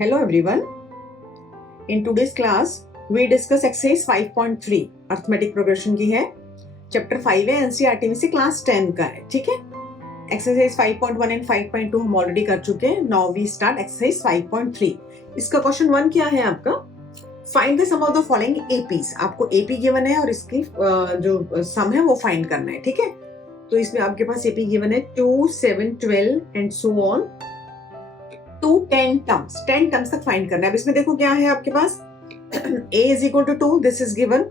Hello everyone. In today's class, we discuss exercise 5.3 arithmetic progression की है. Chapter 5 है NCERT में से क्लास 10 का है. ठीक है. एक्सरसाइज 5.1 एंड 5.2 हम ऑलरेडी कर चुके हैं. Now we start exercise 5.3. इसका क्वेश्चन 1 क्या है आपका? Find the sum of the following APs. आपको एपी गिवन है और इसकी जो सम है वो फाइंड करना है. ठीक है. तो इसमें आपके पास एपी गिवन है 2, 7, 12 and so on to 10 terms. 10 terms तक फाइंड करना है. अब इसमें देखो क्या है आपके पास. a is equal to 2, this is given.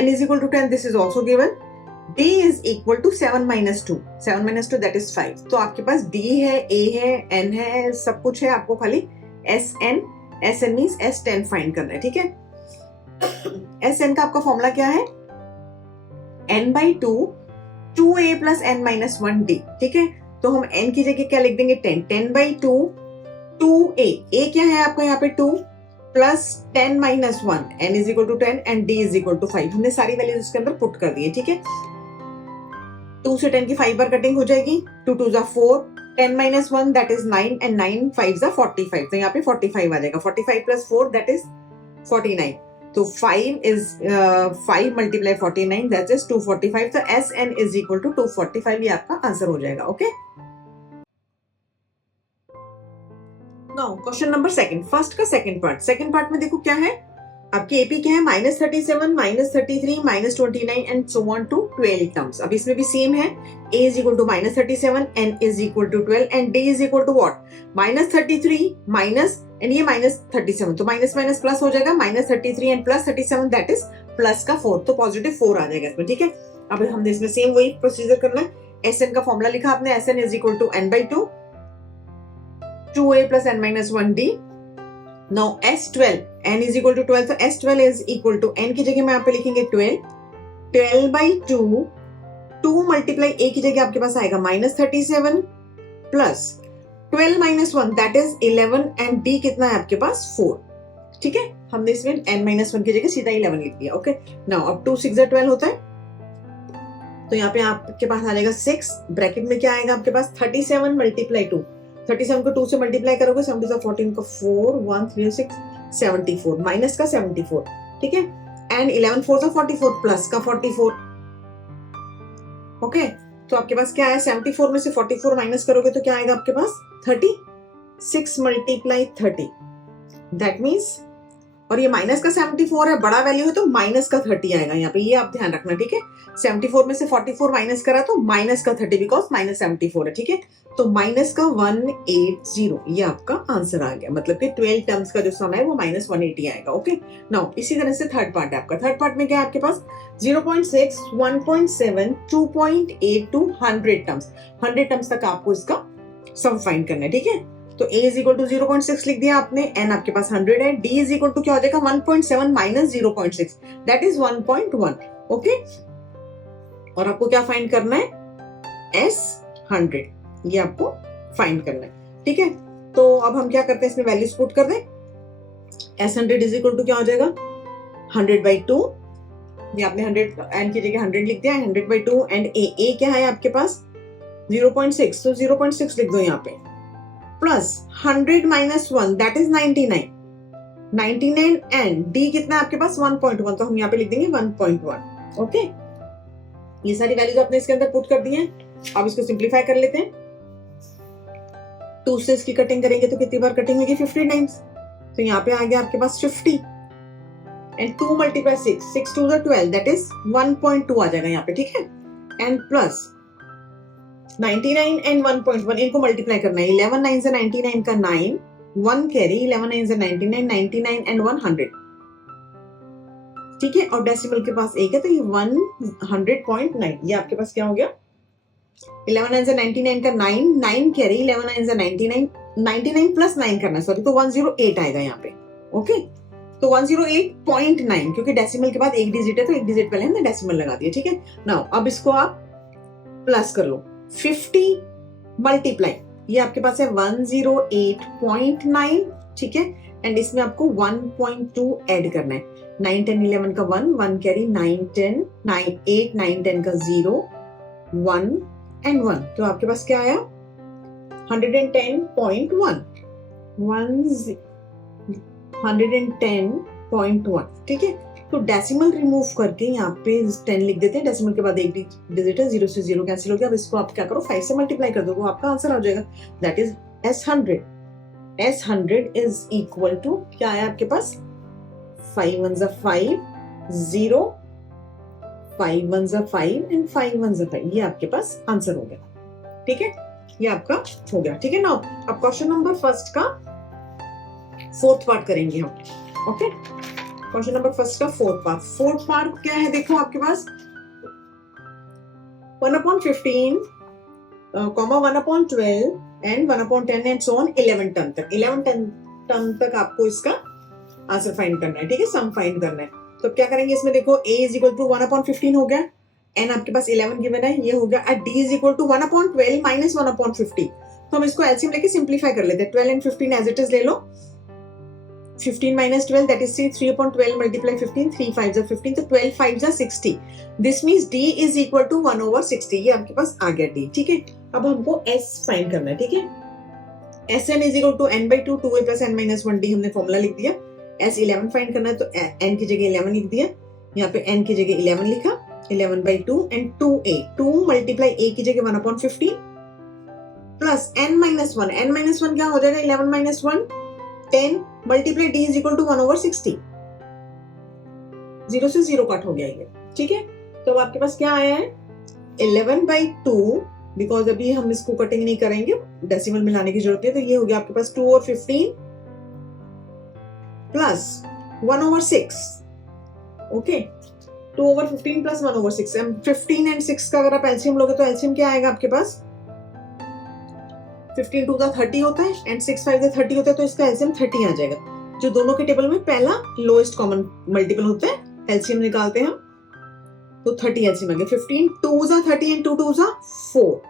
n is equal to 10, this is also given. d is equal to 7 minus 2. 7 minus 2 that is 5. तो आपके पास d है, a है, n है, सब कुछ है. आपको खाली sn means s10 फाइंड करना है. ठीक है. sn का आपका फॉर्मूला क्या है? n by 2 2a plus n minus 1d. ठीक है. तो हम n की जगह क्या लिख देंगे? 10. 10 by 2 2a. a क्या है आपका यहाँ पे? 2 plus 10 minus 1. n is equal to 10 and d is equal to 5. हमने सारी वैल्यूज इसके अंदर पुट कर दी है. ठीक है. 2 से 10 की 5 बार कटिंग हो जाएगी. 2 2 जा 4. 10 माइनस 1 दैट इज 9 एंड 9 5 जा 45. तो यहाँ पे 45 आ जाएगा. 45 प्लस 4 दैट इज 49. तो 5 मल्टीप्लाई 49 दैट इज 245. तो sn इज इक्वल टू 245. ये आपका आंसर हो जाएगा. Okay. Now question number second. First का सेकंड पार्ट में देखो क्या है. आपकी एपी क्या है? -37, -33, -29 and so on to 12 terms. अब इसमें भी सेम है. a is equal to -37, n is equal to 12 and d is equal to what? -33 minus and ये -37. तो माइनस माइनस प्लस हो जाएगा. -33 and plus 37 that is plus का 4. तो पॉजिटिव 4 आ जाएगा इसमें. ठीक है. अब हमने इसमें सेम वही प्रोसीजर करना है. sn का फॉर्मूला लिखा आपने. sn is equal to n by 2 2a plus n minus 1d. Now s12, n is equal to 12. तो s12 is equal to n की जगह में यहाँ पे लिखेंगे 12. 12 by 2 2 मल्टीप्लाई a की जगह आपके पास आएगा -37 plus 12 minus 1 that is 11 and d कितना है आपके पास? 4. ठीक है. हमने इसमें n minus 1 की जगह सीधा 11 लिख दिया. ओके. नाउ अब 2 6 12 होता है. तो यहाँ पे आपके पास आ जाएगा 6. ब्रैकेट में क्या आएगा आपके पास? 37 मल्टीप्लाई 2. 37 को 2 से मल्टीप्लाई करोगे. 7 to 14 को 4 1 3 6 74 माइनस का 74. ठीक है. एंड 11 4 का 44 प्लस का 44. ओके. तो आपके पास क्या है? 74 में से 44 माइनस करोगे तो क्या आएगा आपके पास? 30. 6 मल्टीप्लाई 30 दैट मीन्स, और ये माइनस का 74 है. बड़ा वैल्यू है तो माइनस का 30 आएगा यहाँ पे. ये आप ध्यान रखना. ठीक है. 74 में से 44 माइनस करा तो माइनस का 30 बिकॉज माइनस 74 है. ठीक है. तो माइनस का 180. ये आपका आंसर आ गया. मतलब कि 12 टर्म्स का जो सम है वो -180 आएगा. ओके. नाउ इसी तरह से थर्ड पार्ट है आपका. थर्ड पार्ट में क्या है आपके पास? 0.6, 1.7, 2.8 टू 100 टर्म्स. 100 टर्म्स तक आपको इसका सम फाइंड करना है. ठीक है. तो a इज इक्वल टू 0.6 लिख दिया आपने. n आपके पास 100 है. d इज इक्वल टू क्या हो जाएगा? 1.7 माइनस 0.6 दैट इज 1.1. ओके. और आपको क्या फाइंड करना है? s100. ये आपको फाइंड करना है. ठीक है. तो अब हम क्या करते हैं? इसमें वैल्यूज पुट कर दें. s100 इज इक्वल टू क्या हो जाएगा? 100 by 2. ये आपने 100 n की जगह 100 लिख दिया. 100 by 2 एंड a क्या है आपके पास? 0.6. तो 0.6 लिख दो यहाँ पे. Plus 100 minus 1 that is 99. 99 and d कितना है आपके पास? 1.1. तो हम यहाँ पे लिख देंगे 1.1. ओके. ये सारी वैल्यूज आपने इसके अंदर पुट कर दी हैं. अब इसको सिंप्लीफाई कर लेते हैं. 2 से इसकी कटिंग करेंगे तो कितनी बार कटिंग होगी? 50 टाइम्स. तो यहाँ पे आ गया आपके पास 50 एंड 2 मल्टीप्लाई 6 6 2 12 दैट इज 1.2 आ जाएगा यहाँ पे. ठीक है. एंड प्लस 99 एंड 1.1 इनको मल्टीप्लाई करना है. 11 9 से 99 का 9 1 कैरी. 11 9 से 99 99 एंड 100. ठीक है. और डेसिमल के पास एक है तो ये 100.9. ये आपके पास क्या हो गया? 11 9 से 99 का 9 9 कैरी. 11 9 से 99 प्लस 9 करना सॉरी. तो 108 आएगा यहाँ पे. ओके. तो 108.9 क्योंकि डेसिमल के बाद एक डिजिट है तो एक डिजिट पहले हमने डेसिमल लगा दिया. ठीक है. नाउ अब इसको आप प्लस कर लो. 50 मल्टीप्लाई ये आपके पास है 108.9. ठीक है. एंड इसमें आपको 1.2 ऐड करना है. 9 10 11 का 1 कैरी. 9 10 9 8 9 10 का 0 1 एंड 1. तो आपके पास क्या आया? 110.1. 110.1, ठीक है। तो डेसिमल रिमूव करके यहाँ पे 10 लिख देते हैं, डेसिमल के बाद एक डिजिट है, 0 से 0 कैंसिल हो गया। अब इसको आप क्या करो, 5 से मल्टीप्लाई कर दो, वो आपका आंसर आ जाएगा, that is S100. S100 is equal to क्या है आपके पास, 5 1 5 0, 5 1 5 एंड 5 1 5, ये आपके पास आंसर हो गया, ठीक है, ये आपका हो गया, ठीक है ना। अब क्वेश्चन नंबर फर्स्ट का फोर्थ पार्ट करेंगे हम, ओके। क्वेश्चन नंबर फर्स्ट का फोर्थ पार्ट क्या है, देखो आपके पास 1/15, 1/12 and 1/10 and so on 11 term तक, 11 टर्म तक आपको इसका आंसर फाइंड करना है, ठीक है, सम फाइंड करना है। तो क्या करेंगे इसमें, देखो a इज इक्वल टू 1/15 हो गया, n आपके पास 11 गिवन है, ये हो गया, और d is equal to 1/12 minus 1/50। तो हम इसको एलसीएम लेके सिंप्लीफाई कर लेते हैं, 12 एंड 15 एज इट इज ले लो, 15 minus 12 that is 3/12 multiply 15, 3 5s are 15, तो 12 5s are 60. This means d is equal to 1/60, ये आपके पास आ गया d, ठीक है। अब हमको s फाइंड करना है, ठीक है। Sn is equal to n/2, 2a plus n minus 1d हमने फॉर्मूला लिख दिया। S11 फाइंड करना है तो n की जगह 11 लिख दिया, यहाँ पे n की जगह 11 लिखा, 11/2 एंड 2a, 2 मल्टीप्लाई a की जगह 1/15 plus n minus 1, n minus 1 क्या हो जाएगा, 11 minus 1 10 multiply d is equal to 1/60, 0 से 0 कट हो गया ये, ठीक है। तो अब आपके पास क्या आया है, 11/2, बिकॉज अभी हम इसको कटिंग नहीं करेंगे, डेसिमल में लाने की जरूरत है, तो ये हो गया आपके पास 2 और 15 प्लस 1/6, ओके, 2/15 प्लस 1/6, 15 एंड 6 का अगर आप एलसीएम लोगे तो एलसीएम क्या आएगा आपके पास, 15 2 का 30 होता है एंड 6 5 का 30 होता है, तो इसका एलसीएम 30 आ जाएगा, जो दोनों के टेबल में पहला लोएस्ट कॉमन मल्टीपल होता है, एलसीएम निकालते हैं हम, तो 30 एलसीएम आ गया, 15 2s are 30 and 2 2s are 4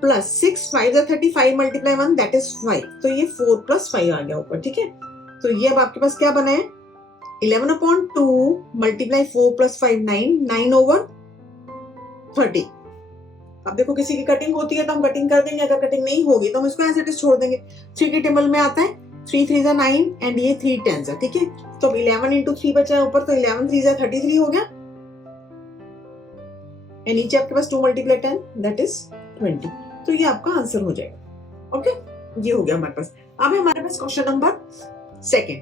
plus 6 5s are 30, 5 multiply 1 that is 5, तो ये 4 प्लस 5 आ गया ऊपर, ठीक है। तो ये अब आपके पास क्या बना है, 11/2 मल्टीप्लाई 4 प्लस 5 9/30। अब देखो किसी की कटिंग होती है तो हम कटिंग कर देंगे, अगर कटिंग नहीं होगी तो हम इसको ऐसे छोड़ देंगे। 3 के टेबल में आता है 3 3s are 9 एंड ये 3 10s है, ठीक है। तो अब 11 into 3 बचा है ऊपर, तो 11 3s are 33 हो गया, एंड नीचे आपके पास 2 मल्टीप्लाई 10 दैट इज 20, तो ये आपका आंसर हो जाएगा, ओके, ये हो गया हमारे पास। अब हमारे पास question number second,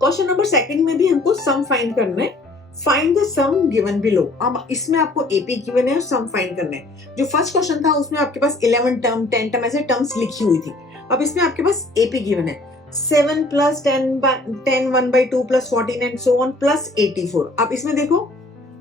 question number second में भी हमको सम फाइंड करना है, find the sum given below. अब इसमें आपको एपी गिवन है और सम फाइंड करना है। जो फर्स्ट क्वेश्चन था उसमें आपके पास 11 टर्म 10 टर्म ऐसे टर्म्स लिखी हुई थी, अब इसमें आपके पास एपी गिवन है, 7 plus 10 1/2 plus 14 and so on plus 84। अब इसमें देखो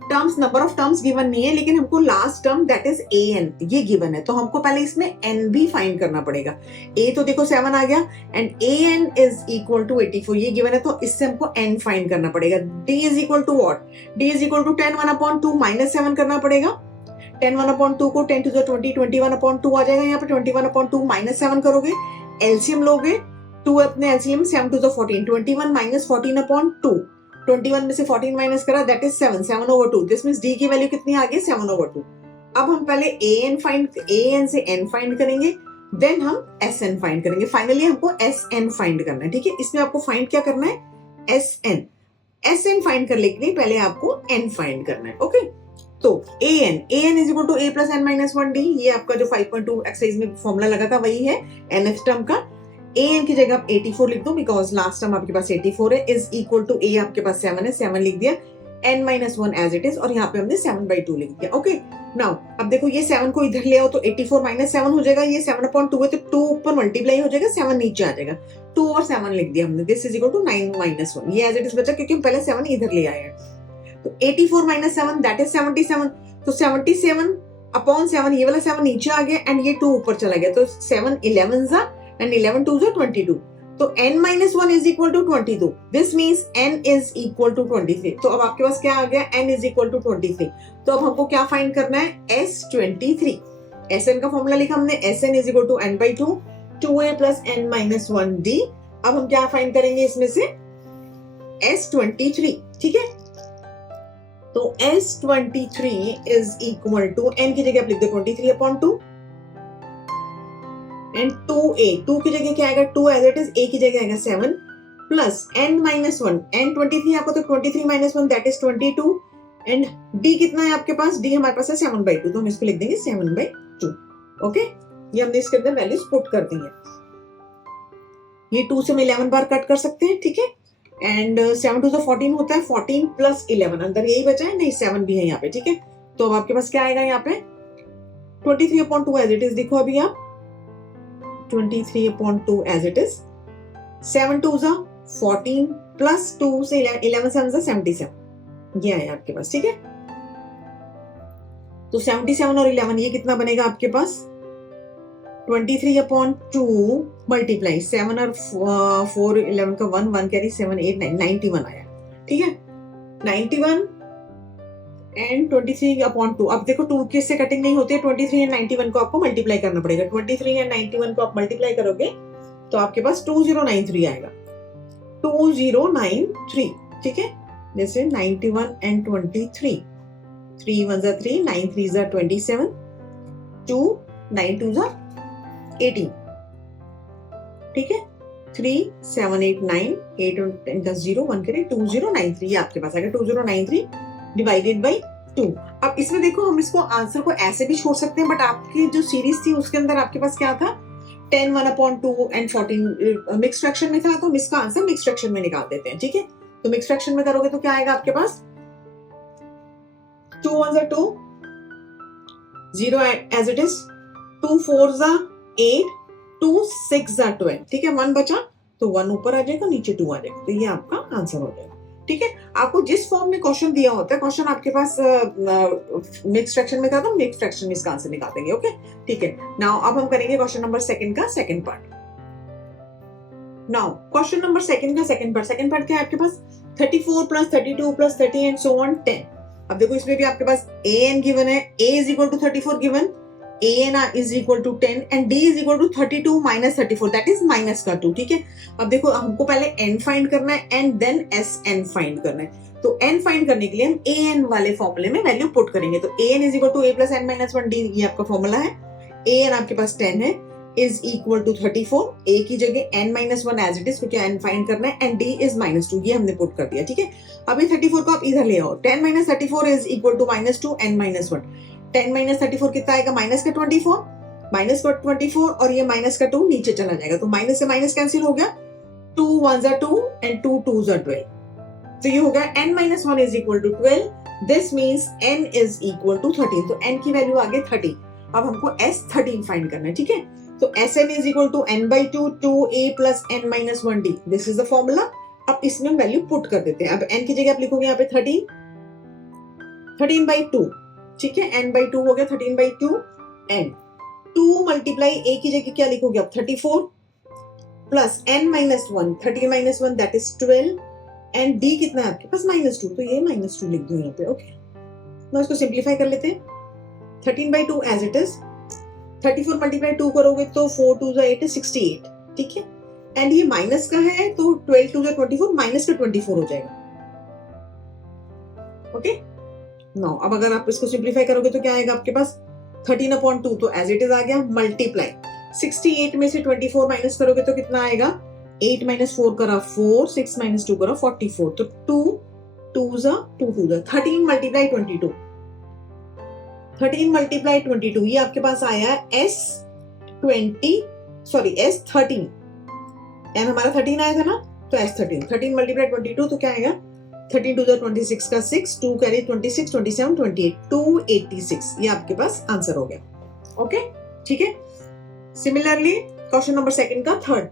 terms, number of terms given नहीं है, लेकिन हमको last term that is an ये गिवन है, तो हमको पहले इसमें n भी फाइंड करना पड़ेगा। a तो देखो 7 आ गया and an is equal to 84 ये गिवन है, तो इससे हमको n फाइंड करना पड़ेगा। d is equal to what, d is equal to 10 1/2 minus 7 करना पड़ेगा, 10 1/2 को 10 to the 20 21/2 आ जाएगा, यहाँ पे 21/2 माइनस 7 करोगे, एलसीएम लोगे, 2 अपने एलसीएम 7 to the 14, 21 माइनस 14/2, 21 में से 14 माइनस करा that is 7, 7/2, this means d की वैल्यू कितनी आ गई, 7/2। अब हम पहले an से n फाइंड करेंगे, देन हम sn फाइंड करेंगे, फाइनली हमको sn फाइंड करना है, ठीक है। इसमें आपको फाइंड क्या करना है, sn फाइंड करने के लिए पहले आपको n फाइंड करना है, ओके। तो an is equal to a plus n minus 1d, ये आपका जो 5.2 एक्सरसाइज में फॉर्मूला लगा था वही है nth टर्म का। an की जगह आप 84 लिख दो, बिकॉज लास्ट टर्म आपके पास 84 है, इज इक्वल टू a आपके पास 7 है, 7 लिख दिया, n minus 1 as it is, और यहाँ पे हमने 7/2 लिख दिया, ओके। नाउ अब देखो ये 7 को इधर ले आओ तो 84 माइनस 7 हो जाएगा, ये 7/2 है तो 2 ऊपर मल्टीप्लाई हो जाएगा, 7 नीचे आ जाएगा, 2 और 7 लिख दिया हमने, this is equal to 9 minus 1, ये एज इट इज बचा क्योंकि हम पहले 7 इधर ले आए हैं। तो 84 माइनस 7 दैट इज 77, तो 77/7 ये वाला 7 नीचे आ गया एंड ये 2 ऊपर चला गया, तो 7 11s and 11 2s are 22, तो n minus 1 is equal to 22, this means n is equal to 23। तो अब आपके पास क्या आ गया, n is equal to 23, तो अब हमको क्या फाइंड करना है, s23, sn का फॉर्मूला लिखा हमने, sn is equal to n/2 2a plus n minus 1d। अब हम क्या फाइंड करेंगे इसमें से, s23, ठीक है। तो s23 is equal to n की जगह आप लिख दो 23/2 एंड 2a, 2 की जगह क्या आएगा, 2 एज इट इज, a की जगह आएगा 7, plus n minus one, n 23 आपको तो 23 minus one that is 22 and d कितना है आपके पास, d हमारे पास है 7/2 तो हम इसको लिख देंगे 7/2। ओके, ये हमने इसके अंदर वैल्यूज पुट कर दी है। ये 2 से हम 11 बार कट कर सकते हैं, ठीक है। एंड 7 2 14 होता है, 14 प्लस 11 अंदर यही बचा है, नहीं 7 भी है यहाँ पे, ठीक है। तो अब आपके पास क्या आएगा यहाँ पे 23/2 एज इट इज, देखो अभी आप 23/2 एज इट इज, 7 2 14 प्लस 2 से 11 7 77, ये आया आपके पास, ठीक है। तो 77 और 11 ये कितना बनेगा आपके पास 23/2 मल्टीप्लाई 7 और 4 11 का 1 1 कैरी 7 8 9 91 आया, ठीक है। 91 एंड 23/2, अब देखो 2 के से कटिंग नहीं होती है, 23 एंड 91 को आपको मल्टीप्लाई करना पड़ेगा। 23 एंड 91 को आप मल्टीप्लाई करोगे तो आपके पास 2093 आएगा, 2093, ठीक है। जैसे 91 एंड 23, 3 1 3, 9 3 27, 2 9 2 18, ठीक है। 3 7 8 9 8 10 0 1 करें 2093, ये आपके पास आएगा 2093 डिवाइडेड बाई 2। अब इसमें देखो हम इसको आंसर को ऐसे भी छोड़ सकते हैं, बट आपकी जो सीरीज थी उसके अंदर आपके पास क्या था 10 1/2 एंड 14 मिक्स फ्रैक्शन में था, तो हम इसका आंसर मिक्स फ्रैक्शन में निकाल देते हैं, ठीक है। तो मिक्स फ्रैक्शन में करोगे तो क्या आएगा आपके पास 2 1 2 0 एज इट इज, 2 4 8, 2 6 12, ठीक है। 1 बचा तो 1 ऊपर आ जाएगा, नीचे 2 आ जाएगा, तो ये आपका आंसर हो जाएगा, ठीक है। आपको जिस फॉर्म में क्वेश्चन दिया होता है, क्वेश्चन आपके पास मिक्स फ्रैक्शन में था तो मिक्स फ्रैक्शन में इसका आंसर निकाल देंगे, ओके, ठीक है। नाउ अब हम करेंगे क्वेश्चन नंबर सेकंड का second part. Now question number second का सेकंड पार्ट क्या है आपके पास 34 plus 32 plus 30 and so on 10। अब देखो इसमें भी आपके पास a n गिवन है, a is equal to 34 given, a n is equal to 10 and d is equal to 32 minus 34, that is minus का 2, ठीक है। अब देखो हमको पहले n फाइंड करना है एंड देन sn फाइंड करना है। तो n फाइंड करने के लिए हम an वाले फॉर्मूले में वैल्यू पुट करेंगे, तो an is equal to a plus n minus 1 d, ये आपका फॉर्मूला है। an आपके पास 10 है, is equal to 34, a की जगह n minus 1 as it is क्योंकि n फाइंड करना है एंड d is minus 2, ये हमने पुट कर दिया, ठीक है। अभी 34 को आप इधर ले आओ, 10 minus 34 is equal to minus 2 n minus 1, 10 minus 34 कितना आएगा माइनस का 24, माइनस का 24 और ये माइनस का 2 नीचे चला जाएगा, तो माइनस से माइनस कैंसिल हो गया, 2 1 2 एंड 2 2 12, तो ये हो गया n minus 1 is equal to 12, this means n is equal to 13, तो n की वैल्यू आ गई 30। अब हमको S13 फाइंड करना है, ठीक है। तो Sn is equal to n/2 2a plus n minus 1d, this is the formula. अब इसमें हम वैल्यू पुट कर देते हैं। अब n की जगह आप लिखोगे यहाँ पे 13/2, ठीक है, n/2 हो गया 13/2 एंड 2 मल्टीप्लाई a की जगह क्या लिखोगे आप 34 plus n minus 1, 13 minus 1 that is 12 and d कितना है आपके पास -2, तो ये -2 लिख दूं यहाँ पे, ओके। मैं इसको सिंप्लीफाई कर लेते हैं, 13/2 एज इट इज, 34 मल्टीप्लाई 2 करोगे तो 4 2 8 68, ठीक है। एंड ये माइनस का है तो 12 2 24, माइनस का 24 हो जाएगा, ओके। नाउ अब अगर आप इसको सिंप्लीफाई करोगे तो क्या आएगा आपके पास 13/2, तो एज इट इज आ गया, मल्टीप्लाई 68 में से 24 माइनस करोगे तो कितना आएगा 8 minus 4 करा 4, 6 minus 2 करा 44, तो 2 2 13 मल्टीप्लाई 22, 13 मल्टीप्लाई 22, ये आपके पास आया S13, एन हमारा 13 आया था ना, तो S13, 13 मल्टीप्लाई 22 तो क्या आएगा 13 2 26 का 6, 2 कैरी 26 27 28, 286, ये आपके पास आंसर हो गया, ओके, ठीक है। सिमिलरली क्वेश्चन नंबर सेकंड का थर्ड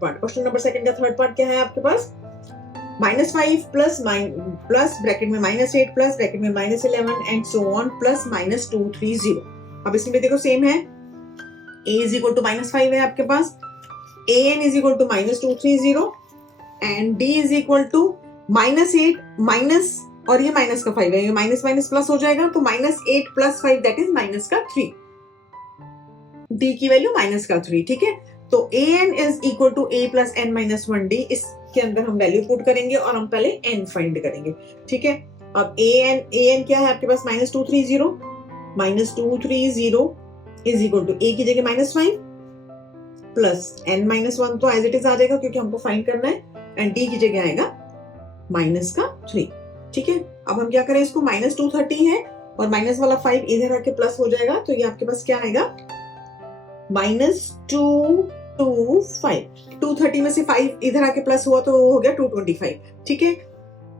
पार्ट क्या है आपके पास -5 प्लस ब्रैकेट में -8 प्लस ब्रैकेट में -11 एंड सो ऑन प्लस -230। अब इसमें भी देखो सेम है, a इज इक्वल टू -5 है आपके पास, an is equal to -230 and d is equal to -8 minus और ये माइनस का 5 है, ये माइनस माइनस प्लस हो जाएगा, तो -8 प्लस 5 दैट इज माइनस का 3, d की वैल्यू माइनस का 3, ठीक है। तो an is equal to a plus n minus 1d, इसके अंदर हम वैल्यू पुट करेंगे और हम पहले n फाइंड करेंगे, ठीक है। अब an क्या है आपके पास -230 इज इक्वल टू a की जगह -5 प्लस n -1, तो एज इट इज आ जाएगा क्योंकि हमको फाइंड करना है एंड डी की जगह आएगा माइनस का 3। ठीक है, अब हम क्या करें, इसको -230 है और माइनस वाला 5 इधर आके प्लस हो जाएगा, तो ये आपके पास क्या आएगा -225। 230 में से 5 इधर आके प्लस हुआ तो हो गया 225। ठीक है,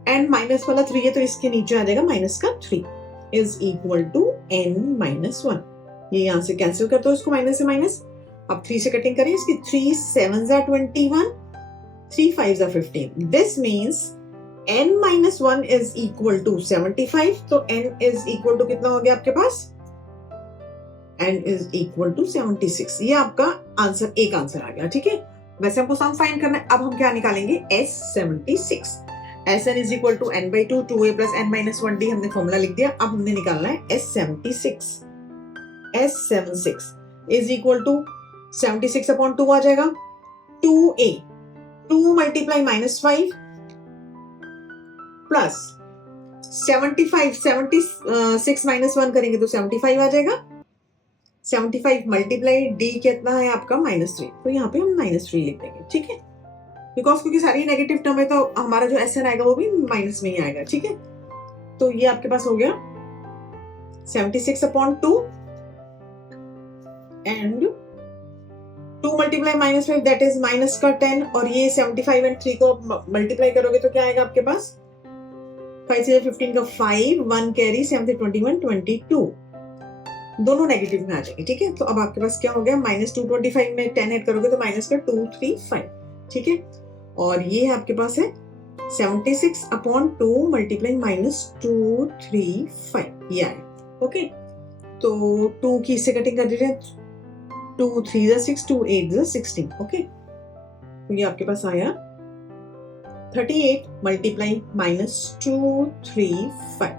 एंड माइनस वाला 3 है तो इसके नीचे आ जाएगा माइनस का 3 इज इक्वल टू n-1। ये यहां से कैंसिल करते हो इसको, माइनस से माइनस। अब 3 से कटिंग करें इसकी, 3 7s are 21, 3 5s are 15। This means n-1 is equal to 75। तो n इज इक्वल टू कितना हो गया आपके पास, n इज इक्वल टू 76। ये आपका आंसर, एक आंसर आ गया। ठीक है, वैसे हमको सम फाइंड करना है। अब हम क्या निकालेंगे, S76। Sn is equal to n/2 2a plus n-1d हमने फॉर्मूला लिख दिया। अब हमने निकालना है S76। S76 is equal to 76/2 आ जाएगा, 2a, 2 मल्टीप्लाई -5 प्लस 75, 76 -1 करेंगे तो 75 आ जाएगा। 75 मल्टीप्लाई डी कितना है आपका -3, तो यहाँ पे हम -3 लिख देंगे। ठीक है, बिकॉज क्योंकि सारी नेगेटिव टर्म है तो हमारा जो एस एन आएगा वो भी माइनस में ही आएगा। ठीक है, तो ये आपके पास हो गया 76/2 and 2 multiply -5 that is minus का 10, और ये 75 एंड 3 को मल्टीप्लाई करोगे तो क्या आएगा आपके पास, 5 से 15 का 5, 1 कैरी, 7 से 21 22, दोनों नेगेटिव में आ जाएंगे। ठीक है, तो अब आपके पास क्या हो गया, -225 में 10 ऐड करोगे तो माइनस का 235। ठीक है, और ये आपके पास है 76/2 मल्टीप्लाई -235, ये आए। ओके, तो 2 की इससे कटिंग कर दीजिए, 2 3 6, 2 8 16। ओके, तो ये आपके पास आया 38 मल्टीप्लाई -235।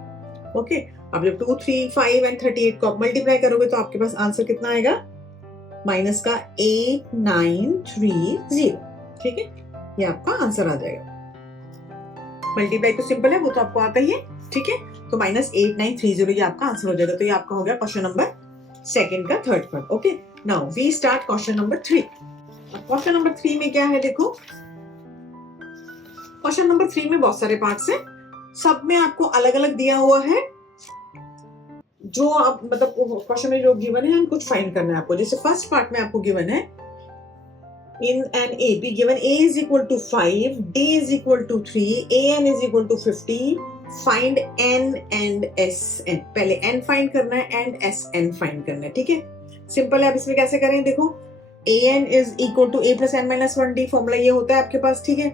ओके, अब जब 235 एंड 38 को आप मल्टीप्लाई करोगे तो आपके पास आंसर कितना आएगा, माइनस का 8930। ठीक है, ये आपका आंसर आ जाएगा। मल्टीप्लाई तो सिंपल है, वो तो आपको आता ही है। ठीक है, तो -8930 ये आपका आंसर हो जाएगा। तो ये आपका हो गया क्वेश्चन नंबर सेकंड का third part. Okay, now we start question number 3। Question number 3 में क्या है, देखो क्वेश्चन नंबर 3 में बहुत सारे पार्ट्स हैं, सब में आपको अलग अलग दिया हुआ है। जो आप मतलब क्वेश्चन में जो गिवन है कुछ फाइंड करना है आपको। जैसे फर्स्ट पार्ट में आपको गिवन है, in an AP given A is equal to 5, D is equal to 3, AN is equal to 50, find N and SN। पहले N फाइंड करना है एंड SN फाइंड करना है। ठीक है, सिंपल है। अब इसमें कैसे करें, देखो AN is equal to A plus n-1d, formula ये होता है आपके पास। ठीक है,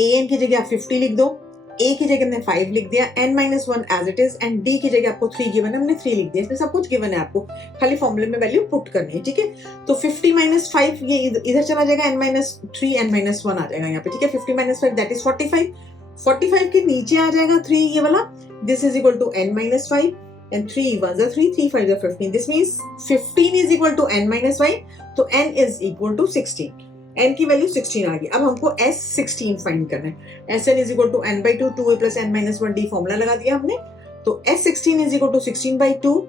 AN की जगह आप 50 लिख दो, A की जगह हमने 5 लिख दिया, n-1 as it is, and D की जगह आपको 3 गिवन है, हमने 3 लिख दिया। इसमें सब कुछ गिवन है, आपको खाली फॉर्मूले में वैल्यू पुट करनी है। ठीक है, तो 50 - 5 ये इधर चला जाएगा, n-3 n-1 आ जाएगा यहाँ पे। ठीक है, 50 - 5 दैट इज 45। 45 के नीचे आ जाएगा 3 ये वाला, this is equal to n-5 and 3 1s are 3, 3 5s are 15। This means 15 is equal to n-5, तो n is equal to 16। n की वैल्यू 16 आ गई। अब हमको S16 फाइंड करना है। Sn is equal to n/2 2a plus n-1d formula लगा दिया हमने, तो S16 is equal to 16/2,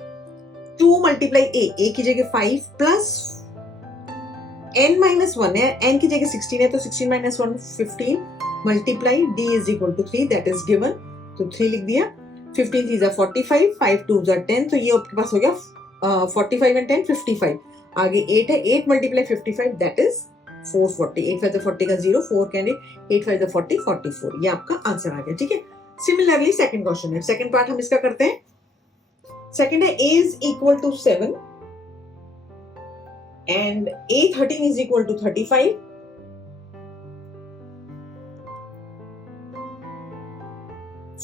2 multiply a की जगह 5 प्लस n-1 है, n की जगह 16 है तो 16 - 1 15 multiply d is equal to 3 that is given, तो 3 लिख दिया। 15 3s are 45, 5 2s are 10, तो ये आपके पास हो गया 45 एंड 10 55। आगे 8 है, 8 मल्टीप्लाई 55 दैट इज 440। 8 5 40 का 0, 4 कैंडी, 8 5 40 44, ये आपका आंसर आ गया। ठीक है, सिमिलरली सेकंड क्वेश्चन है, सेकंड पार्ट हम इसका करते हैं। सेकंड है a is equal to 7 and a13 is equal to 35।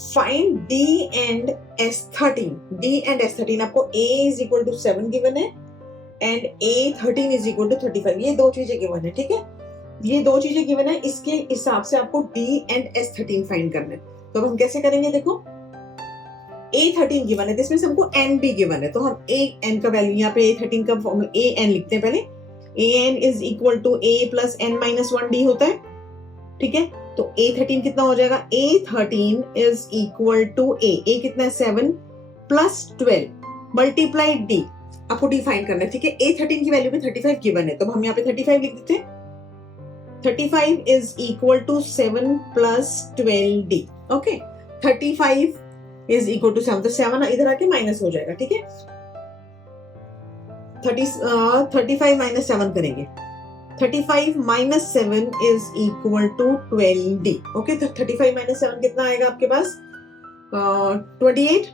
Find d and s13। d and s13 आपको a is equal to 7 given है and A13 is equal to 35, ये दो चीजें गिवन है। ठीक है, ये दो चीजें गिवन है, इसके हिसाब से आपको D एंड S13 फाइंड करना है। तो अब हम कैसे करेंगे, देखो A13 गिवन है, जिसमें से हमको N भी गिवन है, तो हम AN का वैल्यू यहाँ पे A13 का फॉर्मूला AN लिखते हैं पहले। AN is equal to A plus n-1d होता है। ठीक है, तो A13 कितना हो जाएगा, A13 is equal to A कितना है 7 प्लस 12 मल्टीप्लाई D, आपको डिफाइन करना है। ठीक है, A13 की वैल्यू में 35 गिवन है, तो हम यहाँ पे 35 लिख देते हैं। 35 is equal to 7 plus 12d. Okay, 35 is equal to 7, तो 7 इधर आके माइनस हो जाएगा, ठीक है। 35 माइनस 7 करेंगे, 35 minus 7 is equal to 12d। Okay, तो 35 माइनस 7 कितना आएगा आपके पास? 28,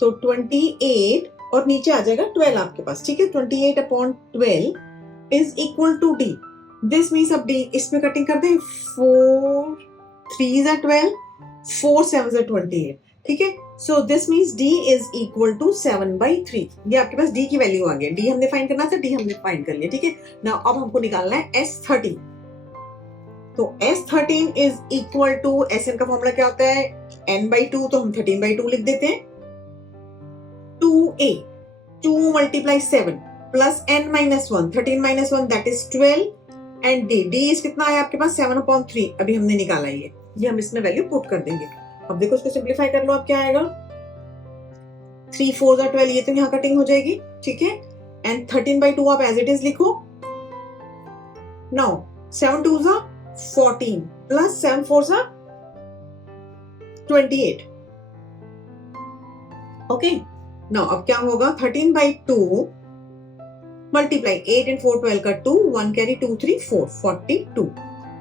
तो 28 और नीचे आ जाएगा 12 आपके पास, ठीक है। 28 upon 12 is equal to d। This means अब d इसमें कटिंग करते हैं, 4 3s are 12, 4 7s are 28, ठीक है। So this means d is equal to 7/3। ये आपके पास d की वैल्यू आ गई। d हमने फाइंड करना था, d हमने फाइंड कर लिया, ठीक है ना। अब हमको निकालना है S13। तो S13 is equal to, Sn का फॉर्मूला क्या होता है? n/2, तो हम 13/2 लिख देते हैं। 2a, 2 multiply 7 plus n minus 1, 13 minus 1 that is 12, and d is कितना है आपके पास? 7/3 अभी हमने निकाला ये हम इसमें वैल्यू पुट कर देंगे। अब देखो इसको सिंप्लीफाई कर लो, अब क्या आएगा? 3 4 are 12, ये तो यहाँ कटिंग हो जाएगी, ठीक है। एंड 13/2 आप एज इट इज लिखो। Now 7 2s are 14 plus 7 4s are 28। Okay, now अब क्या होगा? 13/2 मल्टीप्लाई 8 and 4 12 का 2, 1 कैरी 2 3 4 42।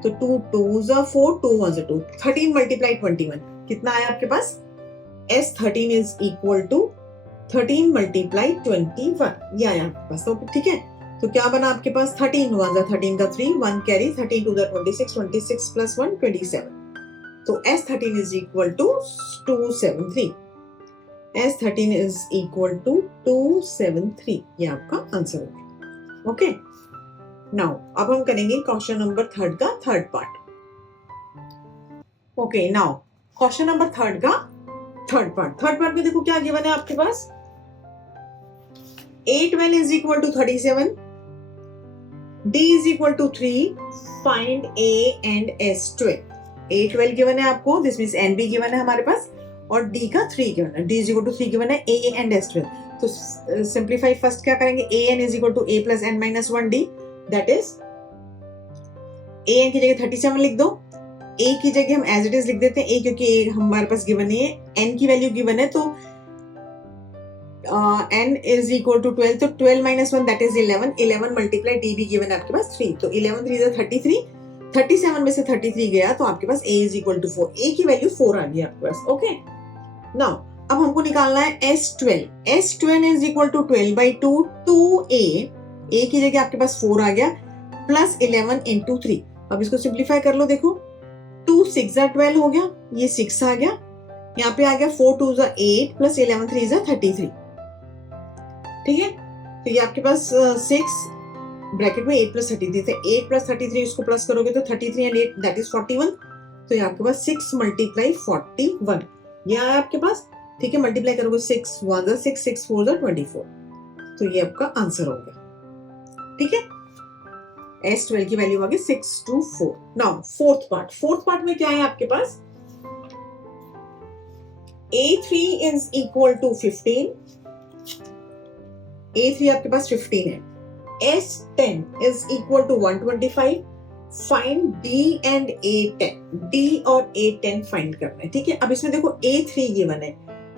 तो 2 2s are 4, 2 1s are 2, 13 multiply 21 कितना आया आपके पास? S13 is equal to 13 multiply 21, ये आया आपके पास, तो ठीक है। तो क्या बना आपके पास? 13 1 जा 13 का 3, 1 कैरी, 13 2 जा 26, 26 प्लस 1 27। तो S13 is equal to 273। S13 is equal to 273, ये आपका आंसर होगा। ओके, नाउ अब हम करेंगे क्वेश्चन नंबर 3 का third part. Okay, now question number 3 का थर्ड पार्ट में देखो क्या गिवन है आपके पास। A12 is equal to 37, D is equal to 3, find A and S12। A12 given है आपको, दिस मीन्स N भी गिवन है हमारे पास, और D का 3 गिवन है, D is equal to 3 given है, A and S12। तो सिंप्लीफाई फर्स्ट क्या करेंगे? AN is equal to A plus N minus 1D, that is AN की जगह 37 लिख दो, A की जगह हम एज इट इज लिख देते हैं A, क्योंकि A हमारे पास गिवन है, N की वैल्यू गिवन है, तो n is equal to 12, तो 12 minus 1 that is 11, 11 multiply D भी गिवन है आपके पास 3, तो 11 3 is 33, 37 में से 33 गया तो आपके पास A is equal to 4, A की वैल्यू 4 आ गई आपके पास। ओके, नाउ अब हमको निकालना है S12। S12 is equal to 12/2, 2A, A की जगह आपके पास 4 आ गया, प्लस 11 into 3। अब इसको सिंप्लीफाई कर लो, देखो 2 6 are 12 हो गया, ये 6 आ गया, यहाँ पे आ गया 4 2s are 8 plus 11 3s are 33, ठीक है। तो ये आपके पास 6 ब्रैकेट में 8 प्लस 33 थे, 8 प्लस 33 इसको प्लस करोगे तो 33 and 8 that is 41। तो ये आपके पास 6 मल्टीप्लाई 41 ये आया आपके पास, ठीक है। मल्टीप्लाई करोगे 6 1 are 6, 6 4 are 24, तो ये आपका आंसर हो गया, ठीक है। S12 की वैल्यू आ गई 624। नाउ फोर्थ पार्ट में क्या है आपके पास? A3 is equal to 15, A3 आपके पास 15 है, S10 is equal to 125, find D and A10, D और A10 फाइंड करना है, ठीक है। अब इसमें देखो A3 गिवन है,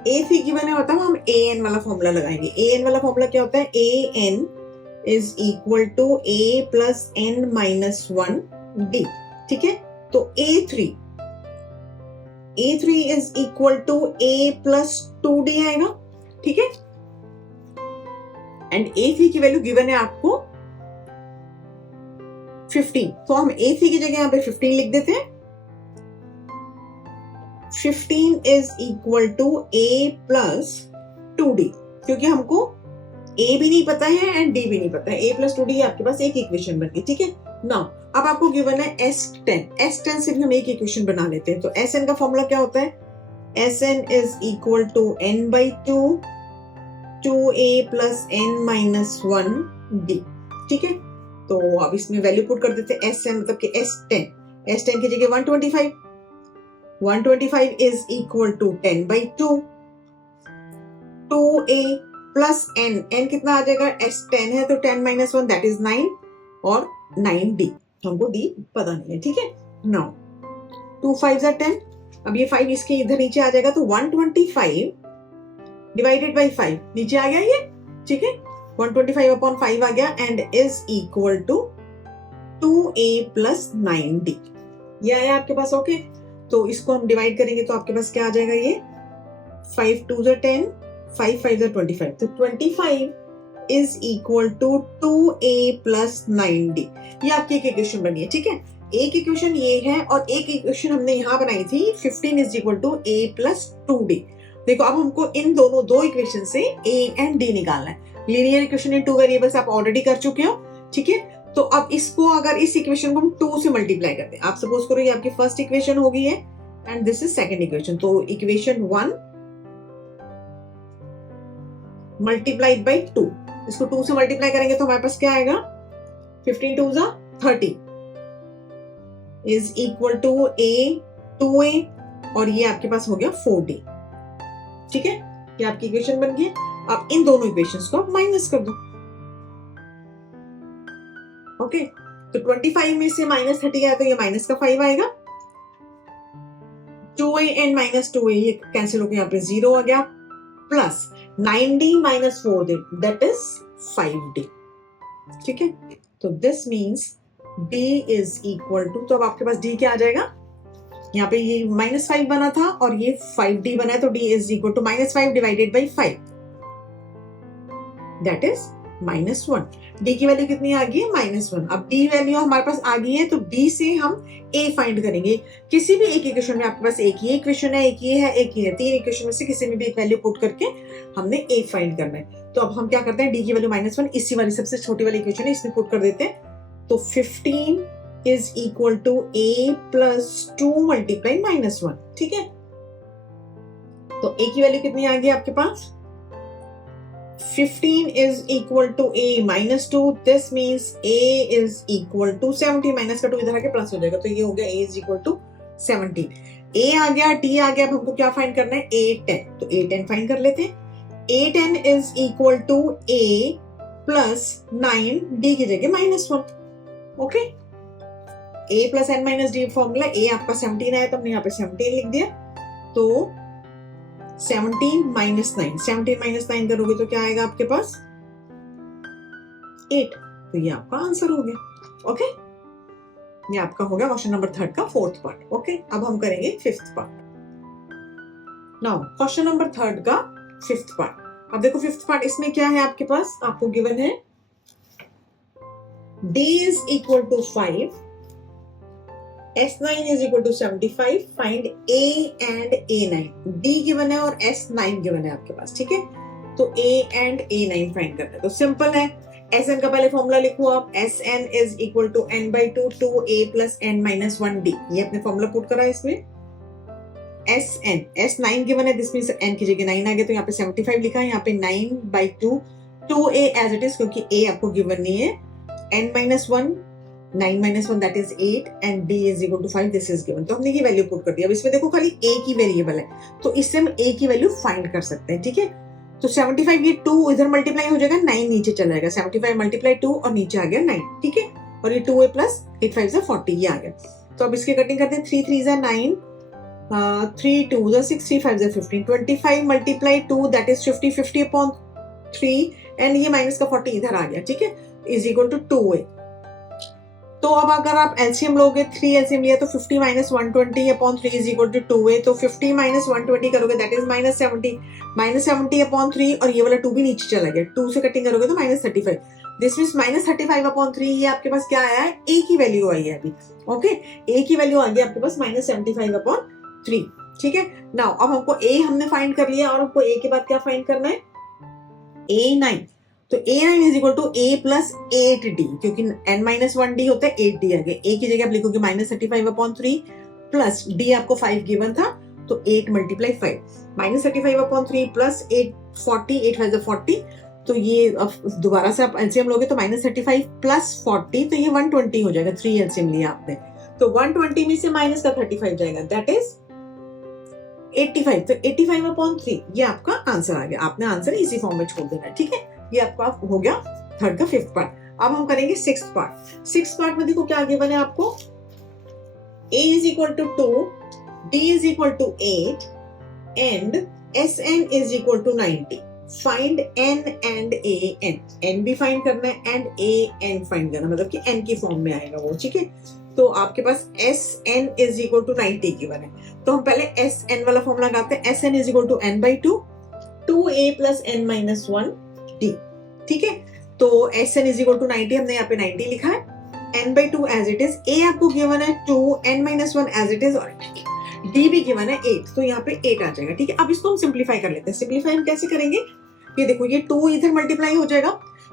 A3 गिवन है, मतलब हम AN वाला फॉर्मूला लगाएंगे। AN वाला फॉर्मूला क्या होता है? AN is equal to A plus N minus 1 D, ठीक है। तो A3 is equal to A plus 2D आएगा, ठीक है। एंड A3 की वैल्यू गिवन है आपको 15, तो हम A3 की जगह यहाँ पे 15 लिख देते हैं। 15 is equal to A plus 2D, क्योंकि हमको A भी नहीं पता है एंड D भी नहीं पता है, A plus 2D आपके पास एक इक्वेशन बन गई, ठीक है। नाउ अब आपको गिवन है S10 से भी हम एक इक्वेशन बना लेते हैं। तो Sn का फॉर्मूला क्या होता है? Sn is equal to n/2, 2A plus n minus 1D, ठीक है। तो अब इसमें वैल्यू पुट कर देते हैं। Sn मतलब कि S10 की जगह 125 is equal to 10/2, 2A plus n कितना आ जाएगा? S10 है तो 10 minus 1 that is 9 और 9D, हमको डी पता नहीं है, ठीक है। नाउ 2 5 10, अब ये 5 इसके इधर नीचे आ जाएगा, तो 125 डिवाइडेड बाई 5 नीचे आ गया ये, ठीक है। 125 अपॉन 5 आ गया and is equal to 2a plus 9d, ये आया आपके पास, ओके। तो इसको हम डिवाइड करेंगे तो आपके पास क्या आ जाएगा, ये 5 2 10, 5 5 25, तो 25 is equal to 2a plus 9d, ये आपकी एक इक्वेशन बनी है, ठीक है। एक इक्वेशन ये है और एक इक्वेशन हमने यहाँ बनाई थी 15 is equal to a plus 2d। देखो अब हमको इन दोनों दो इक्वेशन से a एंड d निकालना है। लीनियर इक्वेशन इन 2 वेरिएबल्स आप ऑलरेडी कर चुके हो, ठीक है। तो अब इसको अगर इस इक्वेशन को हम 2 से मल्टीप्लाई करते हैं, आप सपोज करो ये आपकी फर्स्ट इक्वेशन हो गई है and this is second equation, तो इक्वेशन 1 मल्टीप्लाइड बाई 2, इसको 2 से मल्टीप्लाई करेंगे तो हमारे पास क्या आएगा, 15 2 30 is equal to a 2a और ये आपके पास हो गया 4d, ठीक है। ये आपकी इक्वेशन बन गई। अब इन दोनों इक्वेशंस को आप माइनस कर दो, ओके। तो 25 में से माइनस 30 आया तो ये माइनस का 5 आएगा, 2a एंड माइनस 2a ये कैंसिल होकर यहाँ पे 0 आ गया, plus 9d minus 4d that is 5d, ठीक है। तो this means d is equal to, तो अब आपके पास d क्या आ जाएगा, यहाँ पे ये -5 बना था और ये 5d बना है, तो d is equal to -5 divided by 5 that is -1। d की वैल्यू कितनी आ गई है, -1। अब d वैल्यू हमारे पास आ गई है तो d से हम a फाइंड करेंगे। किसी भी एक इक्वेशन में आपके पास एक ही इक्वेशन है, एक ये है, एक ये है, तीन इक्वेशन में से किसी में भी एक वैल्यू पुट करके हमने a फाइंड करना है। तो अब हम क्या करते हैं, d की वैल्यू -1 इसी वाली सबसे छोटी वाली इक्वेशन है इसमें पुट कर देते हैं, तो 15 is equal to a plus 2 multiply -1, ठीक है। तो a की वैल्यू कितनी आ गई आपके पास, 15 is equal to a minus 2, this means a is equal to 70, minus का 2 इधर आके प्लस हो जाएगा, तो ये हो गया a is equal to 17। a आ गया, d आ गया, अब हमको क्या फाइंड करना है, a10, तो a10 फाइंड कर लेते हैं। a10 is equal to a plus 9 d की जगह -1, okay. a plus n minus d formula, a आपका 17 आया तो हमने यहाँ पे 17 लिख दिया, तो 17 minus 9, 17 minus 9 करोगे तो क्या आएगा आपके पास, 8, तो ये आपका आंसर हो गया, ओके। ये आपका हो गया क्वेश्चन नंबर 3 का 4th पार्ट, ओके। अब हम करेंगे 5th part. Now question number 3 का 5th पार्ट। अब देखो 5th पार्ट, इसमें क्या है आपके पास, आपको गिवन है d is equal to 5, S9 is equal to 75, find A and A9, D given है और S9 गिवन है आपके पास, ठीक है। तो A and A9 फाइंड करना है, तो सिंपल है, Sn का पहले फॉर्मूला लिखो आप, Sn is equal to n by 2 2a plus n minus 1d, ये अपने फॉर्मूला पुट करा है इसमें। Sn S9 गिवन है, दिस मींस n की जगह 9 आ गया, तो यहाँ पे 75 लिखा है, यहाँ पे 9 by 2 2a as it is, क्योंकि a आपको गिवन नहीं है, n minus 1 9 minus 1 that is 8 and d is equal to 5, this is given, तो हमने ये वैल्यू पुट कर दी। अब इसमें देखो खाली a की वेरिएबल है, तो इससे हम a की वैल्यू फाइंड कर सकते हैं, ठीक है। तो 75 ये 2 इधर मल्टीप्लाई हो जाएगा, 9 नीचे चला जाएगा, 75 मल्टीप्लाई 2 और नीचे आ गया 9, ठीक है। और ये 2a प्लस 8 5 से 40 ये आ गया। तो अब इसकी कटिंग करते हैं, 3 3 जा 9, 3 2 जा 6, 3 5 जा 15, 25 multiply 2 that is 50, 50 upon 3 and ये माइनस का 40 इधर आ गया, ठीक है, इज इक्वल टू 2a। तो अब अगर आप एलसीएम लोगे, 3 एलसीएम लिया तो 50 minus 120 upon 3 is equal to 2a, तो 50 माइनस 120 करोगे दैट इज -70 अपॉन 3 और ये वाला 2 भी नीचे चला गया, 2 से कटिंग करोगे तो -35, दिस मींस -35 अपॉन 3, ये आपके पास क्या आया है, a की वैल्यू आई है अभी, ओके। a की वैल्यू आ गई आपके पास -75 अपॉन 3, ठीक है। नाउ अब हमको a हमने फाइंड कर लिया और हमको a के बाद क्या फाइंड करना है, a9, तो a9 is equal to a plus 8d, क्योंकि n माइनस 1d होता है 8d आ गया, a की जगह आप लिखोगे -35 अपॉन 3 प्लस d आपको 5 गिवन था, तो 8 मल्टीप्लाई 5, -35 अपॉन 3 प्लस 8 40, 8 5 40, तो ये दोबारा से आप एलसीएम लोगे तो -35 प्लस 40, तो ये 120 हो जाएगा, 3 एलसीएम लिया आपने, तो 120 में से माइनस का 35 जाएगा, दैट इज 85, तो 85 अपॉन 3 ये आपका आंसर आ गया। आपने आंसर इसी फॉर्म में छोड़ देना है, ठीक है। ये आपका हो गया 3rd का 5th पार्ट। अब हम करेंगे सिक्स्थ पार्ट। सिक्स्थ पार्ट में देखो क्या गिवन है आपको, a is equal to 2, d is equal to 8 and sn is equal to 90. Find n and an. n भी फाइंड करना है and an फाइंड करना, मतलब कि n की फॉर्म में आएगा वो, ठीक है। तो आपके पास sn is equal to 90 given है, तो हम पहले sn वाला फॉर्म लगाते हैं। sn is equal to n by 2, 2a plus n minus 1 d, ठीक है। तो sn is equal to 90 हमने यहाँ पे 90 लिखा है, n by 2 as it is, a आपको गिवन है 2, n minus 1 as it is और d भी गिवन है 8, तो यहाँ पे 8 आ जाएगा, ठीक है। अब इसको हम सिंप्लीफाई कर लेते हैं। सिंप्लीफाई हम कैसे करेंगे, ये देखो ये 2 इधर मल्टीप्लाई हो जाएगा,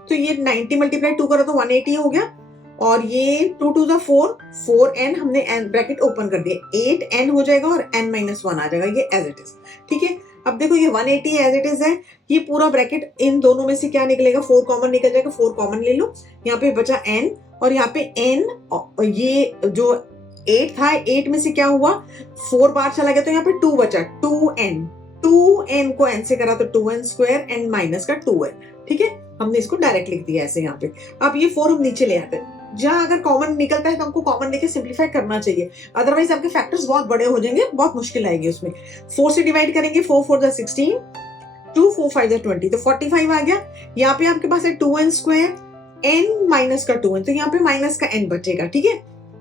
तो ये 90 मल्टीप्लाई 2 करो तो 180 हो गया, और ये 2 2 4, 4n हमने n ब्रैकेट ओपन कर दिया, 8n हो जाएगा और n minus 1 आ जाएगा, ये as it is, ठीक है। अब देखो ये 180 as it is है, ये पूरा ब्रैकेट इन दोनों में से क्या निकलेगा, 4 कॉमन निकल जाएगा, 4 कॉमन ले लो, यहाँ पे बचा n और यहाँ पे n, ये जो 8 था 8 में से क्या हुआ 4 बार चला गया, तो यहाँ पे 2 बचा, 2n को n से करा तो 2n स्क्वायर एंड माइनस का 2n, ठीक है। हमने इसको डायरेक्ट लिख दिया ऐसे यहाँ पे। अब ये 4 हम नीचे ले आते हैं, जहां अगर कॉमन निकलता है तो हमको कॉमन लेके सिंप्लीफाई करना चाहिए, अदरवाइज आपके फैक्टर्स बहुत बड़े हो जाएंगे, बहुत मुश्किल आएगी उसमें। 4 से डिवाइड करेंगे, 4 4 16, 2 4 5 20, तो 45 आ गया। यहाँ पे आपके पास है 2n स्क्वायर n माइनस का 2n, तो यहाँ पे माइनस का n बचेगा, ठीक है।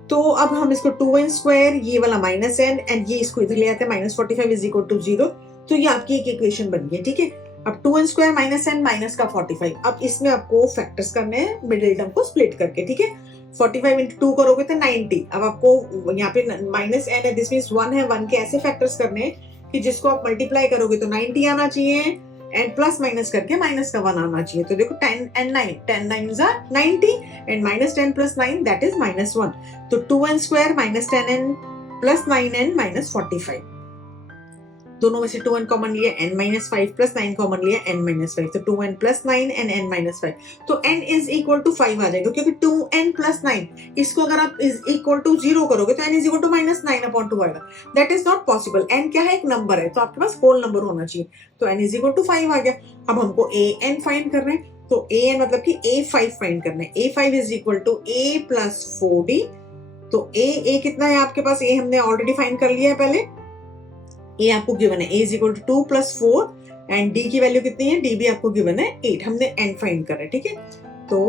तो अब हम इसको 2n स्क्वायर, ये वाला माइनस n एंड ये इसको इधर ले आते हैं, -45 इज इक्वल टू 0, तो ये आपकी एक इक्वेशन बन गई, ठीक है। अब 2n square minus n minus का 45, अब इसमें आपको फैक्टर्स करने हैं मिडिल टर्म को स्प्लिट करके, ठीक है। 45 इंटू 2 करोगे तो 90, अब आपको यहाँ पे माइनस n है, दिस मींस 1 है, 1 के ऐसे फैक्टर्स करने हैं कि जिसको आप मल्टीप्लाई करोगे तो 90 आना चाहिए एंड प्लस माइनस करके माइनस का 1 आना चाहिए। तो देखो 10 and 9, 10 9s are 90 and minus 10 plus 9 that is -1, तो 2n square minus 10n plus 9n minus 45, दोनों में से 2n कॉमन लिया, n minus 5 प्लस 9 कॉमन लिया, n minus 5, तो 2n plus 9 and n minus 5, तो n is equal to 5 आ जाएगा, क्योंकि 2n प्लस 9 इसको अगर आप is equal to 0 करोगे तो n is equal to minus 9 upon 2 आएगा, that is not possible। n क्या है, एक नंबर है, तो आपके पास होल नंबर होना चाहिए, तो n is equal to 5 आ गया। अब हमको an फाइंड करना है, तो an मतलब कि a5 फाइंड करना है, a5 is equal to a plus 4d, तो a कितना है आपके पास, a हमने ऑलरेडी फाइंड कर लिया है पहले, ए आपको गिवन है, a is equal to 2 plus 4 and d की वैल्यू कितनी है, d भी आपको गिवन है 8, हमने n फाइंड कर रहे हैं, ठीक है। तो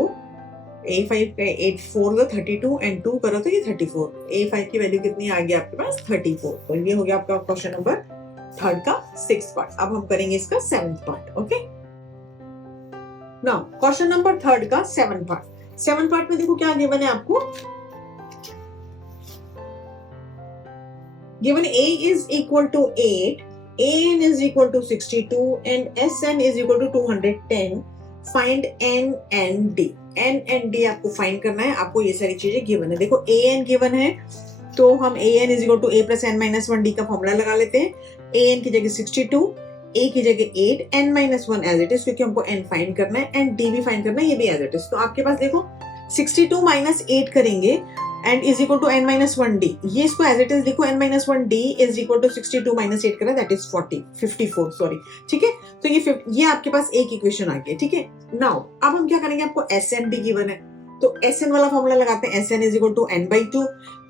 a5 का 8 4 का 32 एंड 2 करो तो ये 34, a5 की वैल्यू कितनी आ गई आपके पास 34, तो ये हो गया आपका क्वेश्चन नंबर 3 का 6th पार्ट। अब हम करेंगे इसका 7th part, okay. Now question number 3 का 7th पार्ट। 7th पार्ट में देखो क्या गिवन है आपको, given a is equal to 8, an is equal to 62 and sn is equal to 210, find n and d। n and d आपको find करना है, आपको ये सारी चीजें गिवन है। देखो an गिवन है, तो हम an is equal to a plus n minus 1 d का फॉर्मूला लगा लेते हैं। an की जगह 62, a की जगह 8, n minus 1 as it is, क्योंकि हमको n फाइंड करना है एंड d भी फाइंड करना है, ये भी as it is। तो आपके पास देखो 62 minus 8 करेंगे and is equal to n minus 1d, ये इसको as it is देखो, n minus 1d is equal to 62 minus 8 करें, that is 54 सॉरी, ठीक है। तो ये आपके पास एक इक्वेशन आ गई, ठीक है। नाउ अब हम क्या करेंगे, आपको sn भी गिवन है, तो sn वाला फॉर्मूला लगाते हैं, sn is equal to n by 2,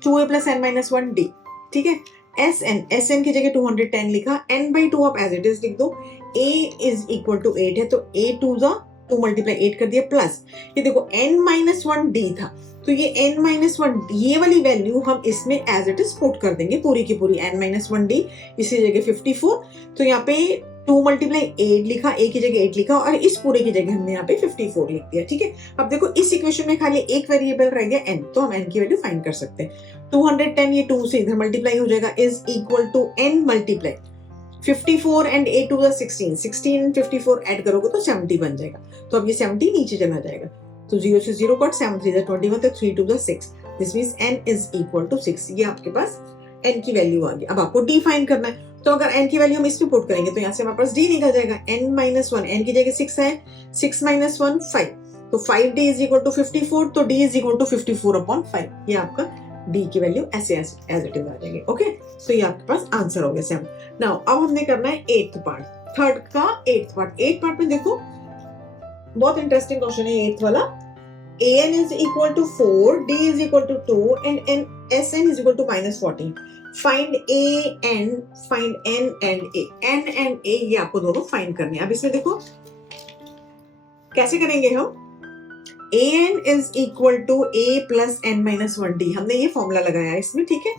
2a plus n minus 1d, ठीक है। sn की जगह 210 लिखा, n by 2 आप as it is लिख दो, a is equal to 8 है, तो a 2 मल्टीप्लाई 8 कर दिया, प्लस ये देखो n minus 1d था, तो ये n minus 1 ये वाली वैल्यू हम इसमें as it is पुट कर देंगे, पूरी की पूरी n minus 1d, इसी जगह 54, तो यहाँ पे 2 मल्टीप्लाई 8 लिखा, a की जगह 8 लिखा और इस पूरे की जगह हमने यहाँ पे 54 लिख दिया, ठीक है। अब देखो इस इक्वेशन में खाली एक वेरिएबल रह गया n, तो हम n की वैल्यू फाइंड कर सकते हैं। 210 ये 2 से इधर मल्टीप्लाई हो जाएगा, is equal to n multiply 54 and 8 2 16, 16 54 add करोगे तो 70 बन जाएगा, तो अब ये 70 नीचे चला जाएगा, तो 0 से 0 कट, 7 3 21, तो 3 2 6, this means n is equal to 6, ये आपके पास n की वैल्यू आ गई। अब आपको d फाइंड करना है, तो अगर n की वैल्यू हम इसमें पुट करेंगे तो यहाँ से हमारे पास d निकल जाएगा, n minus 1, n की जगह 6 है, 6 minus 1 5, तो 5d इज इक्वल टू 54, तो d is equal to 54 upon 5, ये आपका d की वैल्यू ऐसे एज इट इज आ जाएगी, ओके। तो ये आपके पास आंसर हो गया 7। नाउ अब हमने करना है 8th पार्ट, 3rd का 8th पार्ट। 8th पार्ट में देखो बहुत इंटरेस्टिंग क्वेश्चन है 8th वाला। an is equal to 4, d is equal to 2 and sn is equal to minus 14. Find a n, find n and a. n and a ये आपको दोनों find करने हैं. अब इसमें देखो कैसे करेंगे हम. an is equal to a plus n minus 1d. हमने ये फॉर्मूला लगाया इसमें, ठीक है.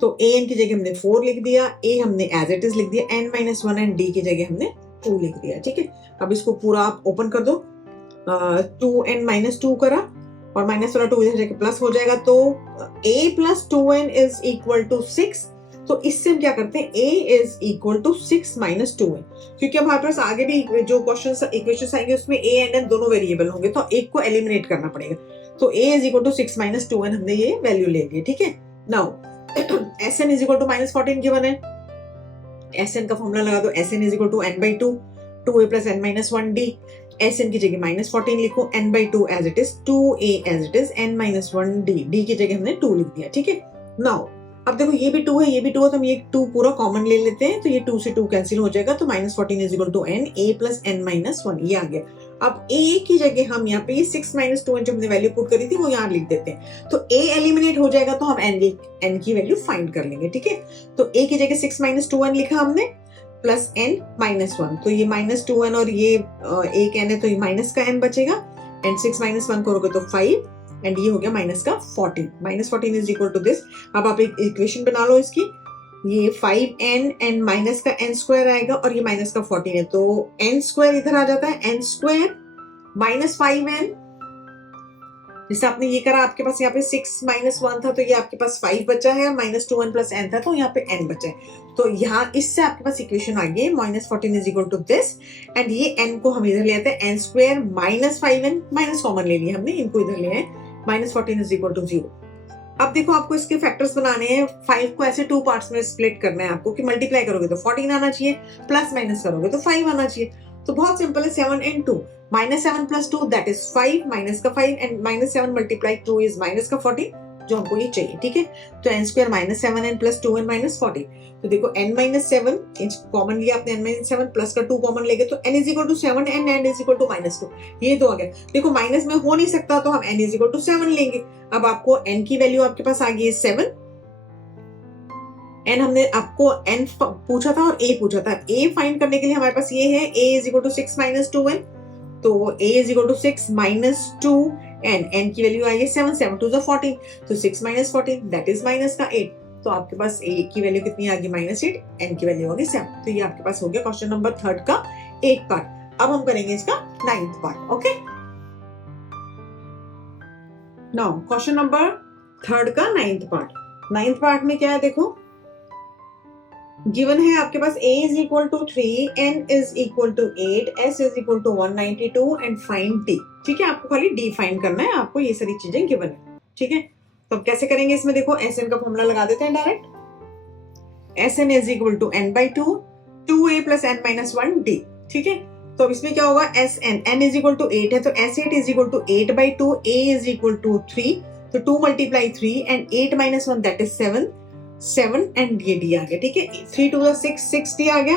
तो an की जगह हमने 4 लिख दिया, a हमने एज इट इज लिख दिया, n minus 1 एंड d की जगह हमने 2 लिख दिया, ठीक है. अब इसको पूरा आप ओपन कर दो. 2n minus 2 करा और माइनस वाला 2 इधर जाके प्लस हो जाएगा. तो a plus 2n is equal to 6. तो इससे हम क्या करते हैं, a is equal to 6 minus 2n. क्योंकि हमारे पास आगे भी जो क्वेश्चन इक्वेशंस आएंगे उसमें a and n दोनों वेरिएबल होंगे, तो एक को एलिमिनेट करना पड़ेगा. तो a is equal to 6 minus 2n हमने ये वैल्यू ले ली, ठीक है. Now sn is equal to minus 14 given है. sn का फॉर्मूला लगा दो. sn is equal to n by 2, 2a plus n minus 1d. sn की जगह minus 14 लिखो, n by 2 as it is, 2a as it is, n minus 1d. d की जगह हमने 2 लिख दिया, ठीक है. नाउ अब देखो ये भी 2 है, ये भी 2 है, तो हम ये 2 पूरा कॉमन ले लेते हैं. तो ये 2 से 2 कैंसिल हो जाएगा. तो minus 14 is equal to n, a plus n minus 1 ये आ गया. अब a की जगह हम यहाँ पे ये 6 minus 2n जो हमने वैल्यू पुट करी थी वो यहाँ लिख देते हैं. तो a एलिमिनेट हो जाएगा तो हम n की वैल्यू फाइंड कर लेंगे, ठीक है. तो a की जगह 6 minus 2n लिखा हमने प्लस n minus 1. तो ये minus 2n और ये एक n है तो ये माइनस का n बचेगा. एंड 6 minus 1 करोगे तो 5 एंड ये हो गया माइनस का 14. माइनस 14 इज इक्वल टू दिस. अब आप एक इक्वेशन बना लो इसकी. ये 5n एंड माइनस का n स्क्वायर आएगा और ये माइनस का 14 है, तो n स्क्वायर इधर आ जाता है. n square minus 5n. जैसे आपने ये करा, आपके पास यहाँ पे 6 minus 1 था तो ये आपके पास 5 बचा है, माइनस 2n प्लस n था तो यहाँ पे n बचा है. तो यहाँ इससे आपके पास इक्वेशन आ गई माइनस 14 इज इक्वल टू दिस. एंड ये n को हम इधर ले आते हैं, n square minus 5n, minus common ले लिया हमने, इनको इधर ले आए. Minus 14 is equal to 0. अब देखो आपको इसके फैक्टर्स बनाने हैं. 5 को ऐसे 2 पार्ट्स में स्प्लिट करना है आपको कि मल्टीप्लाई करोगे तो 14 आना चाहिए, प्लस माइनस करोगे तो 5 आना चाहिए. तो बहुत सिंपल है. 7 and 2, minus 7 plus 2 that is 5, minus का 5 and minus 7 multiply 2 is minus का 14 जो हमको ये चाहिए, ठीक है. तो n square minus 7n plus 2n minus 40. तो देखो n माइनस 7 कॉमन लिया आपने, n माइनस 7 प्लस का 2 कॉमन लेंगे तो n is equal to 7 and n is equal to minus 2. ये तो आ गया. देखो माइनस में हो नहीं सकता तो हम n इज इक्वल टू 7 लेंगे. अब आपको n की वैल्यू आपके पास आ गई है 7. n हमने आपको n पूछा था और a पूछा था. a फाइंड करने के लिए हमारे पास ये है, a is equal to 6 minus 2n. तो a is equal to 6 minus 2 and n की वैल्यू आई है 7, 7 टू 14. तो 6 माइनस 14 दैट इज माइनस का 8. तो आपके पास a की वैल्यू कितनी आ गई, माइनस 8, n की वैल्यू होगी 7. तो ये आपके पास हो गया क्वेश्चन नंबर 3 का 8 पार्ट. अब हम करेंगे इसका 9th part. Okay, now question number 3 का 9th पार्ट. 9th पार्ट में क्या है देखो, गिवन है आपके पास a is equal to 3, n is equal to 8, s is equal to 192 and find t. ठीक है, आपको खाली d फाइंड करना है. आपको ये सारी चीजें गिवन है, ठीक है. तो अब कैसे करेंगे इसमें देखो, sn का फॉर्मूला लगा देते हैं direct. sn is equal to n by 2, 2a plus n minus 1d. ठीक है, तो अब इसमें क्या होगा, sn, n is equal to 8 है तो s8 is equal to 8 by 2, a is equal to 3. तो 2 multiply 3 and 8 minus 1 that is 7 and ये d आ गया. ठीक है, 3 टू 6 d आ गया.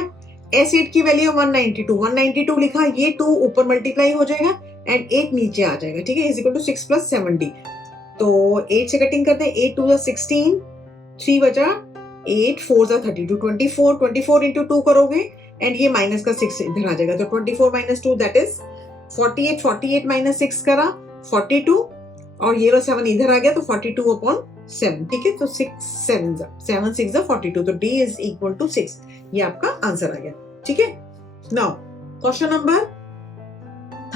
s8 की वैल्यू 192 लिखा, ये 2 ऊपर मल्टीप्लाई हो जाएगा एंड 8 नीचे आ जाएगा. ठीक है, is equal to 6 plus 7d. तो 8 से कटिंग करते हैं, 8 टू 16, 3 बचा, 8 4 32, 24 इंटू 2 करोगे एंड ये माइनस का 6 इधर आ जाएगा. तो 24 माइनस 2 दैट इज 48 माइनस 6 करा 42 और ये 7 इधर आ गया तो 42 अपॉन 7. ठीक है, तो 7 6 42. तो d इज इक्वल टू 6. ये आपका आंसर आ गया. ठीक है, नाउ क्वेश्चन नंबर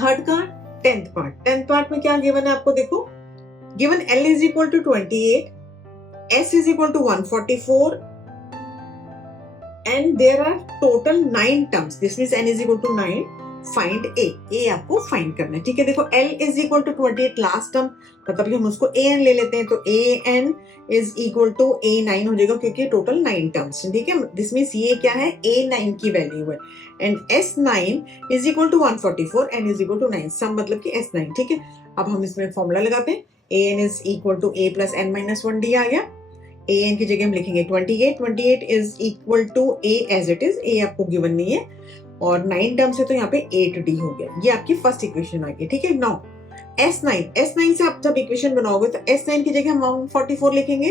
3 का 10th पार्ट. 10th पार्ट में क्या गिवन है आपको देखो, given L is equal to 28, S is equal to 144 and there are total 9 terms. This means N is equal to 9. Find A. A आपको find करना है. ठीक है, देखो L is equal to 28 last term, मतलब कि हम उसको AN ले लेते हैं तो AN is equal to A9 हो जाएगा क्योंकि टोटल 9 टर्म्स. ठीक है, दिस मीन्स ये क्या है, A9 की वैल्यू है and S9 is equal to 144, N is equal to 9, सम मतलब कि S9. ठीक है, अब हम इसमें फॉर्मूला लगाते हैं. an is equal to a plus n minus 1d आ गया. an की जगह हम लिखेंगे 28 is equal to a as it is. a आपको गिवन नहीं है और 9 टर्म्स है तो यहाँ पे 8d हो गया. ये आपकी फर्स्ट इक्वेशन आ गई. ठीक है, नाउ S9 से आप जब इक्वेशन बनाओगे तो S9 की जगह हम 44 लिखेंगे,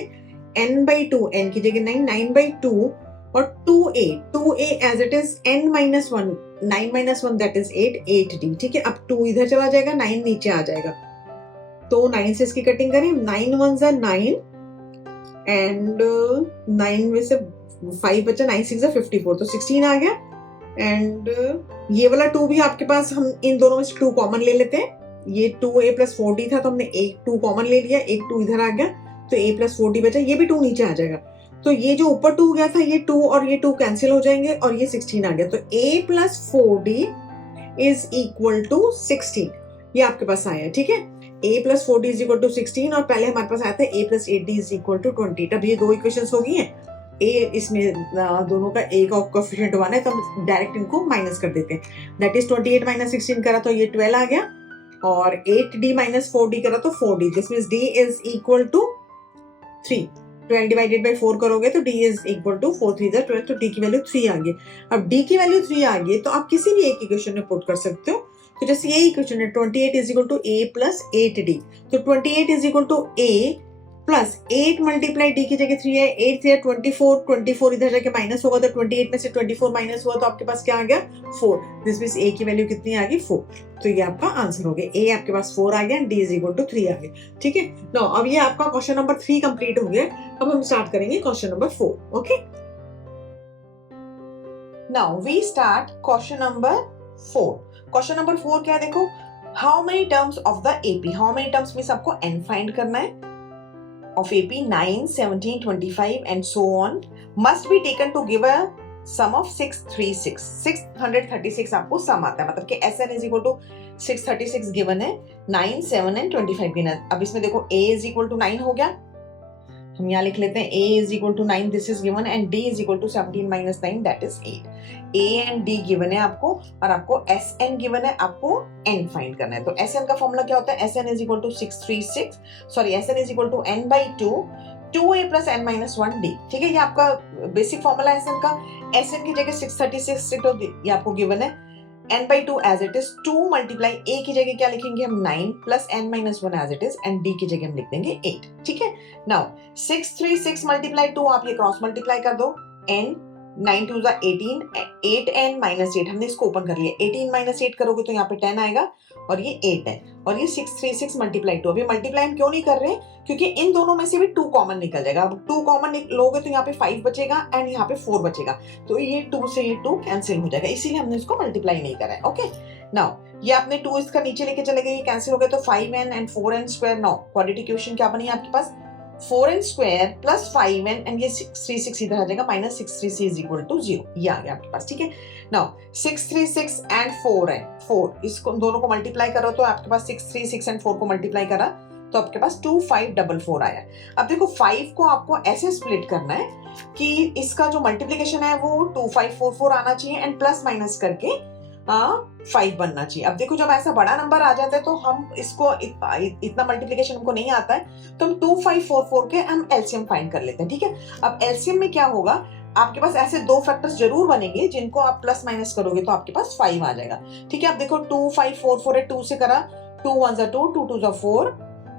n/2, n की जगह 9, 9/2 और 2a as it is n-1, 9-1 that is 8, 8d। ठीक है, अब 2 इधर चला जाएगा, 9 नीचे आ जाएगा, तो 9 से इसकी कटिंग करें, 9 1 9 एंड 9 में से 5 बचा, 9 6 54, तो 16 आ गया। एंड ये वाला 2 भी आपके पास, हम इन दोनों में से 2 कॉमन ले लेते हैं, ये 2a + 4d था तो हमने एक 2 कॉमन ले लिया, एक 2 इधर आ गया तो a + 4d बचा, ये भी 2 नीचे आ जाएगा, तो ये जो ऊपर 2 गया था ये 2 और ये 2 कैंसिल हो जाएंगे और ये 16 आ गया, तो a + 4d is equal to 16, ये आपके पास आया है। ठीक है, a + 4d is equal to 16 और पहले हमारे पास आया था a + 8d is equal to 20। अब ये दो इक्वेशंस हो गई हैं, a इसमें दोनों का a का कोएफिशिएंट 1 है तो हम डायरेक्ट इनको माइनस कर देते हैं, दैट इज 28 - 16 करा तो ये 12 आ गया और 8d - 4d करा तो 4d, this means d is equal to 3। 12 divided by 4 करोगे तो d इज इक्वल टू 4 3 12, तो d की वैल्यू 3 आ गई। अब d की वैल्यू 3 आ गई तो आप किसी भी एक इक्वेशन में पुट कर सकते हो, तो जैसे ये इक्वेशन है 28 is equal to a + 8d, तो 28 is equal to a + 8 multiply d की जगह 3 है, 8 3 24, 24 इधर जाके माइनस होगा तो 28 में से 24 माइनस हुआ तो आपके पास क्या आ गया 4, दिस मींस a की वैल्यू कितनी आ गई 4, तो ये आपका आंसर हो गया, a आपके पास 4 आ गया and d is equal to 3 आ गया। ठीक है, नो अब ये आपका क्वेश्चन नंबर 3 कंप्लीट हो गया, अब हम स्टार्ट करेंगे question number 4। Okay, now we start question number 4। Question number 4 क्या है, देखो, how many terms of the AP, how many terms means आपको n फाइंड करना है of AP 9, 17, 25 and so on must be taken to give a sum of 636। 636 आपको सम आता है, मतलब कि SN is equal to 636 given है, 9, 7 and 25 गिवन है। अब इसमें देखो A is equal to 9 हो गया, हम यहाँ लिख लेते हैं A is equal to 9 this is given and D is equal to 17 - 9 that is 8। A and D given है आपको और आपको SN गिवन है, आपको N फाइंड करना है। तो SN का फॉर्मूला क्या होता है, SN is equal to 636, sorry SN is equal to n/2 2a + n-1d। ठीक है, ये आपका बेसिक फॉर्मूला है SN का। SN की जगह 636 तो ये आपको गिवन है, n/2 as it is 2 multiply a की जगह क्या लिखेंगे हम 9 + n-1 as it is and d की जगह हम लिख देंगे 8। ठीक है, नाउ 636 × 2 आप ये क्रॉस मल्टीप्लाई कर दो, n 9 2 18, 8n - 8 हमने इसको ओपन कर लिया, 18 - 8 करोगे तो यहाँ पे 10 आएगा और ये 8 है और ये 636 × 2। अभी मल्टीप्लाई हम क्यों नहीं कर रहे, क्योंकि इन दोनों में से भी 2 कॉमन निकल जाएगा। अब 2 कॉमन लोगे तो यहाँ पे 5 बचेगा एंड यहाँ पे 4 बचेगा, तो ये 2 से ये 2 कैंसिल हो जाएगा, इसीलिए हमने इसको मल्टीप्लाई नहीं करा है। ओके, नाउ ये आपने 2 इसका नीचे लेके चले गए, ये कैंसिल हो गया, तो 5n and 4n square. Now quadratic equation क्या बनी आपके पास, 4n स्क्वायर + 5n एंड ये 636 इधर आ जाएगा, -636 इज इक्वल टू 0, ये आ गया आपके पास। ठीक है, नाउ 636 एंड 4 इसको दोनों को मल्टीप्लाई करो तो आपके पास 636 एंड 4 को मल्टीप्लाई करा तो आपके पास 2544 आया। अब देखो 5 को आपको ऐसे स्प्लिट करना है कि इसका जो मल्टीप्लिकेशन है वो 2544 आना चाहिए एंड प्लस माइनस करके 5 बनना चाहिए। अब देखो जब ऐसा बड़ा नंबर आ जाता है तो हम इसको इतना मल्टीप्लिकेशन हमको नहीं आता है तो हम 2544 के हम एलसीएम फाइंड कर लेते हैं। ठीक है, अब एलसीएम में क्या होगा, आपके पास ऐसे दो फैक्टर्स जरूर बनेंगे जिनको आप प्लस माइनस करोगे तो आपके पास 5 आ जाएगा। ठीक है, अब देखो 2544 है, 2 से करा, 2 1 2, 2 2 4,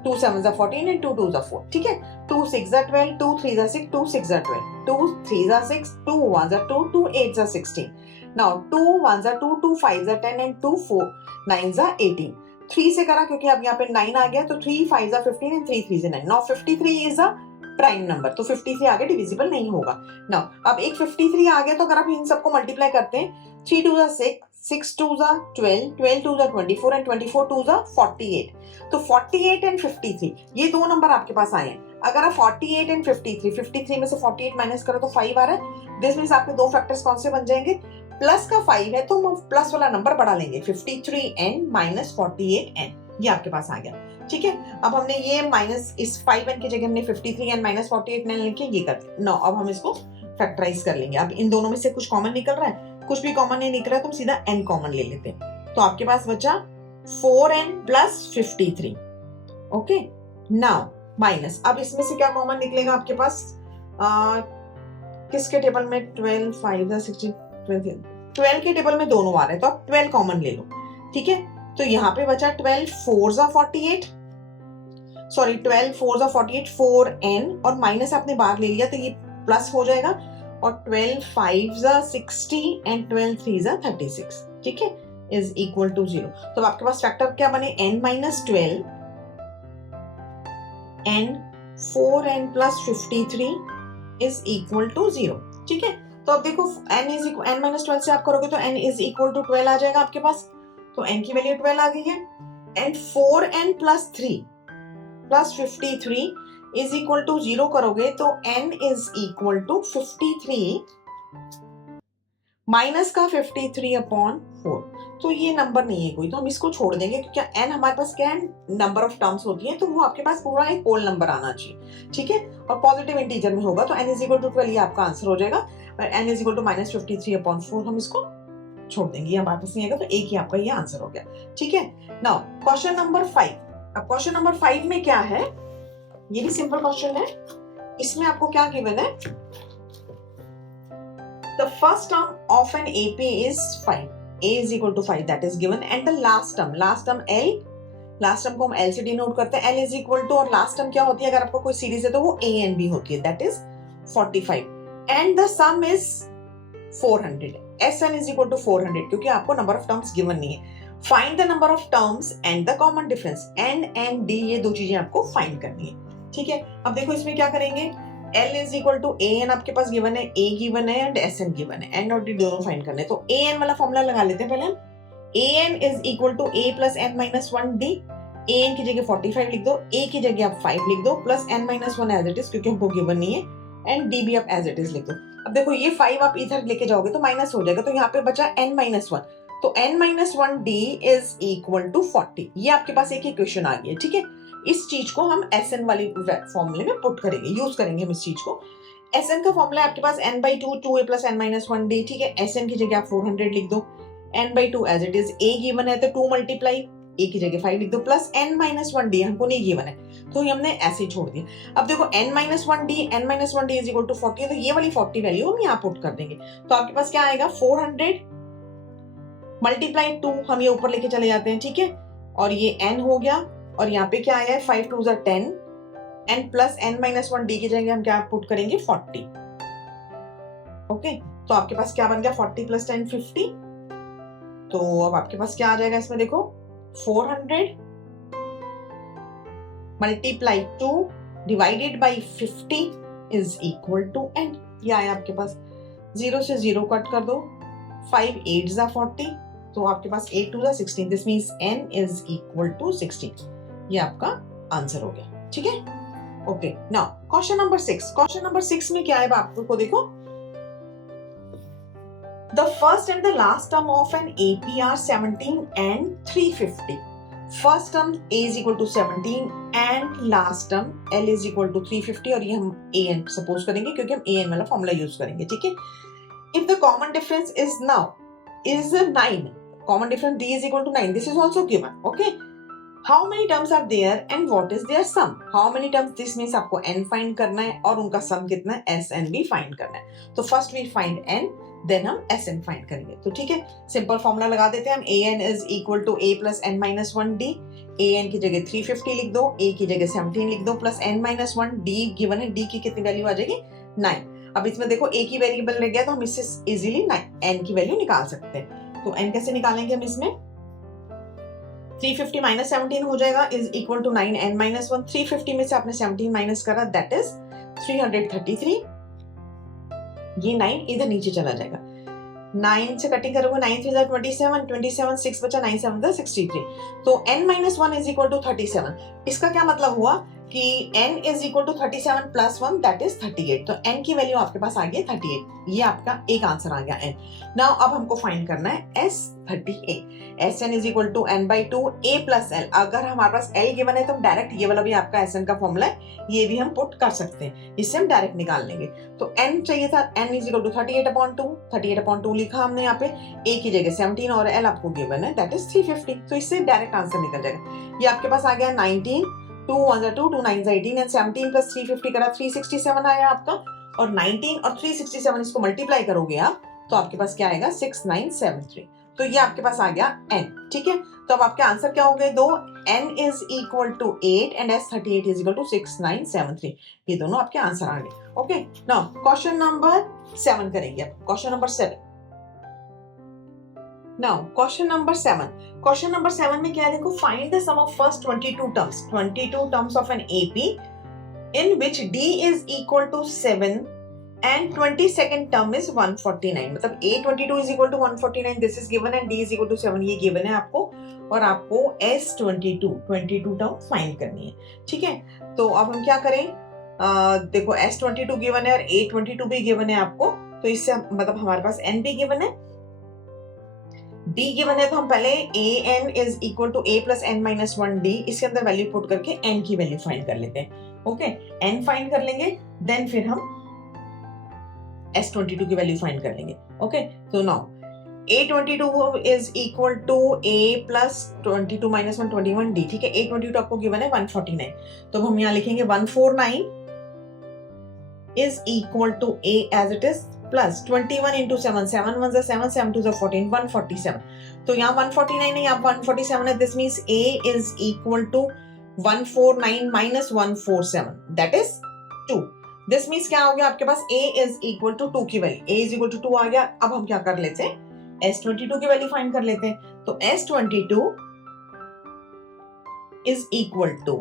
2 7 14 एंड 2 2 4। ठीक है, 2 6 12, 2 3 6, 2 6 12, 2 3 6, 2 1 2, 2 8 16। Now 2 1 2, 2 5 10 and 2 4 9 18। 3 से करा क्योंकि अब यहाँ पे 9 आ गया तो 3 5 15 and 3 3 9। Now 53 is a prime number, तो 53 आगे डिविजिबल नहीं होगा। नाउ अब एक 53 आ गया तो अगर आप इन सबको मल्टीप्लाई करते हैं, 3 2 6, 6 2 12, 12 2 24 एंड 24 2 48, तो 48 एंड 53 ये दो नंबर आपके पास आए हैं। अगर आप 48 एंड 53 में से 48 माइनस करो तो 5 आ रहा है, दिस मींस आपके दो फैक्टर्स कौन से बन जाएंगे, प्लस का 5 है तो हम प्लस वाला नंबर बढ़ा लेंगे, 53n - 48n, ये आपके पास आ गया। ठीक है, अब हमने ये माइनस इस 5n की जगह हमने 53n - 48n लिखे, ये कर दिया। नाउ अब हम इसको फैक्टराइज कर लेंगे। अब इन दोनों में से कुछ कॉमन निकल रहा है, कुछ भी कॉमन नहीं निकल रहा है तो हम सीधा n कॉमन ले लेते हैं, तो आपके पास बचा 4n + 53। ओके, नाउ माइनस, अब इसमें से क्या कॉमन निकलेगा आपके पास, किसके टेबल में 12 5 16 12 के टेबल में दोनों आ रहे हैं तो आप 12 कॉमन ले लो। ठीक है, तो यहाँ पे बचा 12 4 48, सॉरी 12 4 48 4n, और माइनस आपने बाहर ले लिया तो ये प्लस हो जाएगा, और 12 5 60 एंड 12 3 36, ठीक है, इज इक्वल टू 0। तो आपके पास फैक्टर क्या बने, n माइनस 12 एंड 4n plus 53 is equal to 0, ठीक है। तो अब देखो n माइनस 12 से आप करोगे तो n इज इक्वल टू 12 आ जाएगा आपके पास, तो n की वैल्यू 12 आ गई है, and 4n plus 3 plus 53 is equal to 0 करोगे तो n is equal to 53 minus का 53 अपॉन 4। तो ये नंबर नहीं है कोई, तो हम इसको छोड़ देंगे, क्योंकि n हमारे पास क्या है, नंबर ऑफ टर्म्स होती है, तो वो आपके पास पूरा एक होल नंबर आना चाहिए, ठीक है, और पॉजिटिव इंटीजर में होगा, तो n इज इक्वल टू 12 ये आपका आंसर हो जाएगा, और n is equal to minus 53 upon 4 हम इसको छोड़ देंगे, ये हमारे पास नहीं आएगा, तो एक ही आपका ये आंसर हो गया, ठीक है। Now question number 5। अब क्वेश्चन नंबर 5 में क्या है, ये भी सिंपल क्वेश्चन है, इसमें आपको क्या गिवन है, the first term of an AP is 5, a is equal to 5 that is given, and the last term L, last term को हम L से डिनोट करते हैं, L इज इक्वल टू, और लास्ट टर्म क्या होती है अगर आपको कोई सीरीज है तो वो AN भी होती है, that is 45, and the sum is 400, SN is equal to 400, क्योंकि आपको नंबर ऑफ टर्म्स गिवन नहीं है। Find the number of terms and the common difference, N एंड D, ये दो चीजें आपको फाइंड करनी है, ठीक है। अब देखो इसमें क्या करेंगे, L is equal to AN आपके पास गिवन है, A गिवन है एंड SN गिवन है, N और D दोनों फाइंड करने, तो AN वाला फॉर्मूला लगा लेते हैं पहले हम, AN is equal to A plus N minus 1D, AN की जगह 45 लिख दो, A की जगह आप 5 लिख दो, plus N minus 1 as it is, क्योंकि हमको गिवन नहीं है, एंड D भी आप एज इट इज लिख दो। अब देखो ये 5 आप इधर लेके जाओगे तो माइनस हो जाएगा, तो यहाँ पे बचा N माइनस 1, तो N minus 1D is equal to 40, ये आपके पास एक इक्वेशन आ गई है, ठीक है। इस चीज को हम SN वाली फॉर्मूले में पुट करेंगे, यूज करेंगे हम इस चीज को। SN का फॉर्मूला आपके पास n/2 2a plus n minus 1d, ठीक है, SN की जगह आप 400 लिख दो, n/2 as it is, a given है तो 2 मल्टीप्लाई a की जगह 5 लिख दो, प्लस n माइनस 1d हमको नहीं गिवन है, तो हमने ऐसे ही छोड़ दिया। अब देखो n minus 1d is equal to 40 है, तो ये वाली 40 वैल्यू हम यहाँ पुट कर देंगे, तो आपके पास क्या आएगा, 400 मल्टीप्लाई 2, हम ये ऊपर लेके चले जाते हैं, ठीक है, और ये n हो गया, और यहाँ पे क्या आया है 5 2 10, and plus n minus 1d की जगह हम क्या पुट करेंगे 40, ओके, तो आपके पास क्या बन गया 40 प्लस 10 50, तो अब आपके पास क्या आ जाएगा इसमें देखो 400 multiply 2 divided by 50 is equal to n, ये आया आपके पास, 0 से 0 कट कर दो, 5 8 जा 40, तो आपके पास 8 2 जा 16, this means n is equal to 16, ये आपका आंसर हो गया, ठीक है, okay. Now question number 6, question number 6 में क्या है आपको देखो, the first and the last term of an AP are 17 and 350, first term A is equal to 17 and last term L is equal to 350, और ये हम AN सपोज करेंगे क्योंकि हम AN वाला फॉर्मूला यूज करेंगे, ठीक है। if the common difference is now is 9, common difference D is equal to 9, this is also given, okay, how many terms are there and what is their sum, how many terms, this means आपको n find करना है और उनका सम कितना है SN भी find करना है, तो first we find n, then हम SN फाइंड करेंगे, तो ठीक है, सिंपल फॉर्मूला लगा देते हैं हम, AN is equal to A plus n minus 1D, AN की जगह 350 लिख दो, A की जगह 17 लिख दो, plus n minus 1, D given है, D की कितनी वैल्यू आ जाएगी 9, अब इसमें देखो A की वेरिएबल रह गया, तो हम इससे इजीली n की वैल्यू निकाल सकते हैं, तो n कैसे निकालेंगे हम इसमें, 350 माइनस 17 हो जाएगा is equal to 9 n minus 1, 350 में से आपने 17 माइनस करा दैट इज 333, ये 9 इधर नीचे चला जाएगा, 9 से कटिंग करोगे 9 3 27, 27 6 बचा, 9 7 63, तो n minus 1 is equal to 37, इसका क्या मतलब हुआ कि n is equal to 37 plus 1 that is 38, तो n की वैल्यू आपके पास आ गई 38, ये आपका एक आंसर आ गया n। नाउ अब हमको फाइंड करना है S38, SN is equal to n/2 A plus L, अगर हमारे पास L गिवन है तो हम डायरेक्ट ये वाला भी आपका SN का फॉर्मूला है, ये भी हम पुट कर सकते हैं, इससे हम डायरेक्ट निकाल लेंगे, तो n चाहिए था, n इज इक्वल टू 38/2 लिखा हमने यहाँ पे, A की जगह 17 और L आपको गिवन है दैट इज 350, तो इससे डायरेक्ट आंसर निकल जाएगा, ये आपके पास आ गया 19, 2 1 2 2 9 18 एंड 17 प्लस 350 करा 367 आया आपका, और 19 और 367 इसको मल्टीप्लाई करोगे आप तो आपके पास क्या आएगा 6973, तो ये आपके पास आ गया n, ठीक है। तो अब आपके आंसर क्या हो गए दो, n is equal to 8 and S38 is equal to 6973। ये दोनों आपके आंसर आ गए। ओके, नाउ क्वेश्चन नंबर 7 करेंगे अब, question number 7। Now question number 7, question number 7 में क्या है देखो, find the sum of first 22 terms of an AP in which d is equal to 7 and 22nd term is 149। मतलब a22 is equal to 149, this is given, and d is equal to 7 ये given है आपको, और आपको S22 term find करनी है, ठीक है। तो अब हम क्या करें, देखो S22 गिवन है और A22 भी गिवन है आपको, तो इससे मतलब हमारे पास n भी गिवन है, d गिवन है, तो हम पहले an is equal to a plus n minus 1d इसके अंदर वैल्यू पुट करके n की वैल्यू फाइंड कर लेते हैं। ओके, n फाइंड कर लेंगे, देन फिर हम S22 की वैल्यू फाइंड कर लेंगे। ओके, तो now A22 is equal to a plus 22 minus 1 21d, ठीक है। A22 आपको गिवन है 149, तो हम यहाँ लिखेंगे 149 is equal to a as it is plus 21 into 7, 7 1 is 7, 7 2 is 14, 147। तो यहाँ 149 नहीं, आप 147 है, this means a is equal to 149 minus 147, that is 2। this means क्या हो गया आपके पास, a is equal to 2 की value, a is equal to 2 आ गया। अब हम क्या कर लेते हैं, S22 की वैल्यू फाइंड कर लेते हैं। तो S22 is equal to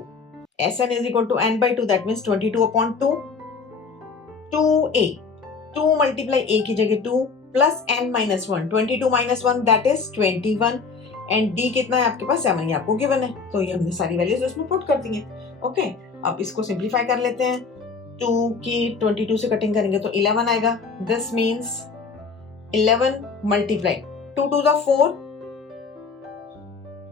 Sn is equal to n by 2, that means 22 upon 2, 2a, 2 multiply a की जगह 2 plus n minus 1, 22 minus 1 that is 21, and d कितना है आपके पास 7, ये आपको गिवन है, तो ये हमने सारी वैल्यूज उसमें पुट कर दी है। ओके, अब इसको सिंपलीफाई कर लेते हैं, 2 की 22 से कटिंग करेंगे तो 11 आएगा, दिस मीन्स 11 मल्टीप्लाई 2 2 ज़ा 4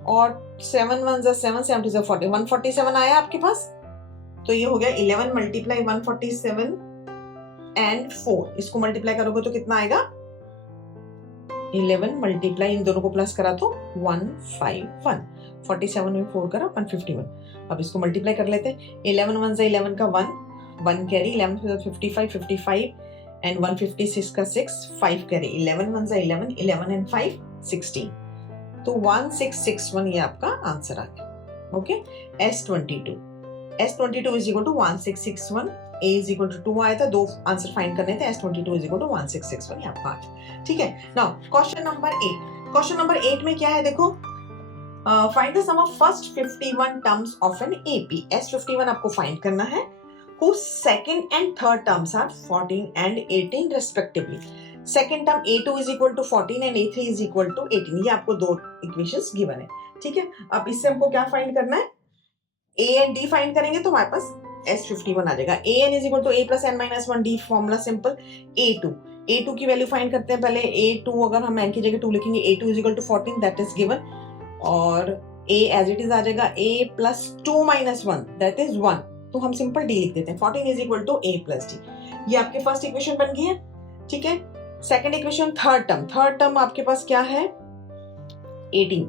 और 7 1 ज़ा 7, 7 2 ज़ा 40, 147 आया आपके पास। तो ये हो गया 11 मल्टीप्लाई 147 एंड 4, इसको मल्टीप्लाई करोगे तो कितना आएगा, 11 मल्टीप्लाई इन दोनों को प्लस करा तो 151, 47 में 4 करा 151। अब इसको मल्टीप्लाई कर लेते हैं, 11 1 ज़ा 11 का 1 कैरी, 11 55 55 एंड 156 का 6 5 कैरी, 11 1 ज़ा 11, 11 एंड 5 16, तो 1661 ये आपका आंसर आ गया। Okay, S22 is equal to 1661, a is equal to 2 आया था, दो आंसर फाइंड करने थे, S22 इज इक्वल टू 1661 ये आपका आ गया, ठीक है। Now question number 8, question number 8 में क्या है देखो, find the sum of first 51 terms of an AP. S51 आपको फाइंड करना है, whose second and third terms are 14 and 18 respectively। Second term a2 is equal to 14 and a3 is equal to 18, ये आपको दो इक्वेशंस गिवन है, ठीक है। अब इससे हमको क्या फाइंड करना है, a एंड d फाइंड करेंगे तो हमारे पास S51 आ जाएगा, an is equal to a plus n minus 1d, formula simple. a2 की वैल्यू फाइंड करते हैं पहले, a2 अगर हम n की जगह 2 लिखेंगे, a2 is equal to 14, that is given, और a एज इट इज आ जाएगा a plus 2 minus 1 that is 1, तो हम सिंपल d लिख देते हैं, 14 is equal to a plus d, ये आपके फर्स्ट इक्वेशन बन गई है, ठीक है। सेकंड इक्वेशन, थर्ड टर्म आपके पास क्या है, 18,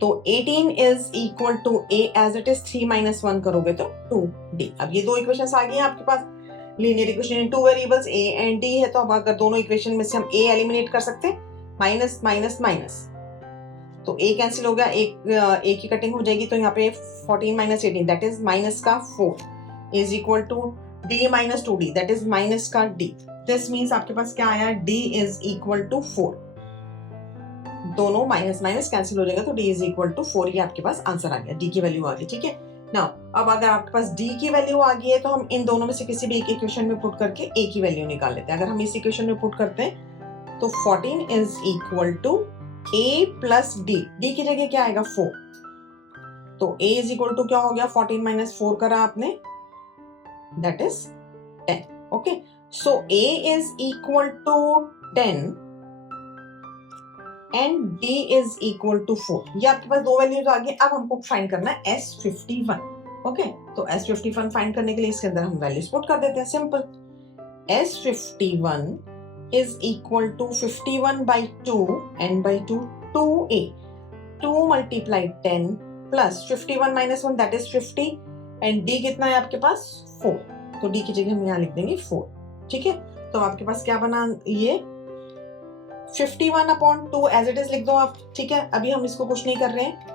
तो 18 is equal to a as it is, 3 minus 1 करोगे तो 2d। अब ये दो इक्वेशंस आ गई हैं आपके पास, linear equation in two variables a and d है, तो अब अगर दोनों इक्वेशन में से हम a एलिमिनेट कर सकते हैं, माइनस माइनस माइनस, तो a कैंसिल हो गया, a की कटिंग हो जाएगी, तो यहाँ पे 14 minus 18 दैट इज माइनस का 4 is equal to d minus 2d that is minus का d। दिस मीन्स आपके पास क्या आया, d इज इक्वल टू 4, दोनों माइनस माइनस कैंसिल हो जाएगा, तो d इज इक्वल टू 4, ये आपके पास आंसर आ गया, d की वैल्यू आ गई, ठीक है। नाउ अब अगर आपके पास d की वैल्यू आ गई है, तो हम इन दोनों में से किसी भी एक इक्वेशन में पुट करके a की वैल्यू निकाल लेते हैं। अगर हम इस इक्वेशन में पुट करते हैं तो 14 is equal to a plus d, d की जगह क्या आएगा 4, तो a इज इक्वल टू क्या हो गया, 14 माइनस 4 करा आपने, that is 10। Okay, so a is equal to 10 and d is equal to 4, ये आपके पास दो वैल्यूज आ गई। अब हमको फाइंड करना है S51। ओके, तो S51 फाइंड करने के लिए इसके अंदर हम वैल्यूज पुट कर देते हैं, simple. S51 is equal to 51 by 2 n by 2 2a, 2 multiply 10 plus 51 minus 1 that is 50 and d कितना है आपके पास 4, तो d की जगह हम यहाँ लिख देंगे 4, ठीक है। तो आपके पास क्या बना, ये 51/2 एज इट इज लिख दो आप, ठीक है। अभी हम इसको कुछ नहीं कर रहे हैं।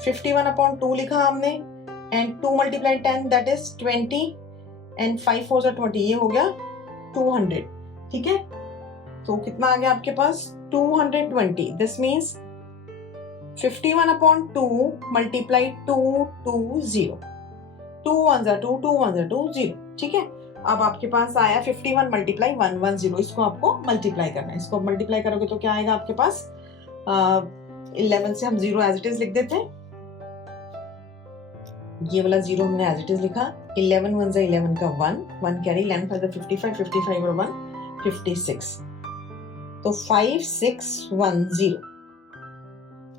51/2 लिखा हमने एंड 2 × 10 दैट इज 20 एंड 5 4 जा 20, ये हो गया 200, ठीक है। तो कितना आ गया आपके पास 220। दिस मीन्स 51/2 मल्टीप्लाई 220, 2 1 जा 2, 2 1 जा 2, 0, ठीक है। अब आपके पास आया 51 मल्टीप्लाई 110, इसको आपको मल्टीप्लाई करना है। इसको मल्टीप्लाई करोगे तो क्या आएगा आपके पास 11 से हम 0 एज इट इज लिख देते हैं। ये वाला 0 हमने एज इट इज लिखा। 11 1 जा 11 का 1 कैरी, 11 5 जा 55, 55 और 1 56, तो 5610,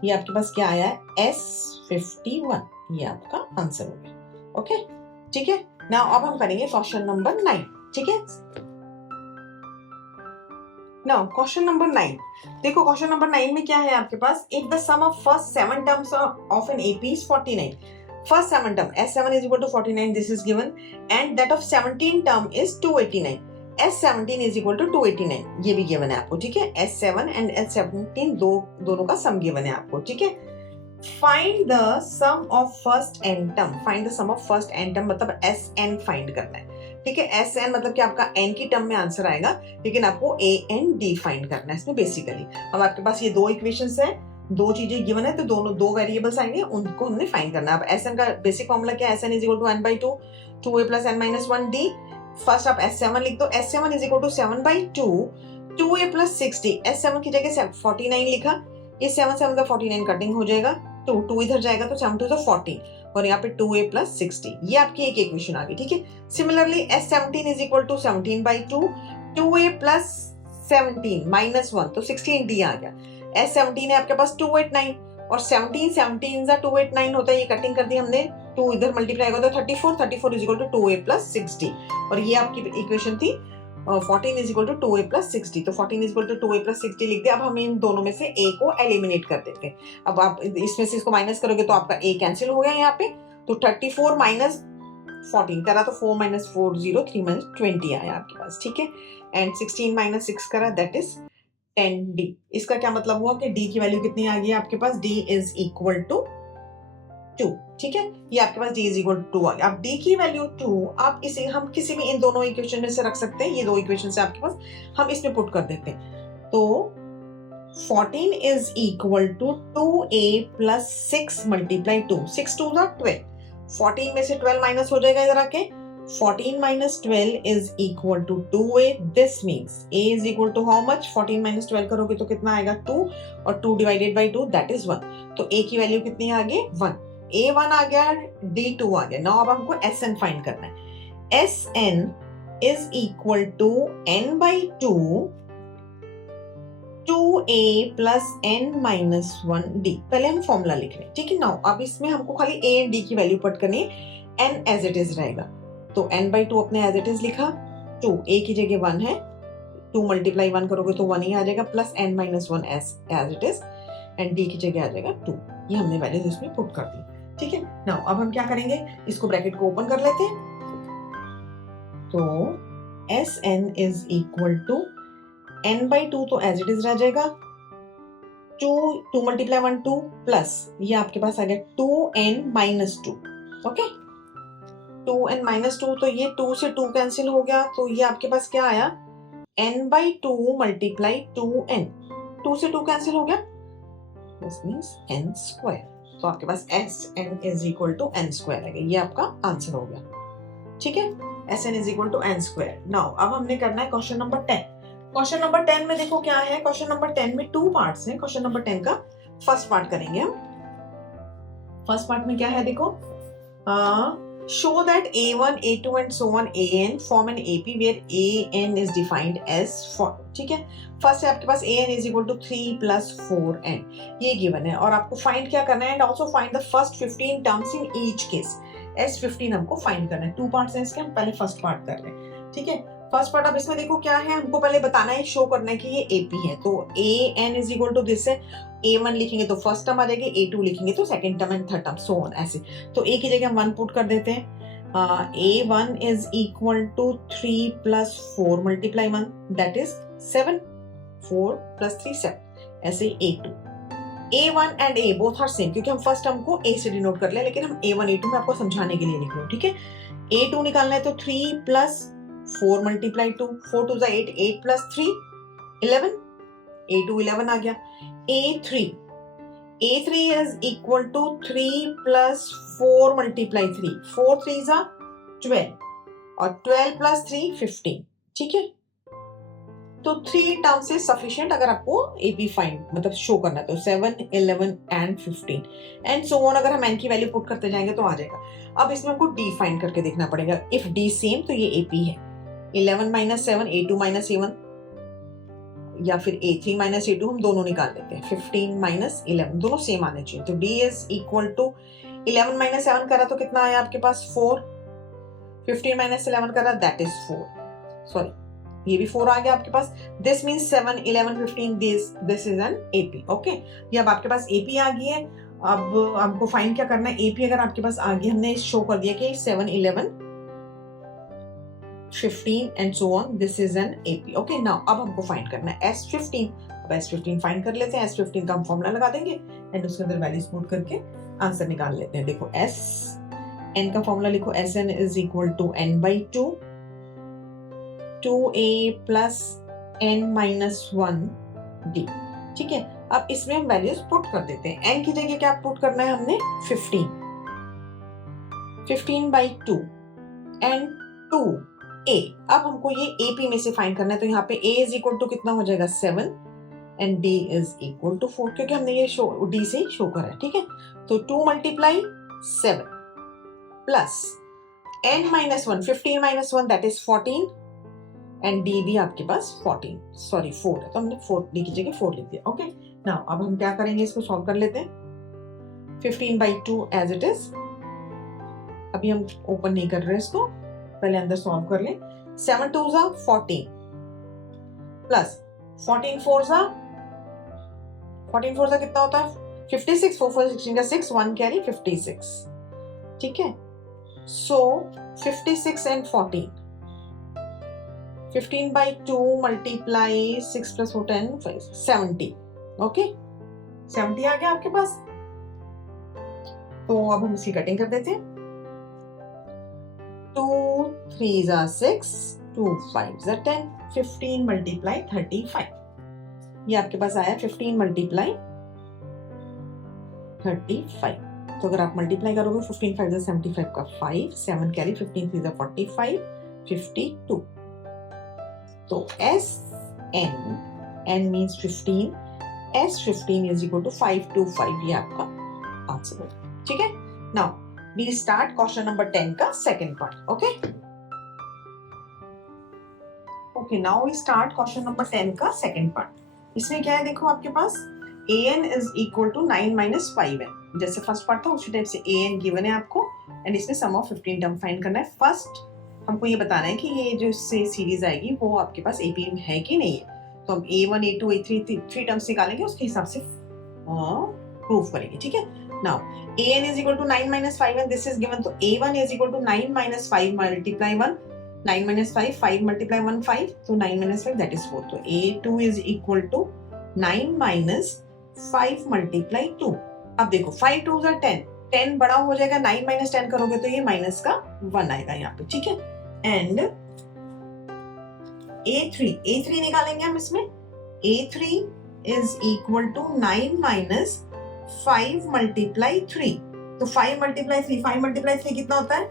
ये आपके पास क्या आया है S51, ये आपका आंसर हो गया। ओके, ठीक है। नाउ अब हम करेंगे क्वेश्चन नंबर 9, ठीक है। नाउ क्वेश्चन नंबर 9, देखो क्वेश्चन नंबर 9 में क्या है आपके पास, if the sum of first 7 terms of an AP is 49, first 7 term S7 is equal to 49, this is given, and that of 17 term is 289, S17 is equal to 289, ये भी given है आपको, ठीक है। S7 एंड S17 दोनों का सम given है आपको, ठीक है। Find the sum of first n term, find the sum of first n term मतलब SN फाइंड करना है, ठीक है। SN मतलब कि आपका n की टर्म में आंसर आएगा, लेकिन आपको AND फाइंड करना है इसमें बेसिकली। अब आपके पास ये दो इक्वेशंस है, दो चीजें गिवन है, तो दोनों दो वेरिएबल्स आएंगे, उनको हमने फाइंड करना है। अब SN का बेसिक फॉर्मूला क्या है, SN is equal to n/2 2a plus n minus 1d। First आप S7 लिख दो, S7 is equal to 7/2 2a plus 6d। S7 की जगह 49 लिखा, ये 7 7 का 49 कटिंग हो जाएगा, 2 इधर जाएगा तो 7 2 14, और यहाँ पे 2a plus 6d, ये आपकी एक इक्वेशन आ गई, ठीक है। Similarly S17 is equal to 17/2 2a plus 17 minus 1, तो 16d आ गया। S17 है आपके पास 289, और 17 17 जा 289 होता है, ये कटिंग कर दी हमने, 2 इधर मल्टीप्लाई होगा तो 34 is equal to 2a plus 6d, और ये आपकी इक्वेशन थी 14 is equal to 2a plus 6d, तो 14 is equal to 2a plus 6d लिख दिया। अब हम इन दोनों में से a को एलिमिनेट कर देते हैं। अब आप इसमें से इसको माइनस करोगे तो आपका a कैंसिल हो गया यहाँ पे, तो 34 माइनस 14 करा तो 4 minus 4 0, 3 minus 20 आया आपके पास, ठीक है। एंड 16 minus 6 करा दैट इज 10d। इसका क्या मतलब हुआ कि d की वैल्यू कितनी आ गई आपके पास, d is equal to 2, ठीक है। ये आपके पास d is equal to 2 आ गया। अब d की वैल्यू 2, आप इसे हम किसी भी इन दोनों इक्वेशन में से रख सकते हैं, ये दो इक्वेशन से आपके पास हम इसमें पुट कर देते हैं। तो 14 is equal to 2a plus 6 multiply 2, 6 2 are 12, 14 में से 12 माइनस हो जाएगा इधर आके, 14 minus 12 is equal to 2a, this means a is equal to how much, 14 minus 12 करोगे तो कितना आएगा 2, और 2 divided by 2 that is 1, तो a की वैल्यू कितनी आ गई 1, a1 आ गया, d2 आ गया। नाउ अब हमको SN फाइंड करना है। SN is equal to n/2 2a plus n minus 1d, पहले हम फॉर्मूला लिख रहे हैं, ठीक है। नाउ अब इसमें हमको खाली a and d की वैल्यू पुट करनी है, n as it is रहेगा, तो n/2 अपने एज इट इज लिखा, 2 a की जगह 1 है, 2 मल्टीप्लाई 1 करोगे तो 1 ही आ जाएगा, plus n minus 1 as it is, and d की जगह आ जाएगा 2, ये हमने वैल्यूज इसमें पुट कर दी, ठीक है। नाउ अब हम क्या करेंगे, इसको ब्रैकेट को ओपन कर लेते हैं, तो SN is equal to n/2 तो एज इट इज रह जाएगा, 2 मल्टीप्लाई 1 2, प्लस ये आपके पास आ गया 2n minus 2, okay. 2n minus 2, तो ये 2 से 2 कैंसिल हो गया, तो ये आपके पास क्या आया n/2 मल्टीप्लाई 2n, 2 से 2 कैंसिल हो गया, दिस मींस n स्क्वायर, तो आपके पास SN is equal to n square है, ये आपका आंसर हो गया, ठीक है। SN is equal to n square. Now अब हमने करना है क्वेश्चन नंबर 10। क्वेश्चन नंबर 10 में देखो क्या है, क्वेश्चन नंबर 10 में 2 पार्ट्स हैं। क्वेश्चन नंबर 10 का फर्स्ट पार्ट करेंगे हम। फर्स्ट पार्ट में क्या है देखो, show that A1, A2 and so on AN form an AP where AN is defined as 4, ठीक है। फर्स्ट है आपके पास AN is equal to 3 plus 4n, ये गिवन है, और आपको फाइंड क्या करना है, and also find the first 15 terms in each case. S15 हमको फाइंड करना है, 2 पार्ट्स हैं इसके, हम पहले फर्स्ट पार्ट कर रहे हैं, ठीक है। फर्स्ट पार्ट अब इसमें देखो क्या है, हमको पहले बताना है, शो करना है कि ये AP है, तो AN is equal to this है, A1 लिखेंगे तो फर्स्ट टर्म आ जाएगी, A2 लिखेंगे तो second term and third term, so on ऐसे। तो A की जगह हम 1 पुट कर देते हैं, A1 is equal to 3 plus 4 multiply 1 that is 7, 4 plus 3 7, ऐसे ही A2, A1 and A both are same, क्योंकि हम फर्स्ट टर्म को A से डिनोट कर ले, लेकिन हम A1 A2 में आपको समझाने के लिए लिख रहे हो, ठीक है। A2 निकालना है तो 3 प्लस 4 मल्टीप्लाई 2, 4 2 8, 8 प्लस 3 11, A2 11 आ गया। A3 is equal to 3 plus 4 multiply 3, 4 3s are 12 और 12 plus 3 15, ठीक है। तो 3 टर्म से सफिशिएंट अगर आपको AP फाइंड मतलब शो करना है तो 7 11 एंड 15 एंड सो ऑन। अगर हम n की वैल्यू पुट करते जाएंगे तो आ जाएगा। अब इसमें हमको D फाइंड करके देखना पड़ेगा। इफ D सेम तो ये AP है। 11 minus 7 A2 minus A1 या फिर A3 minus A2 हम दोनों निकाल लेते हैं। 15 minus 11 दोनों सेम आने चाहिए। तो D is equal to 11 minus 7 करा तो कितना आया आपके पास 4, 15 minus 11 करा that is 4, सॉरी ये भी 4 आ गया आपके पास। This means 7 11 15 this is an AP, okay. ये अब आपके पास AP आ गई है। अब आपको फाइंड क्या करना है, AP अगर आपके पास आ गई, हमने शो कर दिया कि 7 11 15 and so on, this is an AP, okay। now अब हमको फाइंड करना है S15। अब S15 फाइंड कर लेते हैं। S15 का हम फॉर्मूला लगा देंगे एंड उसके अंदर वैल्यूज पुट करके आंसर निकाल लेते हैं। देखो Sn का फॉर्मूला लिखो, Sn is equal to n by 2 2a plus n minus 1 d, ठीक है। अब इसमें हम वैल्यूज पुट कर देते हैं। n की जगह क्या पुट करना है हमने 15 by 2 and 2a। अब हमको ये AP में से फाइंड करना है तो यहाँ पे a इज इक्वल टू कितना हो जाएगा 7 and d is equal to 4, क्योंकि हमने ये d से शो करा है, ठीक है। तो 2 multiply 7 plus n minus 1, 15 minus 1 that is 14 and d भी आपके पास 4 है, तो हमने 4 d की जगह 4 लिख दिया, ओके। नाउ अब हम क्या करेंगे, इसको सॉल्व कर लेते हैं। 15 by 2 एज इट इज। अभी हम ओपन नहीं कर रहे इसको, पहले अंदर सॉल्व कर ले। 7 2s are 14 plus 14 4s are कितना होता है 56, 4 4 16 का 6, 1 कैरी 56, ठीक है। सो 56 and 14, 15 by 2 multiply 6 plus 4 10 70, okay. 70 आ गया आपके पास। तो अब हम इसकी कटिंग कर देते हैं। 2 3s are 6, 2 5s are 10, 15 multiply 35। ये आपके पास आया 15 मल्टीप्लाई 35। तो अगर आप मल्टीप्लाई करोगे 15 5 is 75 का 5, 7 कैरी 15 3 is 45, 52। तो n means 15, S15 is equal to 525, ये आपका आंसर है, ठीक है। Now we start question number 10 का second part, okay। Okay, now we start question number 10 का second part। इसमें क्या है देखो आपके पास an is equal to 9 minus 5n, जैसे फर्स्ट पार्ट था उसी टाइप से an गिवन है आपको एंड इसमें सम ऑफ 15 टर्म फाइंड करना है। फर्स्ट हमको ये बताना है कि ये जो सीरीज आएगी वो आपके पास AP है कि नहीं है। तो हम A1 A2 A3 3 टर्म्स निकालेंगे, उसके हिसाब से प्रूफ करेंगे, ठीक है। Now an is equal to 9 minus 5 and this is given, तो a1 is equal to 9 minus 5 multiply 1, 9 minus 5 5 multiply 1 5, तो 9 minus 5 that is 4। तो a2 is equal to 9 minus 5 multiply 2। अब देखो 5 2s are 10, 10 बड़ा हो जाएगा, 9 minus 10 करोगे तो ये माइनस का 1 आएगा यहाँ पे, ठीक है। एंड a3 निकालेंगे हम इसमें। a3 is equal to 9 minus 5 multiply 3, तो 5 मल्टीप्लाई 3 कितना होता है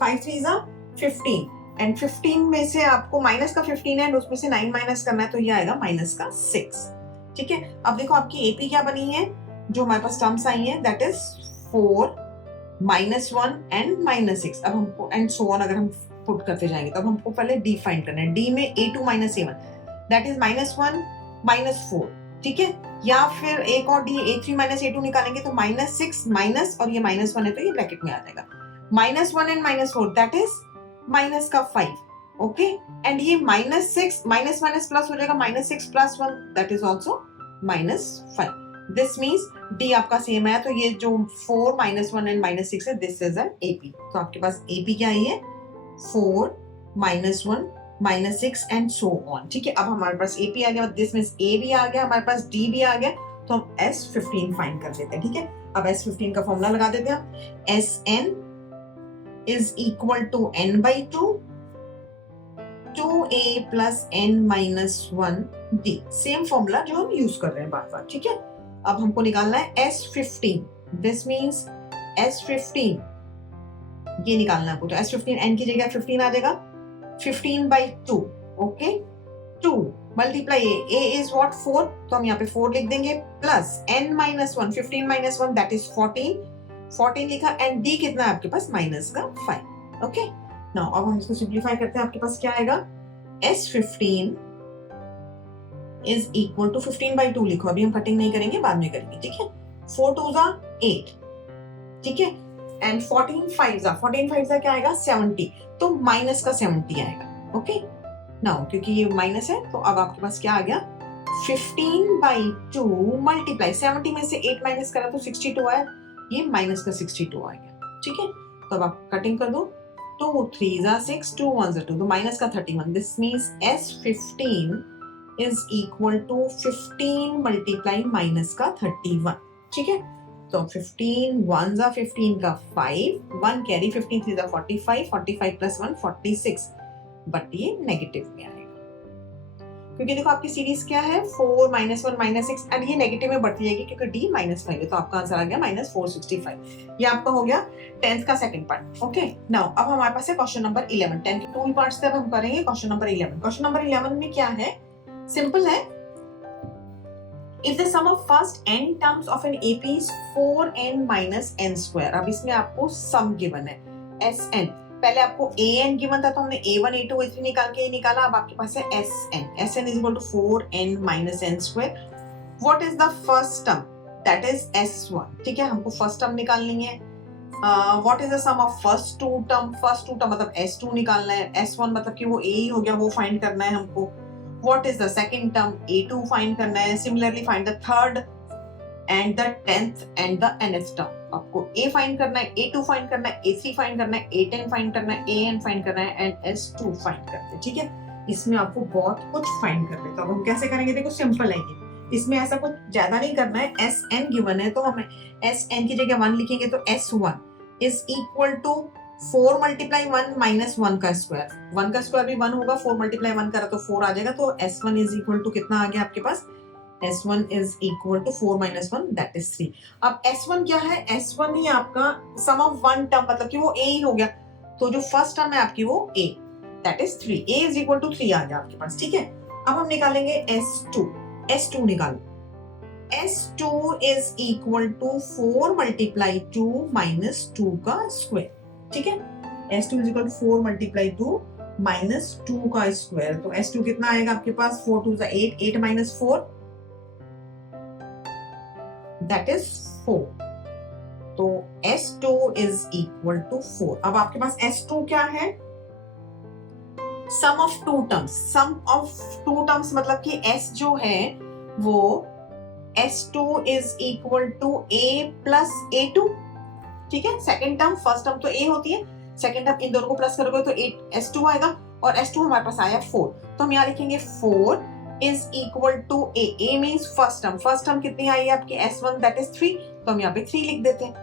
5 3s are 15 एंड 15 में से आपको माइनस का 15 है एंड उसमें से 9 माइनस करना है तो ये आएगा माइनस का 6, ठीक है। अब देखो आपकी AP क्या बनी है, जो हमारे पास टर्म्स आई है दैट इज 4 -1 एंड -6। अब हमको एंड सो ऑन अगर हम पुट करते जाएंगे तो अब हमको पहले D फाइंड करना है। D में A2 minus A1 that is -1 -4, ठीक है। या फिर एक और D A3 minus A2 निकालेंगे तो -6 माइनस और ये -1 है तो ये ब्रैकेट में आ जाएगा। -1 एंड -4 दैट इज माइनस का 5, ओके। एंड ये -6 माइनस माइनस प्लस हो जाएगा, -6 + 1 that is also -5। This means D आपका सेम है, तो ये जो 4 -1 एंड -6 है दिस इज एन AP। तो आपके पास AP क्या है 4 -1 -6 एंड सो ऑन। ठीक है, अब हमारे पास AP आ गया, दिस मींस A भी आ गया, हमारे पास D भी आ गया, तो हम S15 फाइंड कर लेते हैं। ठीक है, अब S15 का फॉर्मूला लगा देते हैं हम। SN is equal to N/2 2A plus N minus 1 D, same formula जो हम यूज कर रहे हैं बार बार। ठीक है, अब हमको निकालना है S15, दिस मींस S15 ये निकालना है, तो S15 N की जगह 15 आ जाएगा, 15/2, okay, 2 multiply A is what 4, तो हम यहाँ पे 4 लिख देंगे, plus N minus 1, 15 minus 1 that is 14 लिखा, एंड D कितना है आपके पास, माइनस का 5, ओके। नाउ अब हम इसको सिंपलीफाई करते हैं, आपके पास क्या आएगा, S15 इज इक्वल टू 15/2 लिखो, अभी हम कटिंग नहीं करेंगे, बाद में करेंगे। ठीक है, 4 2 8, ठीक है, एंड 14 5 क्या आएगा, 70, तो माइनस का 70 आएगा, ओके। नाउ क्योंकि ये माइनस है, तो अब आपके पास क्या आ गया, 15/2 मल्टीप्लाई 70 में से 8 माइनस करा तो 62 आया, ये माइनस का 62 आ गया। ठीक है, तो अब आप कटिंग कर दो, 2 3 6, 2 1 2, तो माइनस का 31, this means S15 is equal to 15 multiply minus का 31। ठीक है, तो 15 1 15 का 5, 1 कैरी, 15 3 45, 45 प्लस 1 46, बट ये नेगेटिव में आएगा, क्योंकि देखो आपकी सीरीज क्या है, 4 -1 -6, एंड ये नेगेटिव में बढ़ती जाएगी क्योंकि D -5 है, तो आपका आंसर आ गया -465। ये आपका हो गया 10th का सेकंड पार्ट, ओके। नाउ अब हमारे पास है क्वेश्चन नंबर 11, 10 के 2 पार्ट्स थे, अब हम करेंगे क्वेश्चन नंबर 11। क्वेश्चन नंबर 11 में क्या है, सिंपल है, if the sum of first n terms of an AP is 4n minus n square, अब इसमें आपको सम गिवन है Sn, पहले आपको an गिवन था, तो हमने A1 A2 A3 निकाल के निकाला, अब आपके पास है Sn is equal to 4n minus n square, what is the first term, that is S1। ठीक है, हमको फर्स्ट टर्म निकालनी है, what is the sum of first two term मतलब S2 निकालना है, S1 मतलब कि वो A ही हो गया, वो फाइंड करना है हमको, what is the second term, A2 find करना है, similarly find the third and the 10th and the nth term, आपको A फाइंड करना है, A2 फाइंड करना है, A3 फाइंड करना है, A10 फाइंड करना है, AN फाइंड करना है, एंड S2 फाइंड करते हैं। ठीक है, इसमें आपको बहुत कुछ फाइंड करना है, तो अब हम कैसे करेंगे, देखो सिंपल है ये, इसमें ऐसा कुछ ज्यादा नहीं करना है, Sn गिवन है, तो हमें Sn की जगह 1 लिखेंगे, तो S1 is equal to 4 multiply 1 minus 1 का स्क्वायर, 1 का स्क्वायर भी 1 होगा, 4 मल्टीप्लाई 1 करा तो 4 आ जाएगा, तो S1 इज इक्वल टू कितना आ गया आपके पास, S1 is equal to 4 minus 1 that is 3। अब S1 क्या है, S1 ही आपका सम ऑफ वन टर्म, मतलब कि वो A ही हो गया, तो जो फर्स्ट टर्म है आपकी वो A, that is 3, A is equal to 3 आ गया आपके पास। ठीक है, अब हम निकालेंगे S2 निकालो, S2 is equal to 4 multiply 2 minus 2 का स्क्वायर। ठीक है, S2 is equal to 4 multiply 2 minus 2 का स्क्वायर, तो S2 कितना आएगा आपके पास, 4 2 8, 8 minus 4 that is 4, तो S2 is equal to 4। अब आपके पास S2 क्या है, सम ऑफ टू टर्म्स, मतलब कि S जो है वो S2 is equal to A plus A2। ठीक है, सेकंड टर्म, फर्स्ट टर्म तो A होती है, सेकंड टर्म इन दोनों को प्लस करोगे तो S2 आएगा, और S2 हमारे पास आया 4, तो हम यहाँ लिखेंगे 4 is equal to A means first term कितनी आई है आपकी, S1 that is 3, तो हम यहाँ पे 3 लिख देते हैं,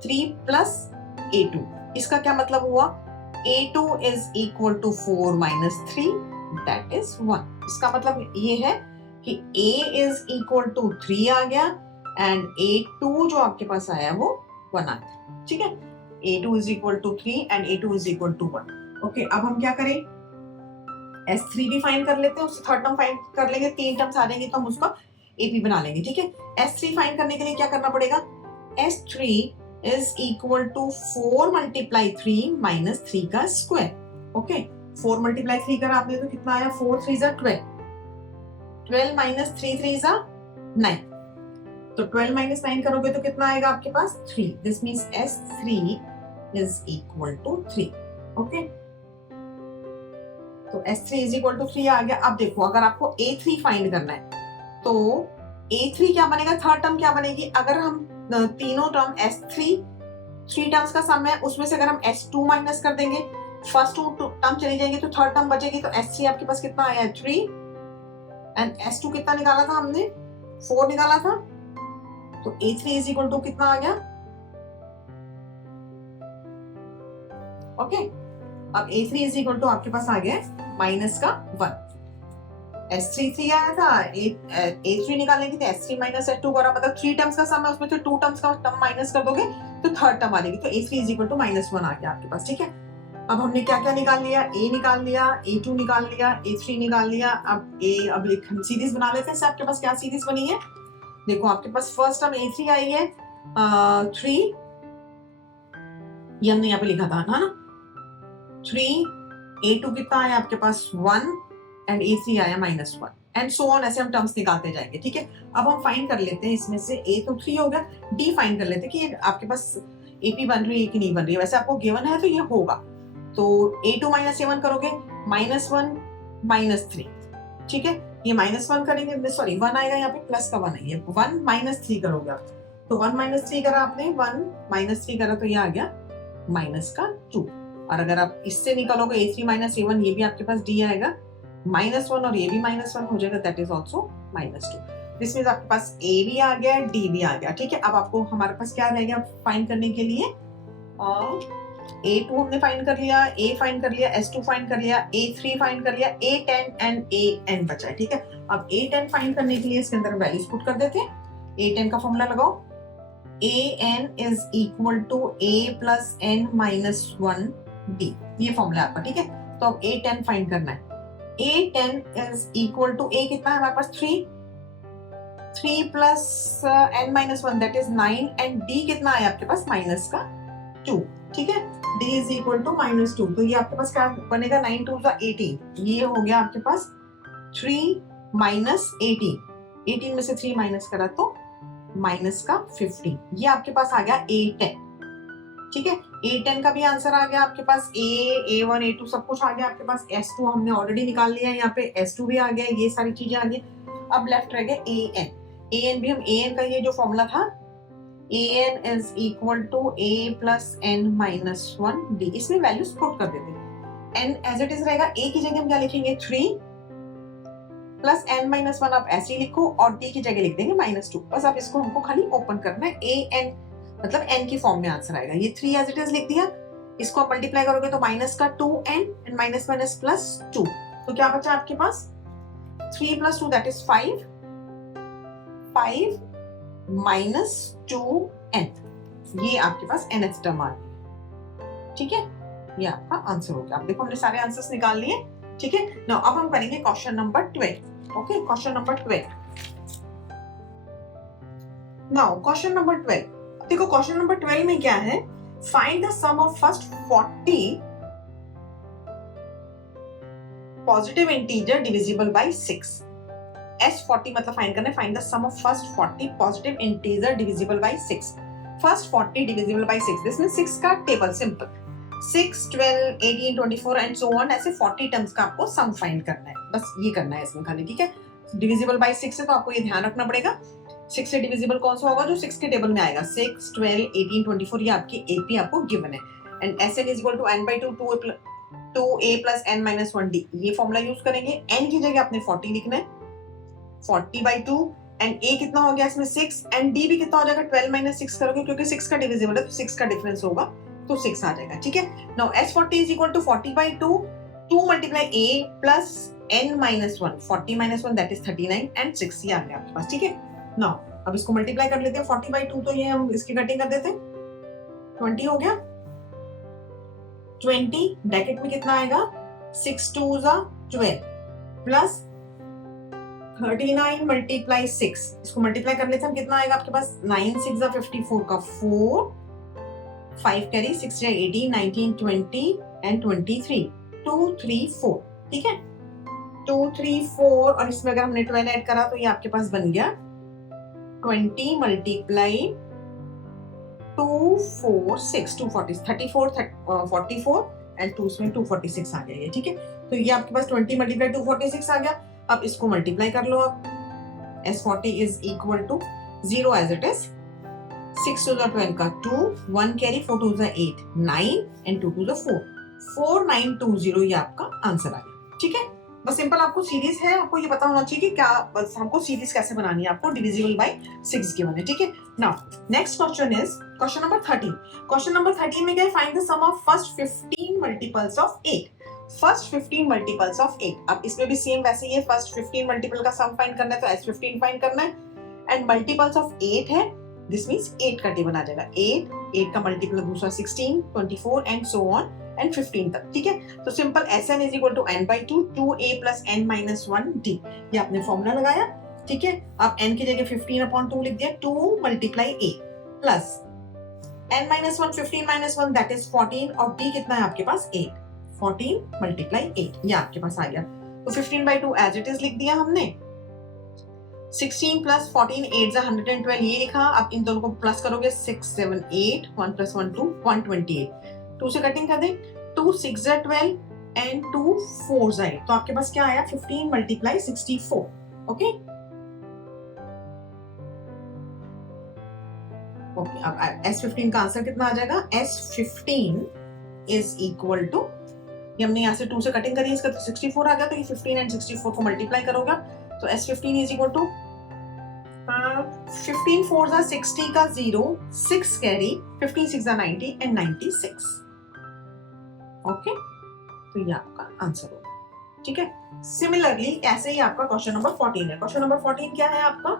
3 plus A2, इसका क्या मतलब हुआ, A2 is equal to 4 minus 3 that is 1, इसका मतलब ये है कि A is equal to 3 आ गया, एंड A2 जो आपके पास आया वो 1 आ गया। ठीक है, A2 is equal to 3 and A2 is equal to 1। Okay, अब हम क्या करें, S3 भी फाइंड कर लेते हैं, उससे थर्ड टर्म फाइंड कर लेंगे, 3 टर्म्स आ जाएंगे तो हम उसका AP बना लेंगे। ठीक है, S3 फाइंड करने के लिए क्या करना पड़ेगा, S3 is equal to 4 multiply 3 minus 3 का स्क्वायर। ओके, 4 multiply 3 करा आपने तो कितना आया, 4 3 12, 12 minus 3 3 9, तो 12 minus 9 करोगे तो कितना आएगा आपके पास, 3, this means S3 is equal to 3। Okay, तो S3 is equal to 3 आ गया। अब देखो, अगर आपको A3 फाइंड करना है तो A3 क्या बनेगा, थर्ड टर्म क्या बनेगी, अगर हम तीनों टर्म S3 3 टर्म्स का सम है, उसमें से अगर हम S2 माइनस कर देंगे, फर्स्ट टू टर्म चली जाएगी तो थर्ड टर्म बचेगी, तो S3 आपके पास कितना आया 3 एंड S2 कितना निकाला था हमने 4 निकाला था, तो A3 इज इक्वल टू कितना आ गया, ओके। अब A3 इज इक्वल टू आपके पास आ गया माइनस का 1, S3 3 आया था, A3 निकालने की थी S3 माइनस S2 करा, मतलब 3 टर्म्स का सम है, उसमें से 2 टर्म्स का टर्म माइनस कर दोगे तो थर्ड टर्म आ जाएगी, तो A3 इज इक्वल टू -1 आ गया आपके पास, ठीक है। अब हमने क्या क्या निकाल लिया, A निकाल लिया, A2 निकाल लिया, A3 निकाल लिया। अब अब हम सीरीज बना लेते हैं। आपके पास क्या सीरीज बनी है, देखो आपके पास फर्स्ट टर्म A3 आई है 3, ये हमने यहाँ पे लिखा था ना 3, A2 कितना आया आपके पास 1 एंड A3 आया -1 एंड सो ऑन, ऐसे हम टर्म्स निकालते जाएंगे, ठीक है। अब हम फाइंड कर लेते हैं इसमें से A तो 3 हो गया, D फाइंड कर लेते हैं कि आपके पास AP बन रही है कि नहीं बन रही है, वैसे आपको गिवन है तो ये होगा, तो A2 - A1 करोगे -1 -3, ठीक है। ये -1 करेंगे, सॉरी 1 आएगा यहाँ पे, प्लस का 1 है, ये 1 - 3 करोगे आप, तो 1 - 3 करा आपने, 1 - 3 करा तो ये आ गया -2, और अगर आप इससे निकालोगे A3 - A1, ये भी आपके पास D आएगा -1 और ये भी -1 हो जाएगा, that is also -2। This means आपके पास A भी आ गया, D भी आ गया, ठीक है। अब आपको हमारे पास क्या रह गया फाइंड करने के लिए, A2 हमने फाइंड कर लिया, A फाइंड कर लिया, S2 फाइंड कर लिया, A3 फाइंड कर लिया, A10 एंड AN बचा है, ठीक है। अब A10 फाइंड करने के लिए इसके अंदर वैल्यूज पुट कर देते हैं। A10 का फॉर्मूला लगाओ, AN is equal to A plus N -1 D, ये फॉर्मूला आपका, ठीक है। तो अब A10 फाइंड करना है, A10 is equal to A कितना है हमारे पास 3 plus N -1 that is 9 and D कितना है आपके पास -2, ठीक है। D इज इक्वल टू -2, तो ये आपके पास क्या बनेगा 9 2 18, ये हो गया आपके पास 3 माइनस 18 में से 3 माइनस करा तो -15, ये आपके पास आ गया A10, ठीक है। A10 का भी आंसर आ गया आपके पास, A1 A2 सब कुछ आ गया आपके पास, S2 हमने ऑलरेडी निकाल लिया है, यहाँ पे S2 भी आ गया, ये सारी चीजें आ गई। अब लेफ्ट रह गया AN भी हम AN का ये जो फॉर्मूला था, AN is equal to A plus N -1 D, इसमें वैल्यूज पुट कर देते हैं। N एज इट इज रहेगा, A की जगह हम क्या लिखेंगे 3 प्लस N -1 आप ऐसे ही लिखो, और D की जगह लिख देंगे -2, बस आप इसको हमको खाली ओपन करना है, AN मतलब n की फॉर्म में आंसर आएगा। ये 3 एज इट इज लिख दिया, इसको आप मल्टीप्लाई करोगे तो -2n एंड -2, तो क्या बचा आपके पास 3 + 2 दैट इज 5 -2n, ये आपके पास nth टर्म आ गई, ठीक है। ये आपका आंसर हो गया। आप देखो हमने सारे आंसर्स निकाल लिए, ठीक है। नाउ अब हम करेंगे question number 12, okay. Question number 12, now question number 12, देखो क्वेश्चन नंबर 12 में क्या है, find the sum of first 40 positive integer divisible by 6। S40 मतलब फाइंड करना है, find the sum of first 40 positive integer divisible by 6। First 40 divisible by 6, this means 6 का table simple, 6 12 18 24 and so on, ऐसे 40 terms का आपको सम find करना है, बस ये करना है इसमें खाली, ठीक है। डिविजिबल बाय 6 है तो आपको ये ध्यान रखना पड़ेगा, 6 से डिविजिबल कौन सा होगा, जो 6 के टेबल में आएगा, 6 12 18 24, ये आपकी AP आपको गिवन है, and SN is equal to n/2 2A plus N -1 D, ये फॉर्मूला यूज करेंगे। N की जगह आपने 40 लिखना है, 40/2 एंड A कितना हो गया इसमें 6 एंड D भी कितना हो जाएगा 12 - 6 करोगे, क्योंकि 6 का डिविजिबल है तो 6 का डिफरेंस होगा तो 6 आ जाएगा, ठीक है। Now S40 is equal to 40/2 2 × A plus N -1, 40 - 1 that is 39 and 6, ये आ गया आपके पास, ठीक है। नाउ अब इसको मल्टीप्लाई कर लेते हैं, 40/2 तो ये हम इसकी कटिंग कर देते हैं, 20 हो गया, 20 ब्रैकेट में कितना आएगा 6 2 12 प्लस 39 × 6, इसको मल्टीप्लाई कर लेते हैं हम, कितना आएगा आपके पास 9 6 54 का 4, 5 कैरी 6 18 19 20 एंड 23, 2 3 4, ठीक है। 2 3 4 और इसमें अगर हमने 12 ऐड करा तो ये आपके पास बन गया 20 मल्टीप्लाई 2 4 6 240 34 44 एंड 2 में 246 आ गया ये, ठीक है। तो ये आपके पास 20 मल्टीप्लाई 246 आ गया। अब इसको मल्टीप्लाई कर लो आप, S40 is equal to 0 as it is, 6 2 12 का 2, 1 कैरी 4 2 8 9 एंड 2 2 4, 4920 ये आपका आंसर आ गया। ठीक है, बस सिंपल आपको सीरीज है, आपको ये पता होना चाहिए कि क्या, बस हमको सीरीज कैसे बनानी है, आपको डिविजिबल बाय 6 गिवन है। ठीक है, now next question is question number 13। Question number 13 में क्या है, find the sum of first 15 multiples of 8। First 15 multiples of 8। अब इसमें भी सेम वैसे ही है, फर्स्ट 15 मल्टीपल का सम फाइंड करना है तो S15 फाइंड करना है, एंड मल्टीपल्स ऑफ 8 है, दिस मींस 8 का टेबल आ जाएगा। 8 का मल्टीपल दूसरा 16, 24 एंड सो ऑन एंड 15 तक। ठीक है, तो simple Sn is equal to n/2 2a plus n minus 1d, ये आपने फॉर्मूला लगाया। ठीक है, अब n की जगह 15/2 लिख दिया, 2 multiply a plus n minus 1 15 minus 1 that is 14, और d कितना है आपके पास 8, 14 मल्टीप्लाई 8 ये आपके पास आ गया। तो 15/2 एज इट इज लिख दिया हमने, 16 प्लस 14 8 जा 112 ये लिखा। अब इन दोनों को प्लस करोगे, 6 7 8 1 प्लस 1 2 128, 2 से कटिंग कर दें, 2 6 जा 12 एंड 2 4 जा 8, तो आपके पास क्या आया 15 मल्टीप्लाई 64। ओके ओके, अब S15 का आंसर कितना आ जाएगा, S15 इज इक्वल टू, ये हमने यहाँ से 2 से कटिंग करी, इसका तो 64 आ गया, तो ये 15 एंड 64 को मल्टीप्लाई करोगे तो S15 इज इक्वल टू 15 4 जा 60 का 0, 6 कैरी, 15 6 जा 90 एंड 96। ओके, तो ये आपका आंसर होगा। ठीक है, सिमिलरली ऐसे ही आपका क्वेश्चन नंबर 14 है। क्वेश्चन नंबर 14 क्या है आपका,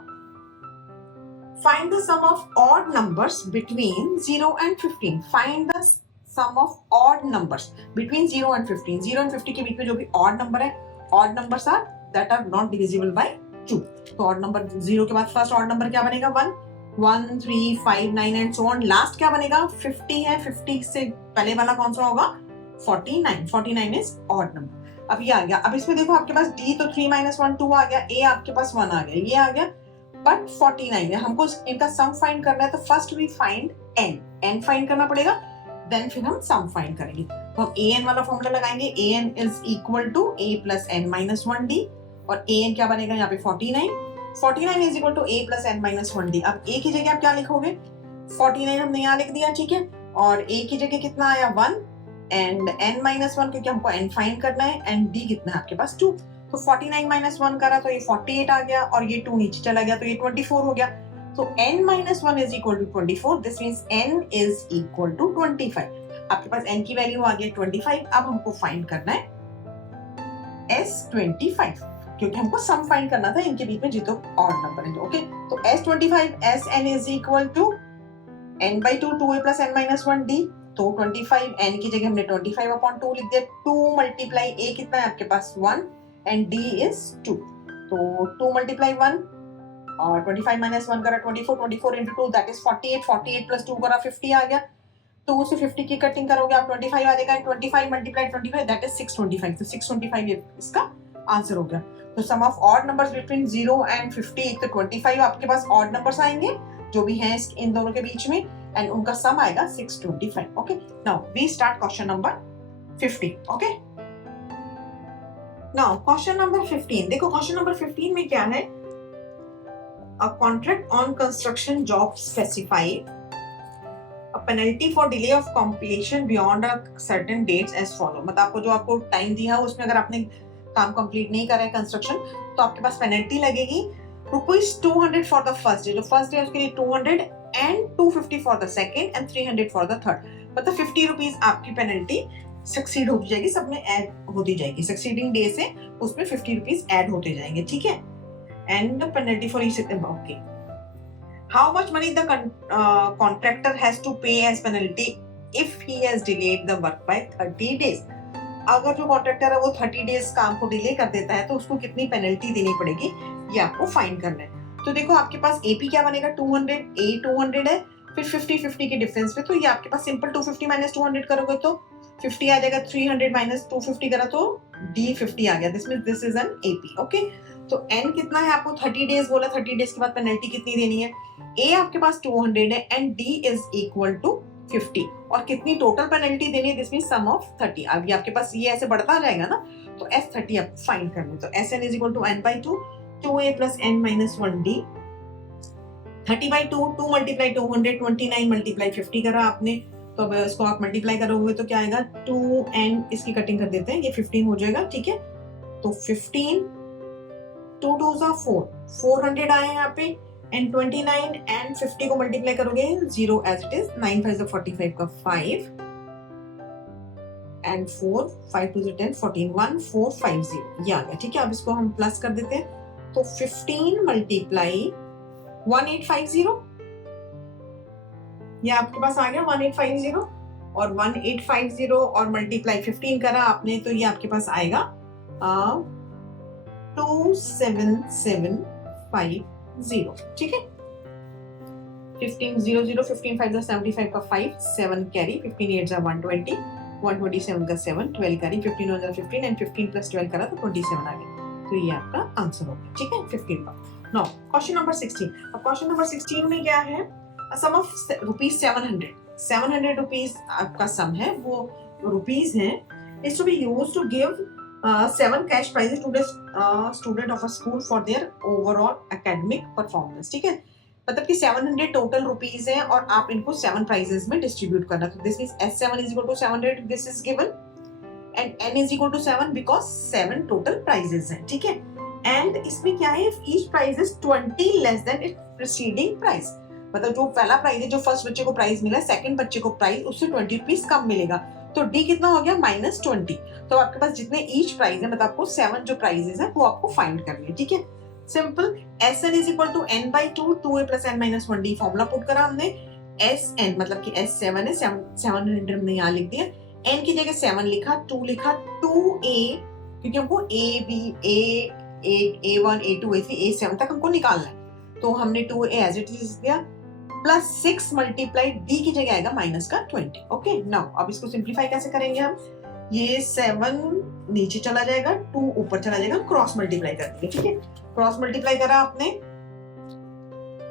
find the sum of odd numbers between 0 and 15। Find the sum of odd numbers between 0 and 15। 0 and 50 के बीच में जो भी ऑड नंबर है, odd numbers are that are not divisible by 2। तो ऑड नंबर 0 के बाद फर्स्ट ऑड नंबर क्या बनेगा, 1 1 3 5 9 एंड सो ऑन। लास्ट क्या बनेगा, 50 है, 50 से पहले वाला कौन सा होगा, 49। 49 इज ऑड नंबर। अब ये आ गया, अब इसमें देखो आपके पास D तो 3 minus 1 2 आ गया, A आपके पास 1 आ गया, ये आ गया, बट 49 है, हमको इनका सम फाइंड करना है, तो first we find n find करना पड़ेगा, देन फिर हम सम फाइंड करेंगे। तो हम an वाला फॉर्मूला लगाएंगे, an is equal to a plus n minus 1d, और an क्या बनेगा यहाँ पे 49 is equal to a plus n minus 1d। अब a की जगह आप क्या लिखोगे, 49 हमने यहाँ लिख दिया। ठीक है, और a की जगह कितना आया 1 एंड n माइनस 1, क्योंकि हमको n फाइंड करना है, एंड d कितना है आपके पास 2, तो 49 माइनस 1 करा तो ये 48 आ गया, और ये 2 नीचे चला गया तो ये 24 हो गया। तो n minus 1 is equal to 24, this means n is equal to 25। आपके पास n की वैल्यू आ गई 25। अब हमको फाइंड करना है S25, क्योंकि हमको सम फाइंड करना था इनके बीच में जितो ऑड नंबर है। ओके, तो S25 Sn is equal to n/2 2a plus n minus 1d। तो 25 n की जगह हमने 25/2 लिख दिया, 2 मल्टीप्लाई a कितना है आपके पास 1 एंड d इज 2, तो 2 मल्टीप्लाई 1 और 25 माइनस 1 करा 24, 24 into 2 दैट इज 48, 48 प्लस 2 करा 50 आ गया, 2 से 50 की कटिंग करोगे आप 25 आ जाएगा, 25 मल्टीप्लाई 25 दैट इज 625, तो 625 ये इसका आंसर हो गया। तो sum of odd numbers between 0 and 50, तो 25 आपके पास ऑड नंबर्स आएंगे जो भी हैं इन दोनों के बीच में, एंड उनका सम आएगा 625। Okay, now we start question number 15। Okay, now question number 15, देखो क्वेश्चन नंबर 15 में क्या है, a contract on construction job specified a penalty for delay of completion beyond a certain dates as follow. मतलब आपको जो आपको time दिया है उसमें अगर आपने काम कंप्लीट नहीं करा है कंस्ट्रक्शन, तो आपके पास पेनल्टी लगेगी ₹200 फॉर द फर्स्ट डे, जो फर्स्ट डे उसके लिए 200 and 250 for the second and 300 for the third. मतलब 50 रुपीज आपकी पेनल्टी सक्सीड होती जाएगी, सब में ऐड होती जाएगी, सक्सीडिंग डे से उसमें 50 रुपीज ऐड होते जाएंगे। ठीक है, and penalty for each okay. How much money the contractor has to pay as penalty if he has delayed the work by 30 days. अगर जो कॉन्ट्रैक्टर है वो 30 डेज काम को डिले कर देता है तो उसको कितनी पेनल्टी देनी पड़ेगी, ये आपको फाइंड करना है। तो देखो आपके पास AP क्या बनेगा 200, A 200 है, फिर 50 के डिफरेंस पे, तो ये आपके पास सिंपल 250 माइनस 200 करोगे तो 50 आ जाएगा, 300 माइनस 250 करा तो D 50 आ गया, this is an AP। Okay, तो N कितना है, आपको 30 डेज बोला, 30 डेज के बाद पेनल्टी कितनी देनी है, A आपके पास 200 है and D is equal to 50, और कितनी टोटल पेनल्टी देनी है, दिस मींस सम ऑफ 30। अभी आपके पास ये ऐसे बढ़ता जाएगा ना, तो S30 आप फाइंड कर लो, तो Sn is equal to n/2 2a plus n minus 1d, 30/2 2 multiply 200 29 multiply 50 करा आपने, तो अब इसको आप मल्टीप्लाई करोगे तो क्या आएगा 2 एंड इसकी कटिंग कर देते हैं, ये 15 हो जाएगा, ठीक है। तो 15 2 2 4 400 आए यहाँ पे एंड 29 एंड 50 को मल्टीप्लाई करोगे 0 एज इट इज, 9 5 45 का 5 एंड 4 5 2 10 14 1450 ये आ गया, ठीक है। अब इसको हम प्लस कर देते हैं तो 15 मल्टीप्लाई 1850 ये आपके पास आ गया 1850 और 1850 और मल्टीप्लाई 15 करा आपने तो ये आपके पास आएगा 27750, ठीक है। 15 0 0 15 5 75 का 5 7 कैरी 15 8 120 127 का 7 12 कैरी 15 1 15 एंड 15 प्लस 12 करा तो 27 आ गया, तो ये आपका आंसर हो गया, ठीक है 15 का। Now question number 16। अब क्वेश्चन नंबर 16 में क्या है, सम ऑफ रुपीज 700 रुपीज आपका सम है, वो रुपीज है, is to be used to give 7 cash prizes to the student of a school for their overall academic performance, ठीक है। मतलब कि 700 टोटल रुपीज है और आप इनको 7 प्राइजेस में डिस्ट्रीब्यूट करना, तो this means S7 is equal to 700, this is given and N is equal to 7 because 7 total prizes हैं, ठीक है। एंड इसमें क्या है, each prize is 20 less than its preceding price, मतलब जो पहला प्राइज है, जो फर्स्ट बच्चे को प्राइज मिला, सेकंड बच्चे को प्राइज उससे 20 रुपीज कम मिलेगा, तो D कितना हो गया -20। तो आपके पास जितने ईच प्राइज है, मतलब आपको 7 जो प्राइजेस है वो आपको फाइंड करनी है, ठीक है। Simple, Sn is equal to n/2 2a + n - 1d formula put करा हमने। Sn मतलब कि S7 है, 700 हमने यहाँ लिख दिया, n की जगह 7 लिखा, 2 लिखा, 2a क्योंकि हमको A1 A2 A3 A7 तक हमको निकालना है, तो हमने 2a एज इट इज दिया प्लस 6 मल्टीप्लाई D की जगह आएगा -20, ओके। नाउ अब इसको सिंप्लीफाई कैसे करेंगे हम, ये 7 नीचे चला जाएगा, 2 ऊपर चला जाएगा, क्रॉस मल्टीप्लाई कर देंगे, ठीक है। क्रॉस मल्टीप्लाई करा आपने,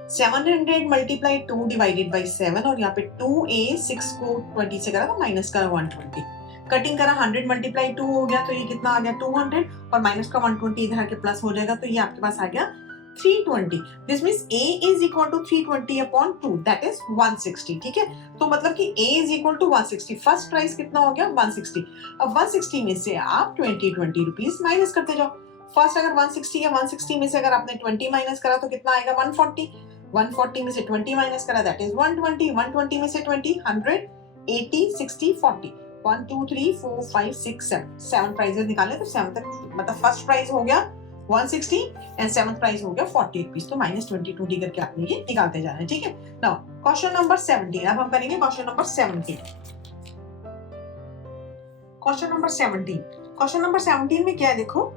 700 मल्टीप्लाई 2 डिवाइडेड बाई 7 और यहाँ पे 2a 6 को 20 से करा तो माइनस का 120, कटिंग करा 100 मल्टीप्लाई 2 हो गया, तो ये कितना आ गया 200 और माइनस का 120 इधर आके प्लस हो जाएगा, तो ये आपके पास आ गया 320। This means a is equal to 320 upon 2 that is 160, ठीक है। तो मतलब कि a is equal to 160, first price कितना हो गया 160। अब 160 में से आप 20 रुपीज माइनस करते जाओ, फर्स्ट अगर 160 है, 160 में से अगर आपने 20 माइनस करा तो कितना आएगा 140, 140 में से 20 माइनस करा दैट इज 120, 120 में से 20 100 80 60 40 1 2 3 4 5 6 7 प्राइजेस निकाले, तो 7 तक मतलब फर्स्ट प्राइस हो गया 160 एंड 7th प्राइस हो गया 40 रुपीज, तो -20 करके आपने ये निकालते जाना है, ठीक है। नाउ क्वेश्चन नंबर 17, अब हम करेंगे question number 17। Question number 17, question number 17 में क्या है देखो,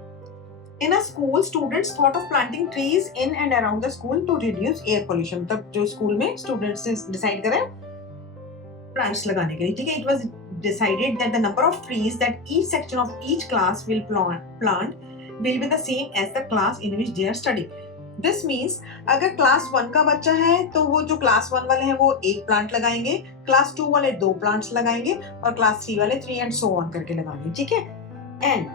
in a school students thought of planting trees in and around the school to reduce air pollution, मतलब जो स्कूल में स्टूडेंट्स डिसाइड करें प्लांट्स लगाने के लिए, ठीक है। It was decided that the number of trees that each section of each class will plant will be the same as the class in which they are studying. This means अगर class 1 का बच्चा है तो वो जो class 1 वाले हैं वो 1 प्लांट लगाएंगे, क्लास 2 वाले 2 प्लांट्स लगाएंगे और क्लास 3 वाले 3 एंड सो ऑन करके लगाएंगे, ठीक है। And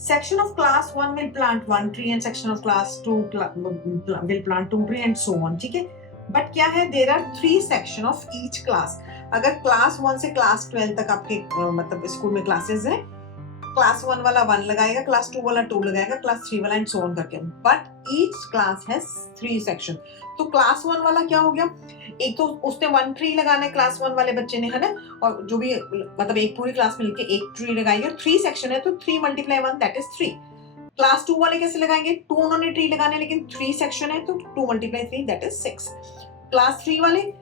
section of class 1 will plant 1 tree and section of class 2 will plant 2 tree and so on, ठीक है। बट क्या है, there are 3 section of each class। अगर क्लास 1 से क्लास 12 तक आपके मतलब स्कूल में क्लासेस है, क्लास 1 वाला 1 लगाएगा, क्लास 2 वाला 2 लगाएगा, क्लास 3 वाला एंड सो ऑन करके, but each class has 3 section. तो क्लास 1 वाला क्या हो गया, एक तो उसने 1 ट्री लगाना है क्लास 1 वाले बच्चे ने, है ना, और जो भी मतलब एक पूरी क्लास में मिलके 1 ट्री लगाएंगे, 3 सेक्शन है तो 3 × 1 दैट इज 3। क्लास 2 वाले कैसे लगाएंगे, 2 उन्होंने ट्री लगाने लेकिन 3 सेक्शन है तो 2 × 3 दैट इज 6। क्लास 3 वाले